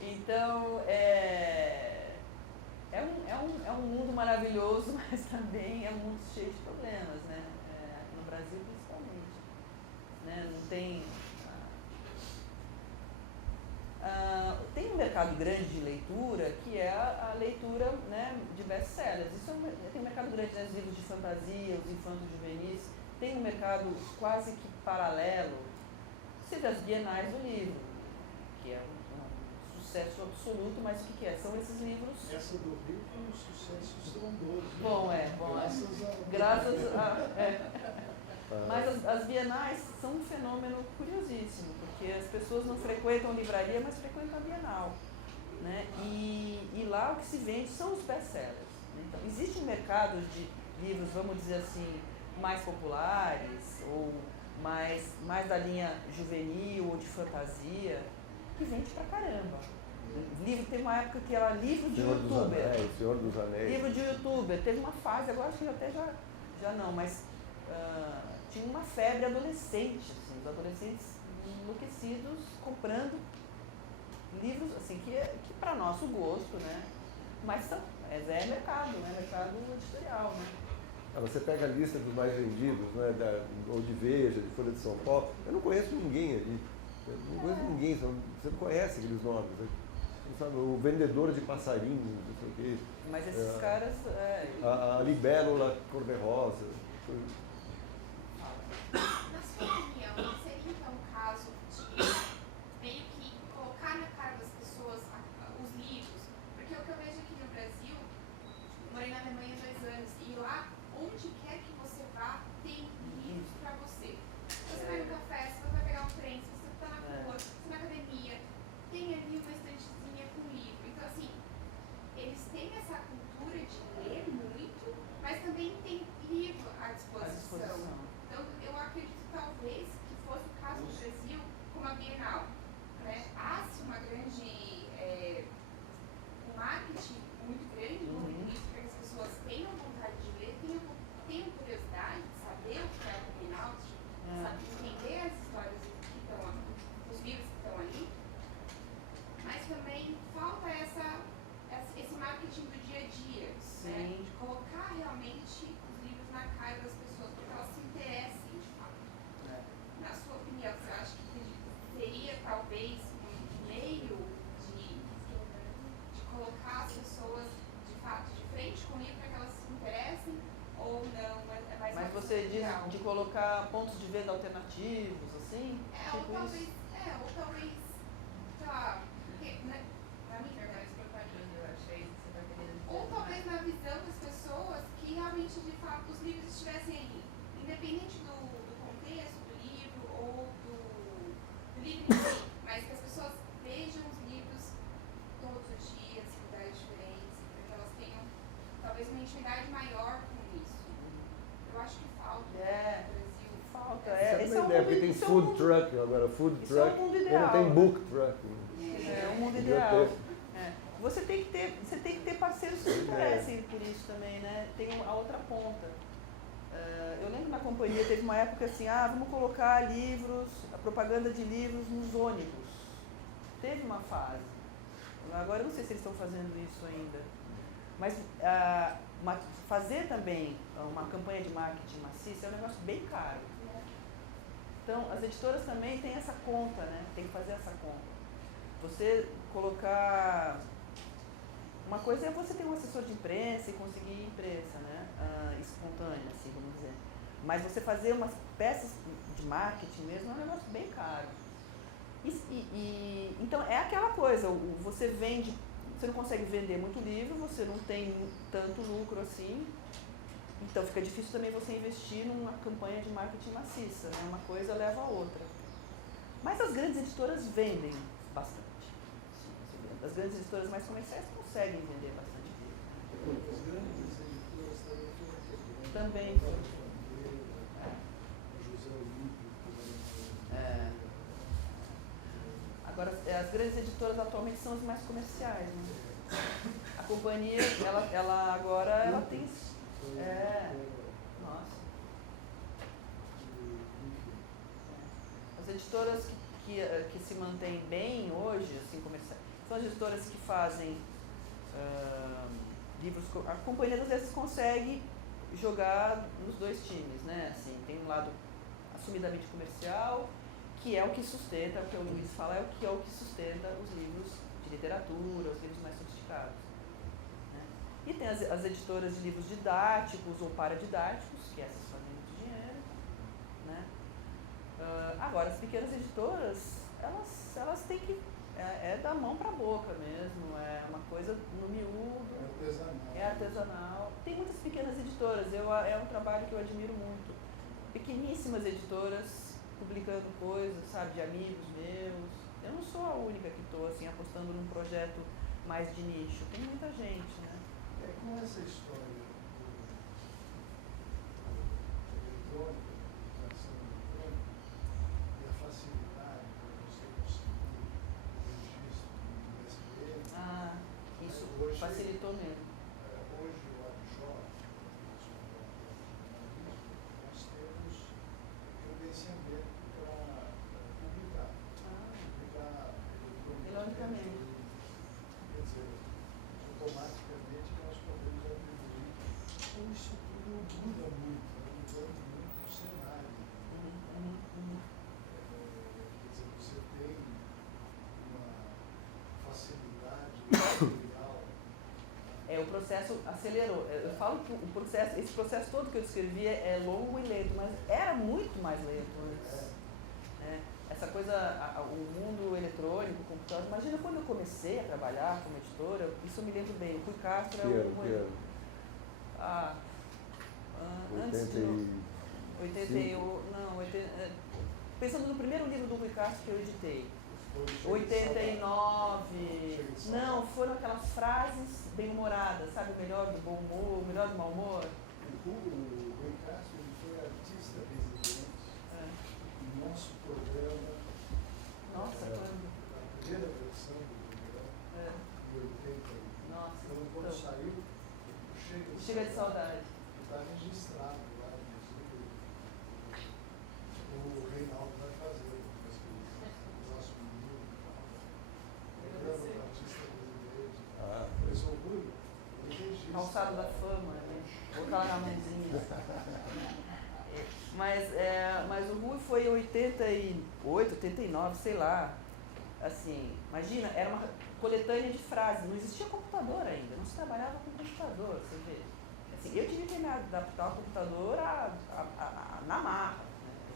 Então, é um mundo maravilhoso, mas também é um mundo cheio de problemas, né? No Brasil, principalmente. Né? Não tem... tem um mercado grande de leitura, que é a leitura, né, de best-sellers. Tem um mercado grande, né, os livros de fantasia, os infantos juvenis. Tem um mercado quase que paralelo, das bienais do livro, que é um sucesso absoluto, mas o que é? São esses livros... Essa do Rio foi um sucesso estrondoso. Bom. Graças a... Mas as bienais são um fenômeno curiosíssimo, porque as pessoas não frequentam a livraria, mas frequentam a Bienal. Né? E lá o que se vende são os best-sellers. Então, existe um mercado de livros, vamos dizer assim, mais populares, ou mais da linha juvenil ou de fantasia, que vende pra caramba. Livro, teve uma época que era livro de youtuber. Senhor dos Anéis. Livro de youtuber. Teve uma fase, agora acho que até já não, mas tinha uma febre adolescente, assim, os adolescentes enlouquecidos comprando livros, assim, que para nosso gosto, né? Mas é mercado, né? Mercado editorial, né? Você pega a lista dos mais vendidos, né, ou de Veja, de Folha de São Paulo, eu não conheço ninguém ali. Eu não conheço ninguém, você não conhece aqueles nomes. Sabe, o vendedor de passarinhos, não sei o quê. Mas esses caras... A libélula cor-de-rosa. Na sua opinião, não seria então um caso de meio que colocar na cara das pessoas os livros? Porque o que eu vejo aqui no Brasil, eu morei na Alemanha 2 anos, e lá, onde quer que você vá, tem livros para você. Você vai no café, se você vai pegar um trem, se você está na rua, se você na academia, tem ali uma estantezinha com livro. Então, assim, eles têm essa cultura de ler muito, mas também tem livro à disposição. Então, eu acredito talvez que fosse o caso do Brasil com a Bienal. Né? Há-se uma grande, um marketing muito grande envolvido nisso, para que as pessoas tenham vontade de ler, tenham curiosidade de saber o que é a Bienal, de entender as histórias que estão ali, os livros que estão ali. Mas também falta esse marketing do dia a dia, né? De colocar realmente os livros na cara das pessoas, para que elas se interessem de fato. Na sua opinião, você acha que seria talvez um meio de colocar as pessoas de fato de frente com o livro para que elas se interessem, ou não? É mais Mas você diz de colocar pontos de venda alternativos, assim? Ou talvez, sei lá, porque, né, na minha ou talvez na visão das pessoas que realmente, de fato, os livros estivessem ali, independente do contexto do livro ou do livro em si, mas que as pessoas vejam os livros todos os dias, em lugares diferentes, para que elas tenham talvez uma intimidade maior com isso. Eu acho que falta no Brasil. Falta, Essa é uma ideia, porque tem food truck agora, food truck, e não tem book truck. É um mundo ideal. Você tem que ter parceiros que se interessem por isso também, né? Tem a outra ponta. Eu lembro na companhia, teve uma época assim, vamos colocar livros, a propaganda de livros nos ônibus. Teve uma fase. Agora eu não sei se eles estão fazendo isso ainda. Mas fazer também uma campanha de marketing maciça é um negócio bem caro. Então, as editoras também têm essa conta, né? Tem que fazer essa conta. Você colocar... Uma coisa é você ter um assessor de imprensa e conseguir imprensa, né? Espontânea, assim, vamos dizer. Mas você fazer umas peças de marketing mesmo é um negócio bem caro. Então, é aquela coisa, você vende, você não consegue vender muito livro, você não tem tanto lucro assim, então fica difícil também você investir numa campanha de marketing maciça, né? Uma coisa leva a outra. Mas as grandes editoras vendem bastante. As grandes editoras mais comerciais conseguem vender bastante livro. As grandes editoras também foi. José Olímpio. Agora, as grandes editoras atualmente são as mais comerciais, né? A companhia, ela agora ela tem... Nossa. As editoras que se mantêm bem hoje, assim, comerciais, são as editoras que fazem livros... A companhia, às vezes, consegue jogar nos dois times, né? Assim, tem um lado assumidamente comercial, que é o que sustenta, o que o Luiz fala, é o que sustenta os livros de literatura, os livros mais sofisticados. Né? E tem as editoras de livros didáticos ou paradidáticos, que essas fazem muito dinheiro. Né? Agora, as pequenas editoras, elas têm que... É da mão para a boca mesmo, é uma coisa no miúdo, é artesanal. Tem muitas pequenas editoras, é um trabalho que eu admiro muito. Pequeníssimas editoras publicando coisas, sabe, de amigos meus. Eu não sou a única que estou assim, apostando num projeto mais de nicho, tem muita gente, né? Com essa história do eletrônico, da publicação eletrônica, e a facilidade para você conseguir o registro do SBL, facilitou mesmo. Hoje o Abjor, nós temos credenciamento para publicar eletronicamente. Quer dizer, automaticamente nós podemos atribuir. Então isso tudo muda muito, mudando muito o cenário. Quer dizer, você tem uma facilidade material. O processo acelerou. Eu falo que esse processo todo que eu descrevi é longo e lento, mas era muito mais lento antes. Essa coisa, o mundo eletrônico, o computador. Imagina quando eu comecei a trabalhar como editora, isso eu me lembro bem. O Rui Castro é antes de 81, pensando no primeiro livro do Rui Castro que eu editei. 89, não, foram aquelas frases bem-humoradas, sabe? O melhor do bom humor, o melhor do mau humor. O Rui Castro foi artista residente no nosso programa. Nossa, quando? A primeira versão do programa, em 80. Nossa, então, quando saiu, Chega de Saudade. Está registrado lá, inclusive. O Reinaldo vai fazer. Calçado da Fama, né? Botar lá na mãozinha. Mas o Rui foi em 88, 89, sei lá. Assim, imagina, era uma coletânea de frases, não existia computador ainda, não se trabalhava com computador, você vê. Assim, eu tive que me adaptar ao computador na marra.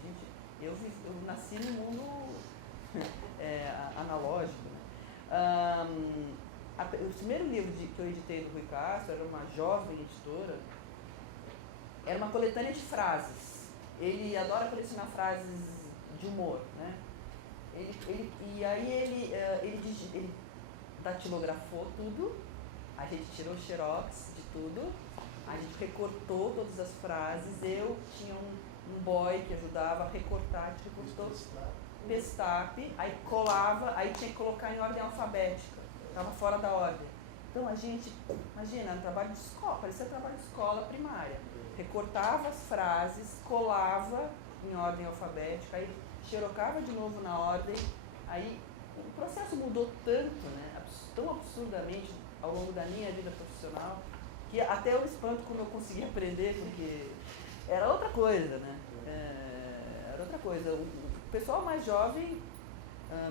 Né? Eu nasci no mundo analógico. Né? O primeiro livro que eu editei do Rui Castro, era uma jovem editora, era uma coletânea de frases. Ele adora colecionar frases de humor, né? Ele datilografou tudo, a gente tirou xerox de tudo, a gente recortou todas as frases, eu tinha um boy que ajudava a recortar, a gente recortou Pestape, aí colava, aí tinha que colocar em ordem alfabética. Estava fora da ordem. Então a gente, imagina, trabalho de escola, parecia trabalho de escola primária. Recortava as frases, colava em ordem alfabética, aí xerocava de novo na ordem. Aí o processo mudou tanto, né, tão absurdamente ao longo da minha vida profissional, que até eu espanto como eu consegui aprender, porque era outra coisa, né? Era outra coisa. O pessoal mais jovem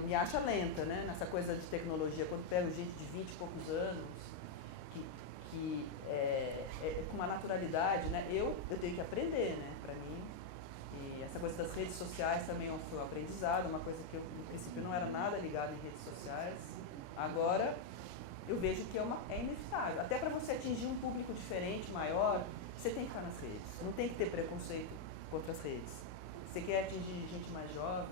me acha lenta, né? Nessa coisa de tecnologia. Quando pego gente de 20 e poucos anos, que com uma naturalidade, né? Eu tenho que aprender, né? Para mim. E essa coisa das redes sociais também foi um aprendizado, uma coisa que eu, no princípio, não era nada ligado em redes sociais. Agora, eu vejo que é inevitável. Até para você atingir um público diferente, maior, você tem que estar nas redes. Você não tem que ter preconceito contra as redes. Você quer atingir gente mais jovem,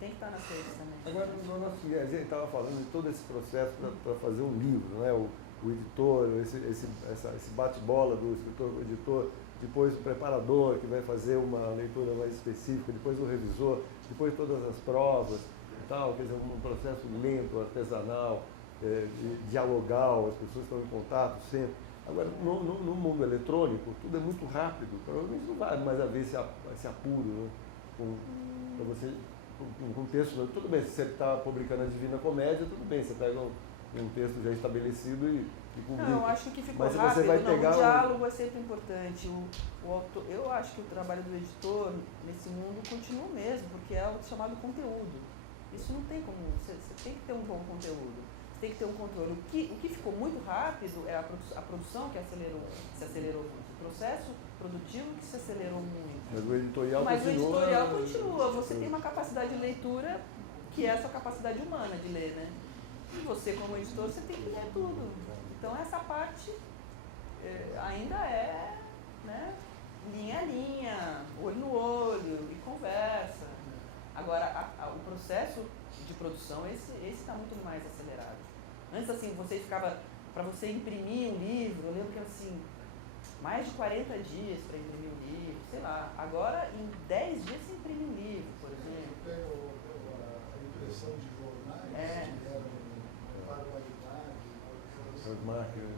tem que estar nas redes também. Agora, a gente estava falando de todo esse processo para fazer um livro, né? O editor, esse bate-bola do escritor com o editor, depois o preparador que vai fazer uma leitura mais específica, depois o revisor, depois todas as provas e tal, quer dizer, um processo lento, artesanal, dialogal, as pessoas estão em contato sempre. Agora, no mundo eletrônico, tudo é muito rápido, provavelmente não vai mais haver esse apuro, né? Para você, com texto, tudo bem, se você está publicando a Divina Comédia, tudo bem, você pega um texto já estabelecido e publica. Não, eu acho que ficou mas rápido, você vai pegar o diálogo é sempre importante. O autor, eu acho que o trabalho do editor nesse mundo continua o mesmo, porque é o chamado conteúdo. Isso não tem como, você tem que ter um bom conteúdo. Tem que ter um controle. O que ficou muito rápido é a produção que se acelerou muito. O processo produtivo que se acelerou muito. Mas o editorial continua. Você tem uma capacidade de leitura que é a sua capacidade humana de ler, né? E você, como editor, você tem que ler tudo. Então, essa parte ainda é, né, linha a linha, olho no olho, e conversa. Agora, o processo de produção, esse está muito mais acelerado. Antes, assim, você ficava, para você imprimir um livro, eu lembro que era assim, mais de 40 dias para imprimir um livro, sei lá. Agora, em 10 dias você imprime um livro, por exemplo. Eu pego a impressão de jornais, que eram barbaridade, As máquinas.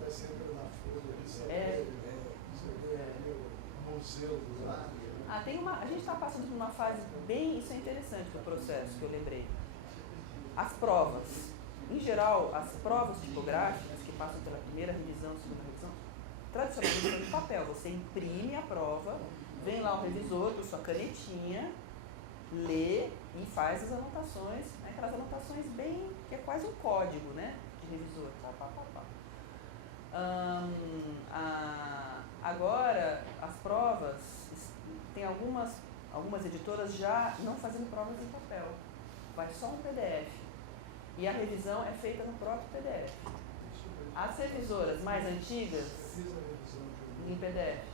Até sempre na Folha, você vê o museu do lado. A gente está passando por uma fase bem, isso é interessante do processo que eu lembrei. As provas, em geral, as provas tipográficas que passam pela primeira revisão, segunda revisão, tradicionalmente são de papel. Você imprime a prova, vem lá o revisor com sua canetinha, lê e faz as anotações, né? Aquelas anotações bem, que é quase um código, né, de revisor. Agora, as provas, tem algumas editoras já não fazendo provas em papel, vai só um PDF. E a revisão é feita no próprio PDF. As revisoras mais antigas, em PDF.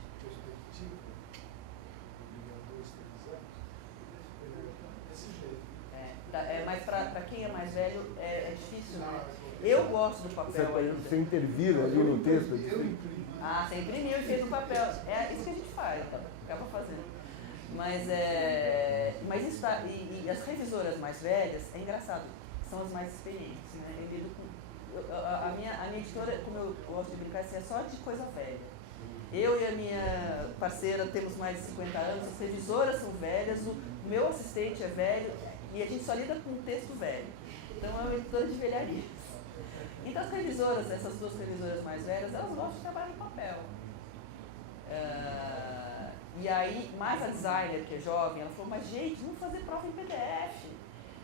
Mas para quem é mais velho é difícil, né? Eu gosto do papel ainda. Você intervira ali no texto? Você imprimiu e fez no papel. É isso que a gente faz, acaba fazendo. Mas isso tá, e as revisoras mais velhas, é engraçado, são as mais experientes, né? Eu lido com, a minha editora, como eu gosto de brincar, assim, é só de coisa velha. Eu e a minha parceira temos mais de 50 anos, as revisoras são velhas, o meu assistente é velho e a gente só lida com texto velho. Então é uma editora de velharias. Então as revisoras, essas duas revisoras mais velhas, elas gostam de trabalhar em papel. E aí, mais a designer, que é jovem, ela falou, mas gente, vamos fazer prova em PDF.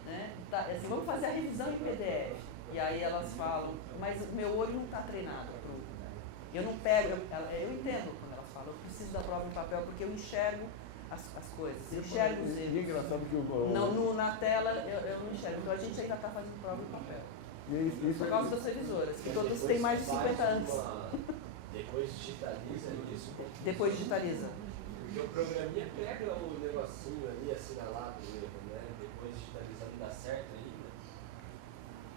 Né? Assim, vamos fazer a revisão em PDF. E aí elas falam, mas meu olho não está treinado. Eu não pego, eu entendo quando elas falam, eu preciso da prova em papel porque eu enxergo as coisas, eu enxergo os erros. E é engraçado que na tela eu não enxergo, então a gente ainda está fazendo prova em papel. Por causa das revisoras, que todas têm mais de 50 anos. Depois digitaliza isso? Depois digitaliza. Porque o programinha pega o negocinho ali, assinalado o erro, né? Depois digitalizando dá certo ainda?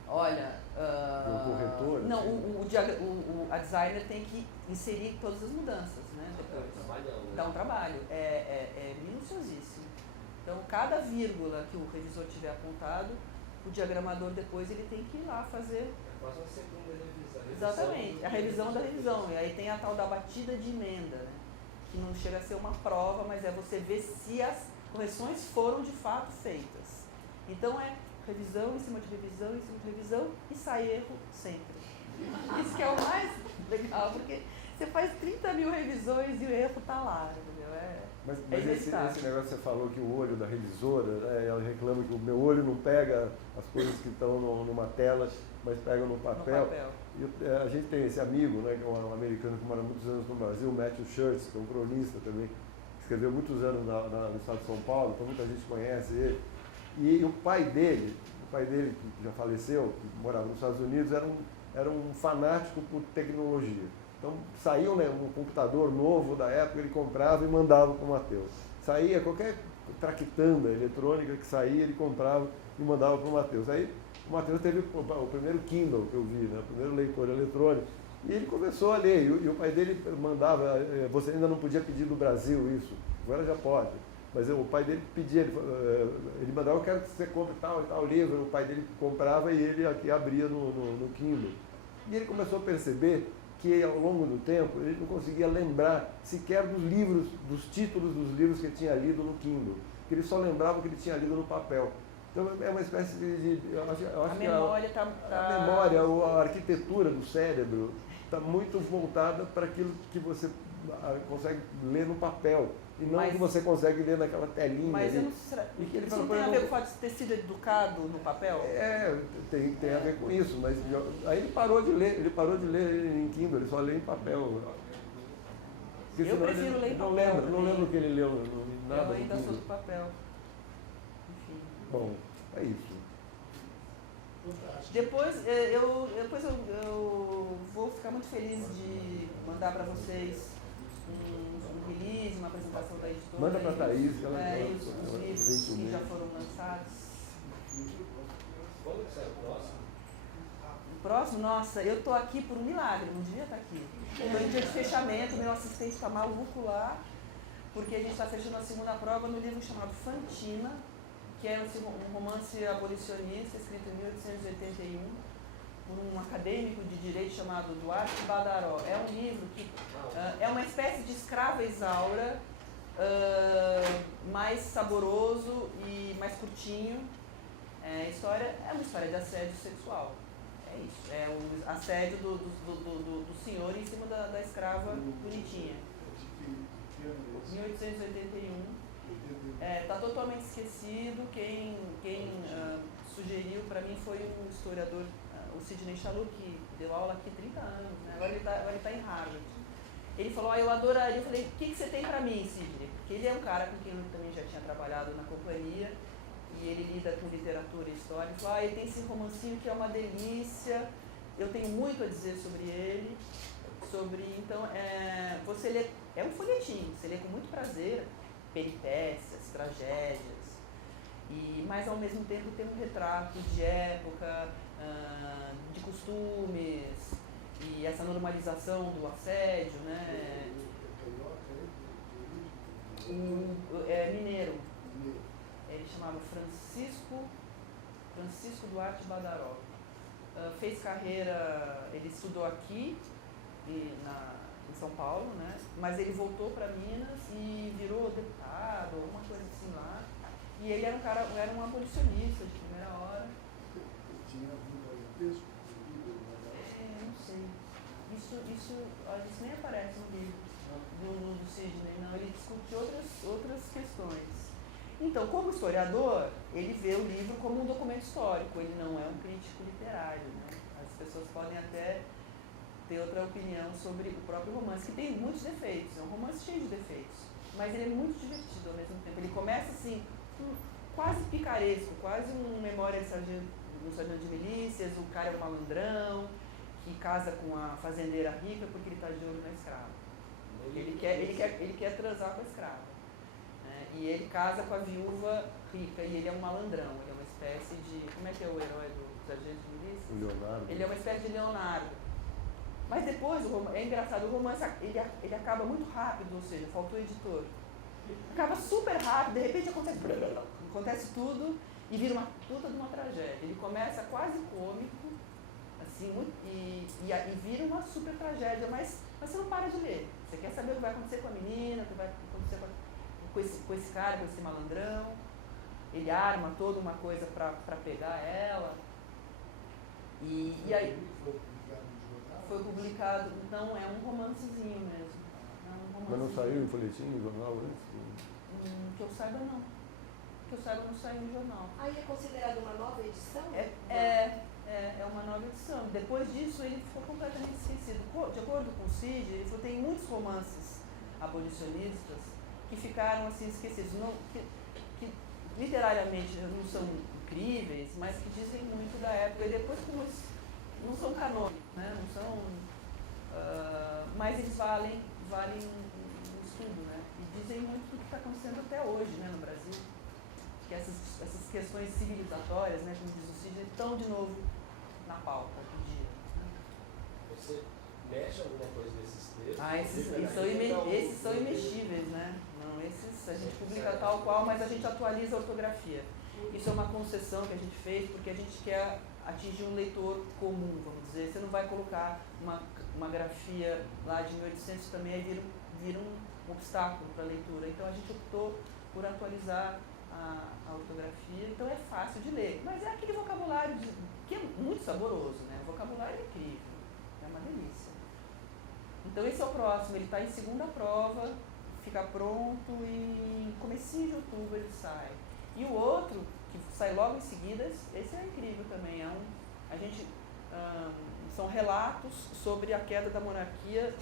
Olha, o corretor? Não, a designer tem que inserir todas as mudanças, né? Depois. Dá um trabalho, é minuciosíssimo. Então, cada vírgula que o revisor tiver apontado, o diagramador depois ele tem que ir lá fazer. É quase uma segunda revisão. Exatamente, a revisão da revisão. E aí tem a tal da batida de emenda, né? Que não chega a ser uma prova, mas é você ver se as correções foram de fato feitas. Então é revisão em cima de revisão, em cima de revisão, e sai erro sempre. Isso que é o mais legal, porque você faz 30 mil revisões e o erro está lá, entendeu? Mas esse negócio que você falou que o olho da revisora, ela reclama que o meu olho não pega as coisas que estão numa tela, mas pega no papel. E a gente tem esse amigo, né, que é um americano que mora muitos anos no Brasil, Matthew Shirts, que é um cronista também, que escreveu muitos anos no estado de São Paulo, então muita gente conhece ele. E o pai dele, que já faleceu, que morava nos Estados Unidos, era um fanático por tecnologia. Então, saía um computador novo da época, ele comprava e mandava para o Matheus. Saía qualquer traquitanda eletrônica que saía, ele comprava e mandava para o Matheus. Aí, o Matheus teve o primeiro Kindle que eu vi, né, o primeiro leitor eletrônico, e ele começou a ler. E o pai dele mandava, você ainda não podia pedir do Brasil isso, agora já pode. Mas o pai dele pedia, ele mandava, eu quero que você compre tal e tal livro. O pai dele comprava e ele aqui abria no Kindle. E ele começou a perceber que ao longo do tempo ele não conseguia lembrar sequer dos livros, dos títulos dos livros que ele tinha lido no Kindle, que ele só lembrava o que ele tinha lido no papel. Então é uma espécie de eu acho a memória a memória, a arquitetura do cérebro está muito voltada para aquilo que você consegue ler no papel e não que você consegue ler naquela telinha. Mas ali. Isso não tem a ver com o fato de ter sido educado no papel? Tem a ver com isso, mas aí ele parou de ler em Kindle, ele só lê em papel. Eu prefiro ler em papel. Não lembro o que ele leu, nada. Eu ainda sou do papel. Enfim. Bom, é isso. Depois eu vou ficar muito feliz de mandar para vocês um release, uma apresentação da editora. Manda para a Thaís, que ela e os livros que já foram lançados. Quando que sai o próximo? O próximo, nossa, eu estou aqui por um milagre, não devia estar aqui. Estou em dia de fechamento, meu assistente está maluco lá, porque a gente está fechando a segunda prova no livro chamado Fantina, que é um romance abolicionista, escrito em 1881. por um acadêmico de direito chamado Duarte Badaró. É um livro que é uma espécie de Escrava Isaura, mais saboroso e mais curtinho. É uma história de assédio sexual. É isso. É o assédio do senhor em cima da escrava bonitinha. 1881. Está totalmente esquecido. Quem sugeriu para mim foi um historiador, o Sidney Chalhoub, que deu aula aqui 30 anos, né? Agora ele está em Harvard. Ele falou, eu adoraria. Eu falei, o que você tem para mim, Sidney? Porque ele é um cara com quem eu também já tinha trabalhado na companhia, e ele lida com literatura e história. Ele falou, ele tem esse romancinho que é uma delícia, eu tenho muito a dizer sobre ele, então, você lê, é um folhetim, você lê com muito prazer, peripécias, tragédias, mas ao mesmo tempo tem um retrato de época, de costumes, e essa normalização do assédio, né? Mineiro. Ele chamava Francisco Duarte Badaró. Fez carreira, ele estudou aqui em São Paulo, né? Mas ele voltou para Minas e virou deputado, alguma coisa assim lá. E ele era um abolicionista de primeira hora. Tinha algum parentesco? Não sei. Isso nem aparece no livro do Sidney, não. Ele discute outras questões. Então, como historiador, ele vê o livro como um documento histórico, ele não é um crítico literário, né? As pessoas podem até ter outra opinião sobre o próprio romance, que tem muitos defeitos, é um romance cheio de defeitos, mas ele é muito divertido ao mesmo tempo. Ele começa assim, quase picaresco, quase um memória do sargento de milícias, o cara é um malandrão, que casa com a fazendeira rica porque ele está de olho na escrava. Ele quer transar com a escrava. E ele casa com a viúva rica, e ele é um malandrão, ele é uma espécie de... Como é que é o herói do sargento de milícias? Leonardo. Ele é uma espécie de Leonardo. Mas depois, é engraçado, o romance ele acaba muito rápido, ou seja, faltou editor. Acaba super rápido, de repente acontece tudo e vira uma puta de uma tragédia. Ele começa quase cômico, assim, e vira uma super tragédia, mas você não para de ler. Você quer saber o que vai acontecer com a menina, o que vai acontecer com esse cara, com esse malandrão. Ele arma toda uma coisa para pegar ela. E aí foi publicado, então é um romancezinho mesmo. Mas não saiu em folhetim, no jornal antes? Que eu saiba não. Que eu saiba não saiu no jornal. Aí é considerado uma nova edição? É uma nova edição. Depois disso ele ficou completamente esquecido. De acordo com o Cid, ele falou, tem muitos romances abolicionistas que ficaram assim esquecidos, que literariamente não são incríveis, mas que dizem muito da época, e depois como não são canônicos, né? Não são, mas eles valem um estudo, né? E dizem muito do que está acontecendo até hoje, né, no Brasil, que essas questões civilizatórias, né, como diz o Cid, estão de novo na pauta do dia. Você mexe alguma coisa desses textos? Esses são imexíveis, né? Não, esses a gente publica tal qual, mas a gente atualiza a ortografia. Isso é uma concessão que a gente fez porque a gente quer atingir um leitor comum, vamos dizer. Você não vai colocar uma grafia lá de 1800 também, aí vira um obstáculo para a leitura. Então a gente optou por atualizar a ortografia, então é fácil de ler. Mas é aquele vocabulário que é muito saboroso, né? O vocabulário é incrível, é uma delícia. Então esse é o próximo, ele está em segunda prova, fica pronto e comecinho de outubro ele sai. E o outro, que sai logo em seguida, esse é incrível também, são relatos sobre a queda da monarquia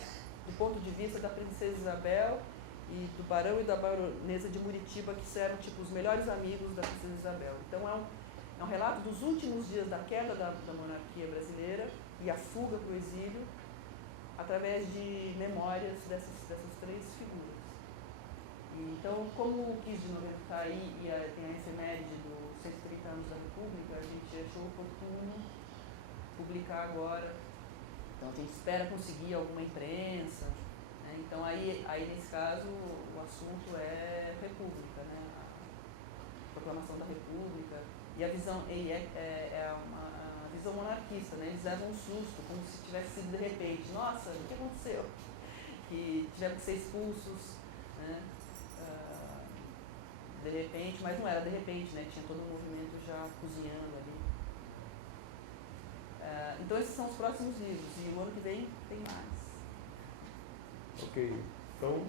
do ponto de vista da princesa Isabel e do barão e da baronesa de Muritiba, que eram tipo os melhores amigos da princesa Isabel. Então é um relato dos últimos dias da queda da monarquia brasileira e a fuga para o exílio, através de memórias dessas três figuras. Então, como o 15 de novembro está aí e tem a efeméride dos 130 anos da República, a gente achou oportuno publicar agora. Então, a gente espera conseguir alguma imprensa. Né? Então, aí nesse caso, o assunto é República, né? A proclamação da República. E a visão visão monarquista, né? Eles levam um susto, como se tivesse sido de repente. Nossa, o que aconteceu? Que tiveram que ser expulsos, né? De repente, mas não era de repente, né? Tinha todo um movimento já cozinhando ali. Então esses são os próximos livros, e o ano que vem tem mais. Ok, então,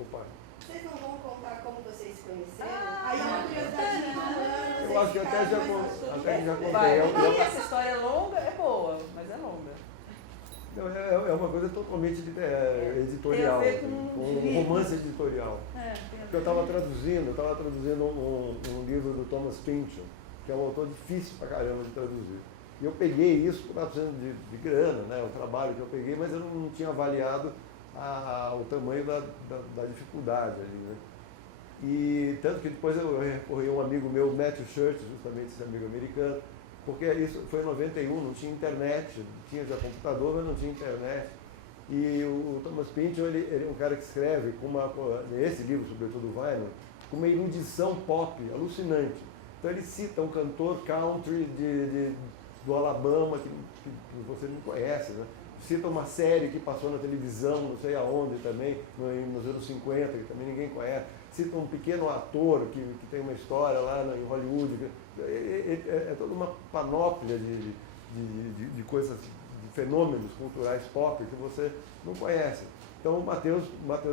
opa. Vocês não vão contar como vocês se conheceram? Ah, Aí é uma curiosidade romana. Eu acho que até já contei. Vai, e essa história é longa, é boa, mas é longa. Não, é uma coisa totalmente editorial, tem a ver com um romance editorial. Porque eu estava traduzindo um livro do Thomas Pynchon, que é um autor difícil pra caramba de traduzir. E eu peguei isso por causa de grana, né, o trabalho que eu peguei, mas eu não tinha avaliado o tamanho da dificuldade ali, né? E tanto que depois eu recorri a um amigo meu, Matthew Church, justamente esse amigo americano, porque isso foi em 91, não tinha internet, tinha já computador, mas não tinha internet. E o Thomas Pynchon, ele é um cara que escreve, esse livro, sobretudo o Weiner, com uma erudição pop alucinante. Então ele cita um cantor country do Alabama, que você não conhece, né? Cita uma série que passou na televisão, não sei aonde também, nos anos 50, que também ninguém conhece. Cita um pequeno ator que tem uma história lá em Hollywood. É toda uma panóplia de coisas, de fenômenos culturais pop que você não conhece. Então o Matheus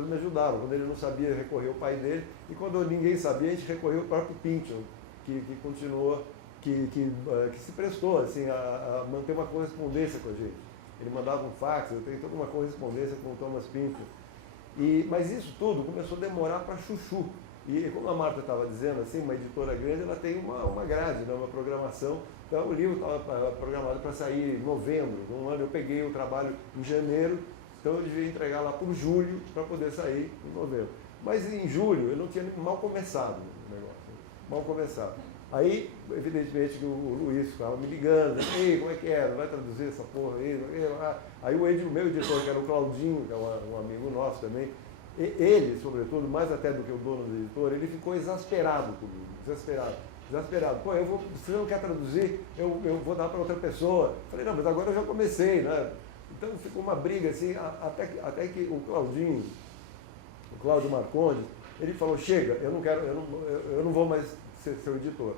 me ajudava. Quando ele não sabia, recorreu ao pai dele. E quando ninguém sabia, a gente recorreu ao próprio Pynchon, que continuou, que se prestou assim, a manter uma correspondência com a gente. Ele mandava um fax, eu tenho toda uma correspondência com o Thomas Pynchon. Mas isso tudo começou a demorar para chuchu. E como a Marta estava dizendo, assim, uma editora grande, ela tem uma grade, né, uma programação. Então o livro estava programado para sair em novembro. Num ano eu peguei o trabalho em janeiro, então eu devia entregar lá por julho para poder sair em novembro. Mas em julho eu não tinha mal começado o negócio, mal começado. Aí, evidentemente, que o Luiz ficava me ligando, ei, como é que é? Não vai traduzir essa porra aí? Aí o meu editor, que era o Claudinho, que é um amigo nosso também, ele, sobretudo, mais até do que o dono do editor, ele ficou exasperado comigo, exasperado. Pô, se você não quer traduzir, eu vou dar para outra pessoa. Falei, não, mas agora eu já comecei, né? Então ficou uma briga assim, até que o Cláudio Marcondes, ele falou, chega, eu não vou mais ser seu editor.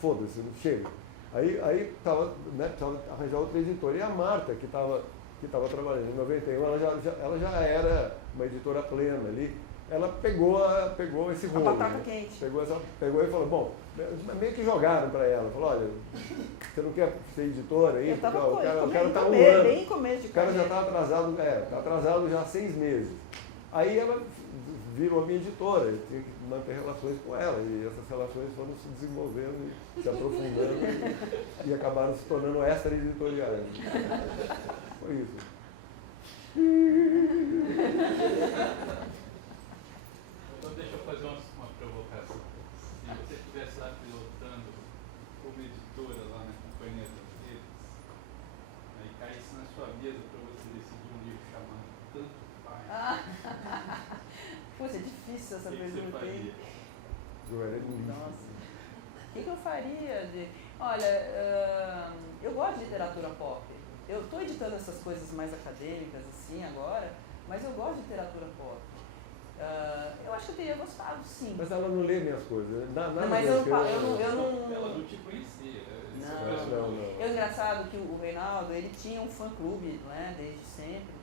Foda-se, chega. Aí precisava arranjar outro editor. E a Marta, que estava trabalhando em 91, ela já era uma editora plena ali. Ela pegou esse rolo. A batata quente. Pegou e falou, bom, meio que jogaram para ela. Falou, olha, você não quer ser editora aí? O cara está um ano. Bem começo de o cara já está atrasado, está atrasado já há 6 meses. Aí ela virou a minha editora, eu tinha que manter relações com ela, e essas relações foram se desenvolvendo, se aprofundando e acabaram se tornando extra-editoriais. Foi isso. Então deixa eu fazer uma provocação. Se você estivesse lá pilotando como editora lá na Companhia das Letras, aí caísse na sua mesa para você decidir um livro chamado Tanto Faz. Puxa, é difícil essa pergunta aí. Nossa. O que eu faria? Olha, eu gosto de literatura pop. Eu estou editando essas coisas mais acadêmicas assim agora, mas eu gosto de literatura pop. Eu acho que eu teria gostado, sim. Mas ela não lê minhas coisas. Não, mas eu não... Ela não te conhecia. Não. É engraçado que o Reinaldo, ele tinha um fã-clube, né, desde sempre,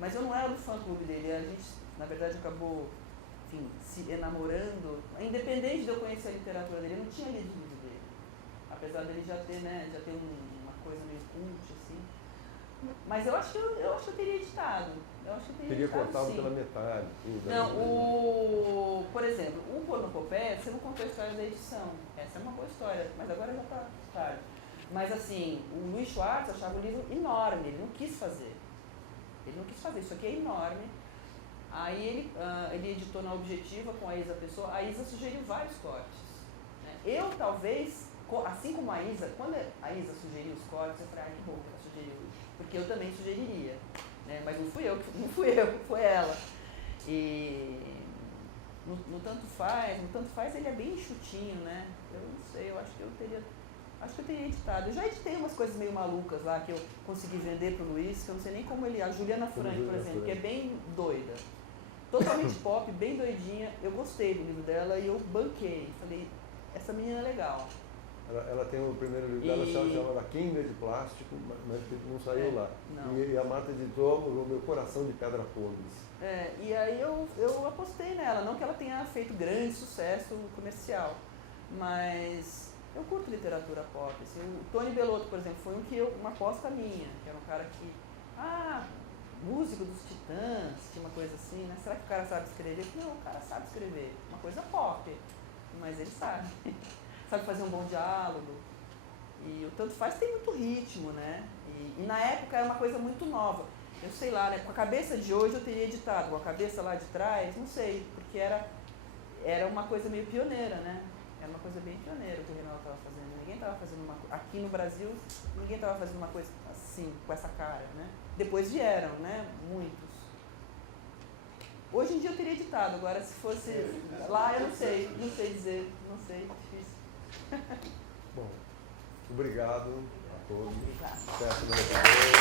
mas eu não era do fã-clube dele. A gente, na verdade, acabou, enfim, se enamorando, independente de eu conhecer a literatura dele, eu não tinha lido o livro dele. Apesar dele já ter uma coisa meio cult, assim. Mas eu acho que eu teria editado. Teria cortado sim. pela metade. Tudo, Não, por exemplo, o Pornocopeia, você não contou a história da edição. Essa é uma boa história, mas agora já está tarde. Mas assim, o Luiz Schwartz achava o livro enorme, ele não quis fazer. Isso aqui é enorme. Aí ele editou na Objetiva com a Isa Pessoa. A Isa sugeriu vários cortes. Né? Eu, talvez, assim como a Isa, quando a Isa sugeriu os cortes, eu falei, que bom que ela sugeriu. Porque eu também sugeriria. Né? Mas não fui eu, foi ela. E no Tanto Faz ele é bem enxutinho, né? Eu não sei, eu acho que eu teria Acho que eu teria editado. Eu já editei umas coisas meio malucas lá que eu consegui vender pro Luiz, que eu não sei nem como ele... A Juliana Frank, por exemplo, que é bem doida. Totalmente pop, bem doidinha. Eu gostei do livro dela e eu banquei. Falei, essa menina é legal. Ela tem o primeiro livro dela, chama Química de Plástico, mas que não saiu lá. Não. E a Marta editou o Meu Coração de Pedra Podres. E aí eu apostei nela, não que ela tenha feito grande sucesso comercial, mas eu curto literatura pop. Assim, o Tony Bellotto, por exemplo, foi uma aposta minha, que era um cara que, músico dos Titãs, tinha uma coisa assim, né? Será que o cara sabe escrever? Não, o cara sabe escrever, uma coisa pop, mas ele sabe. Sabe fazer um bom diálogo. E o Tanto Faz tem muito ritmo, né? E na época era uma coisa muito nova. Eu sei lá, né? Com a cabeça de hoje eu teria editado, com a cabeça lá de trás, não sei, porque era uma coisa meio pioneira, né? Era uma coisa bem pioneira que o Reinaldo estava fazendo. Ninguém estava fazendo uma coisa. Aqui no Brasil, ninguém estava fazendo uma coisa assim, com essa cara, né? Depois vieram, né? Muitos. Hoje em dia eu teria editado, agora se fosse lá eu não sei dizer, não sei, difícil. Bom, obrigado a todos. Obrigada. Até a semana que vem.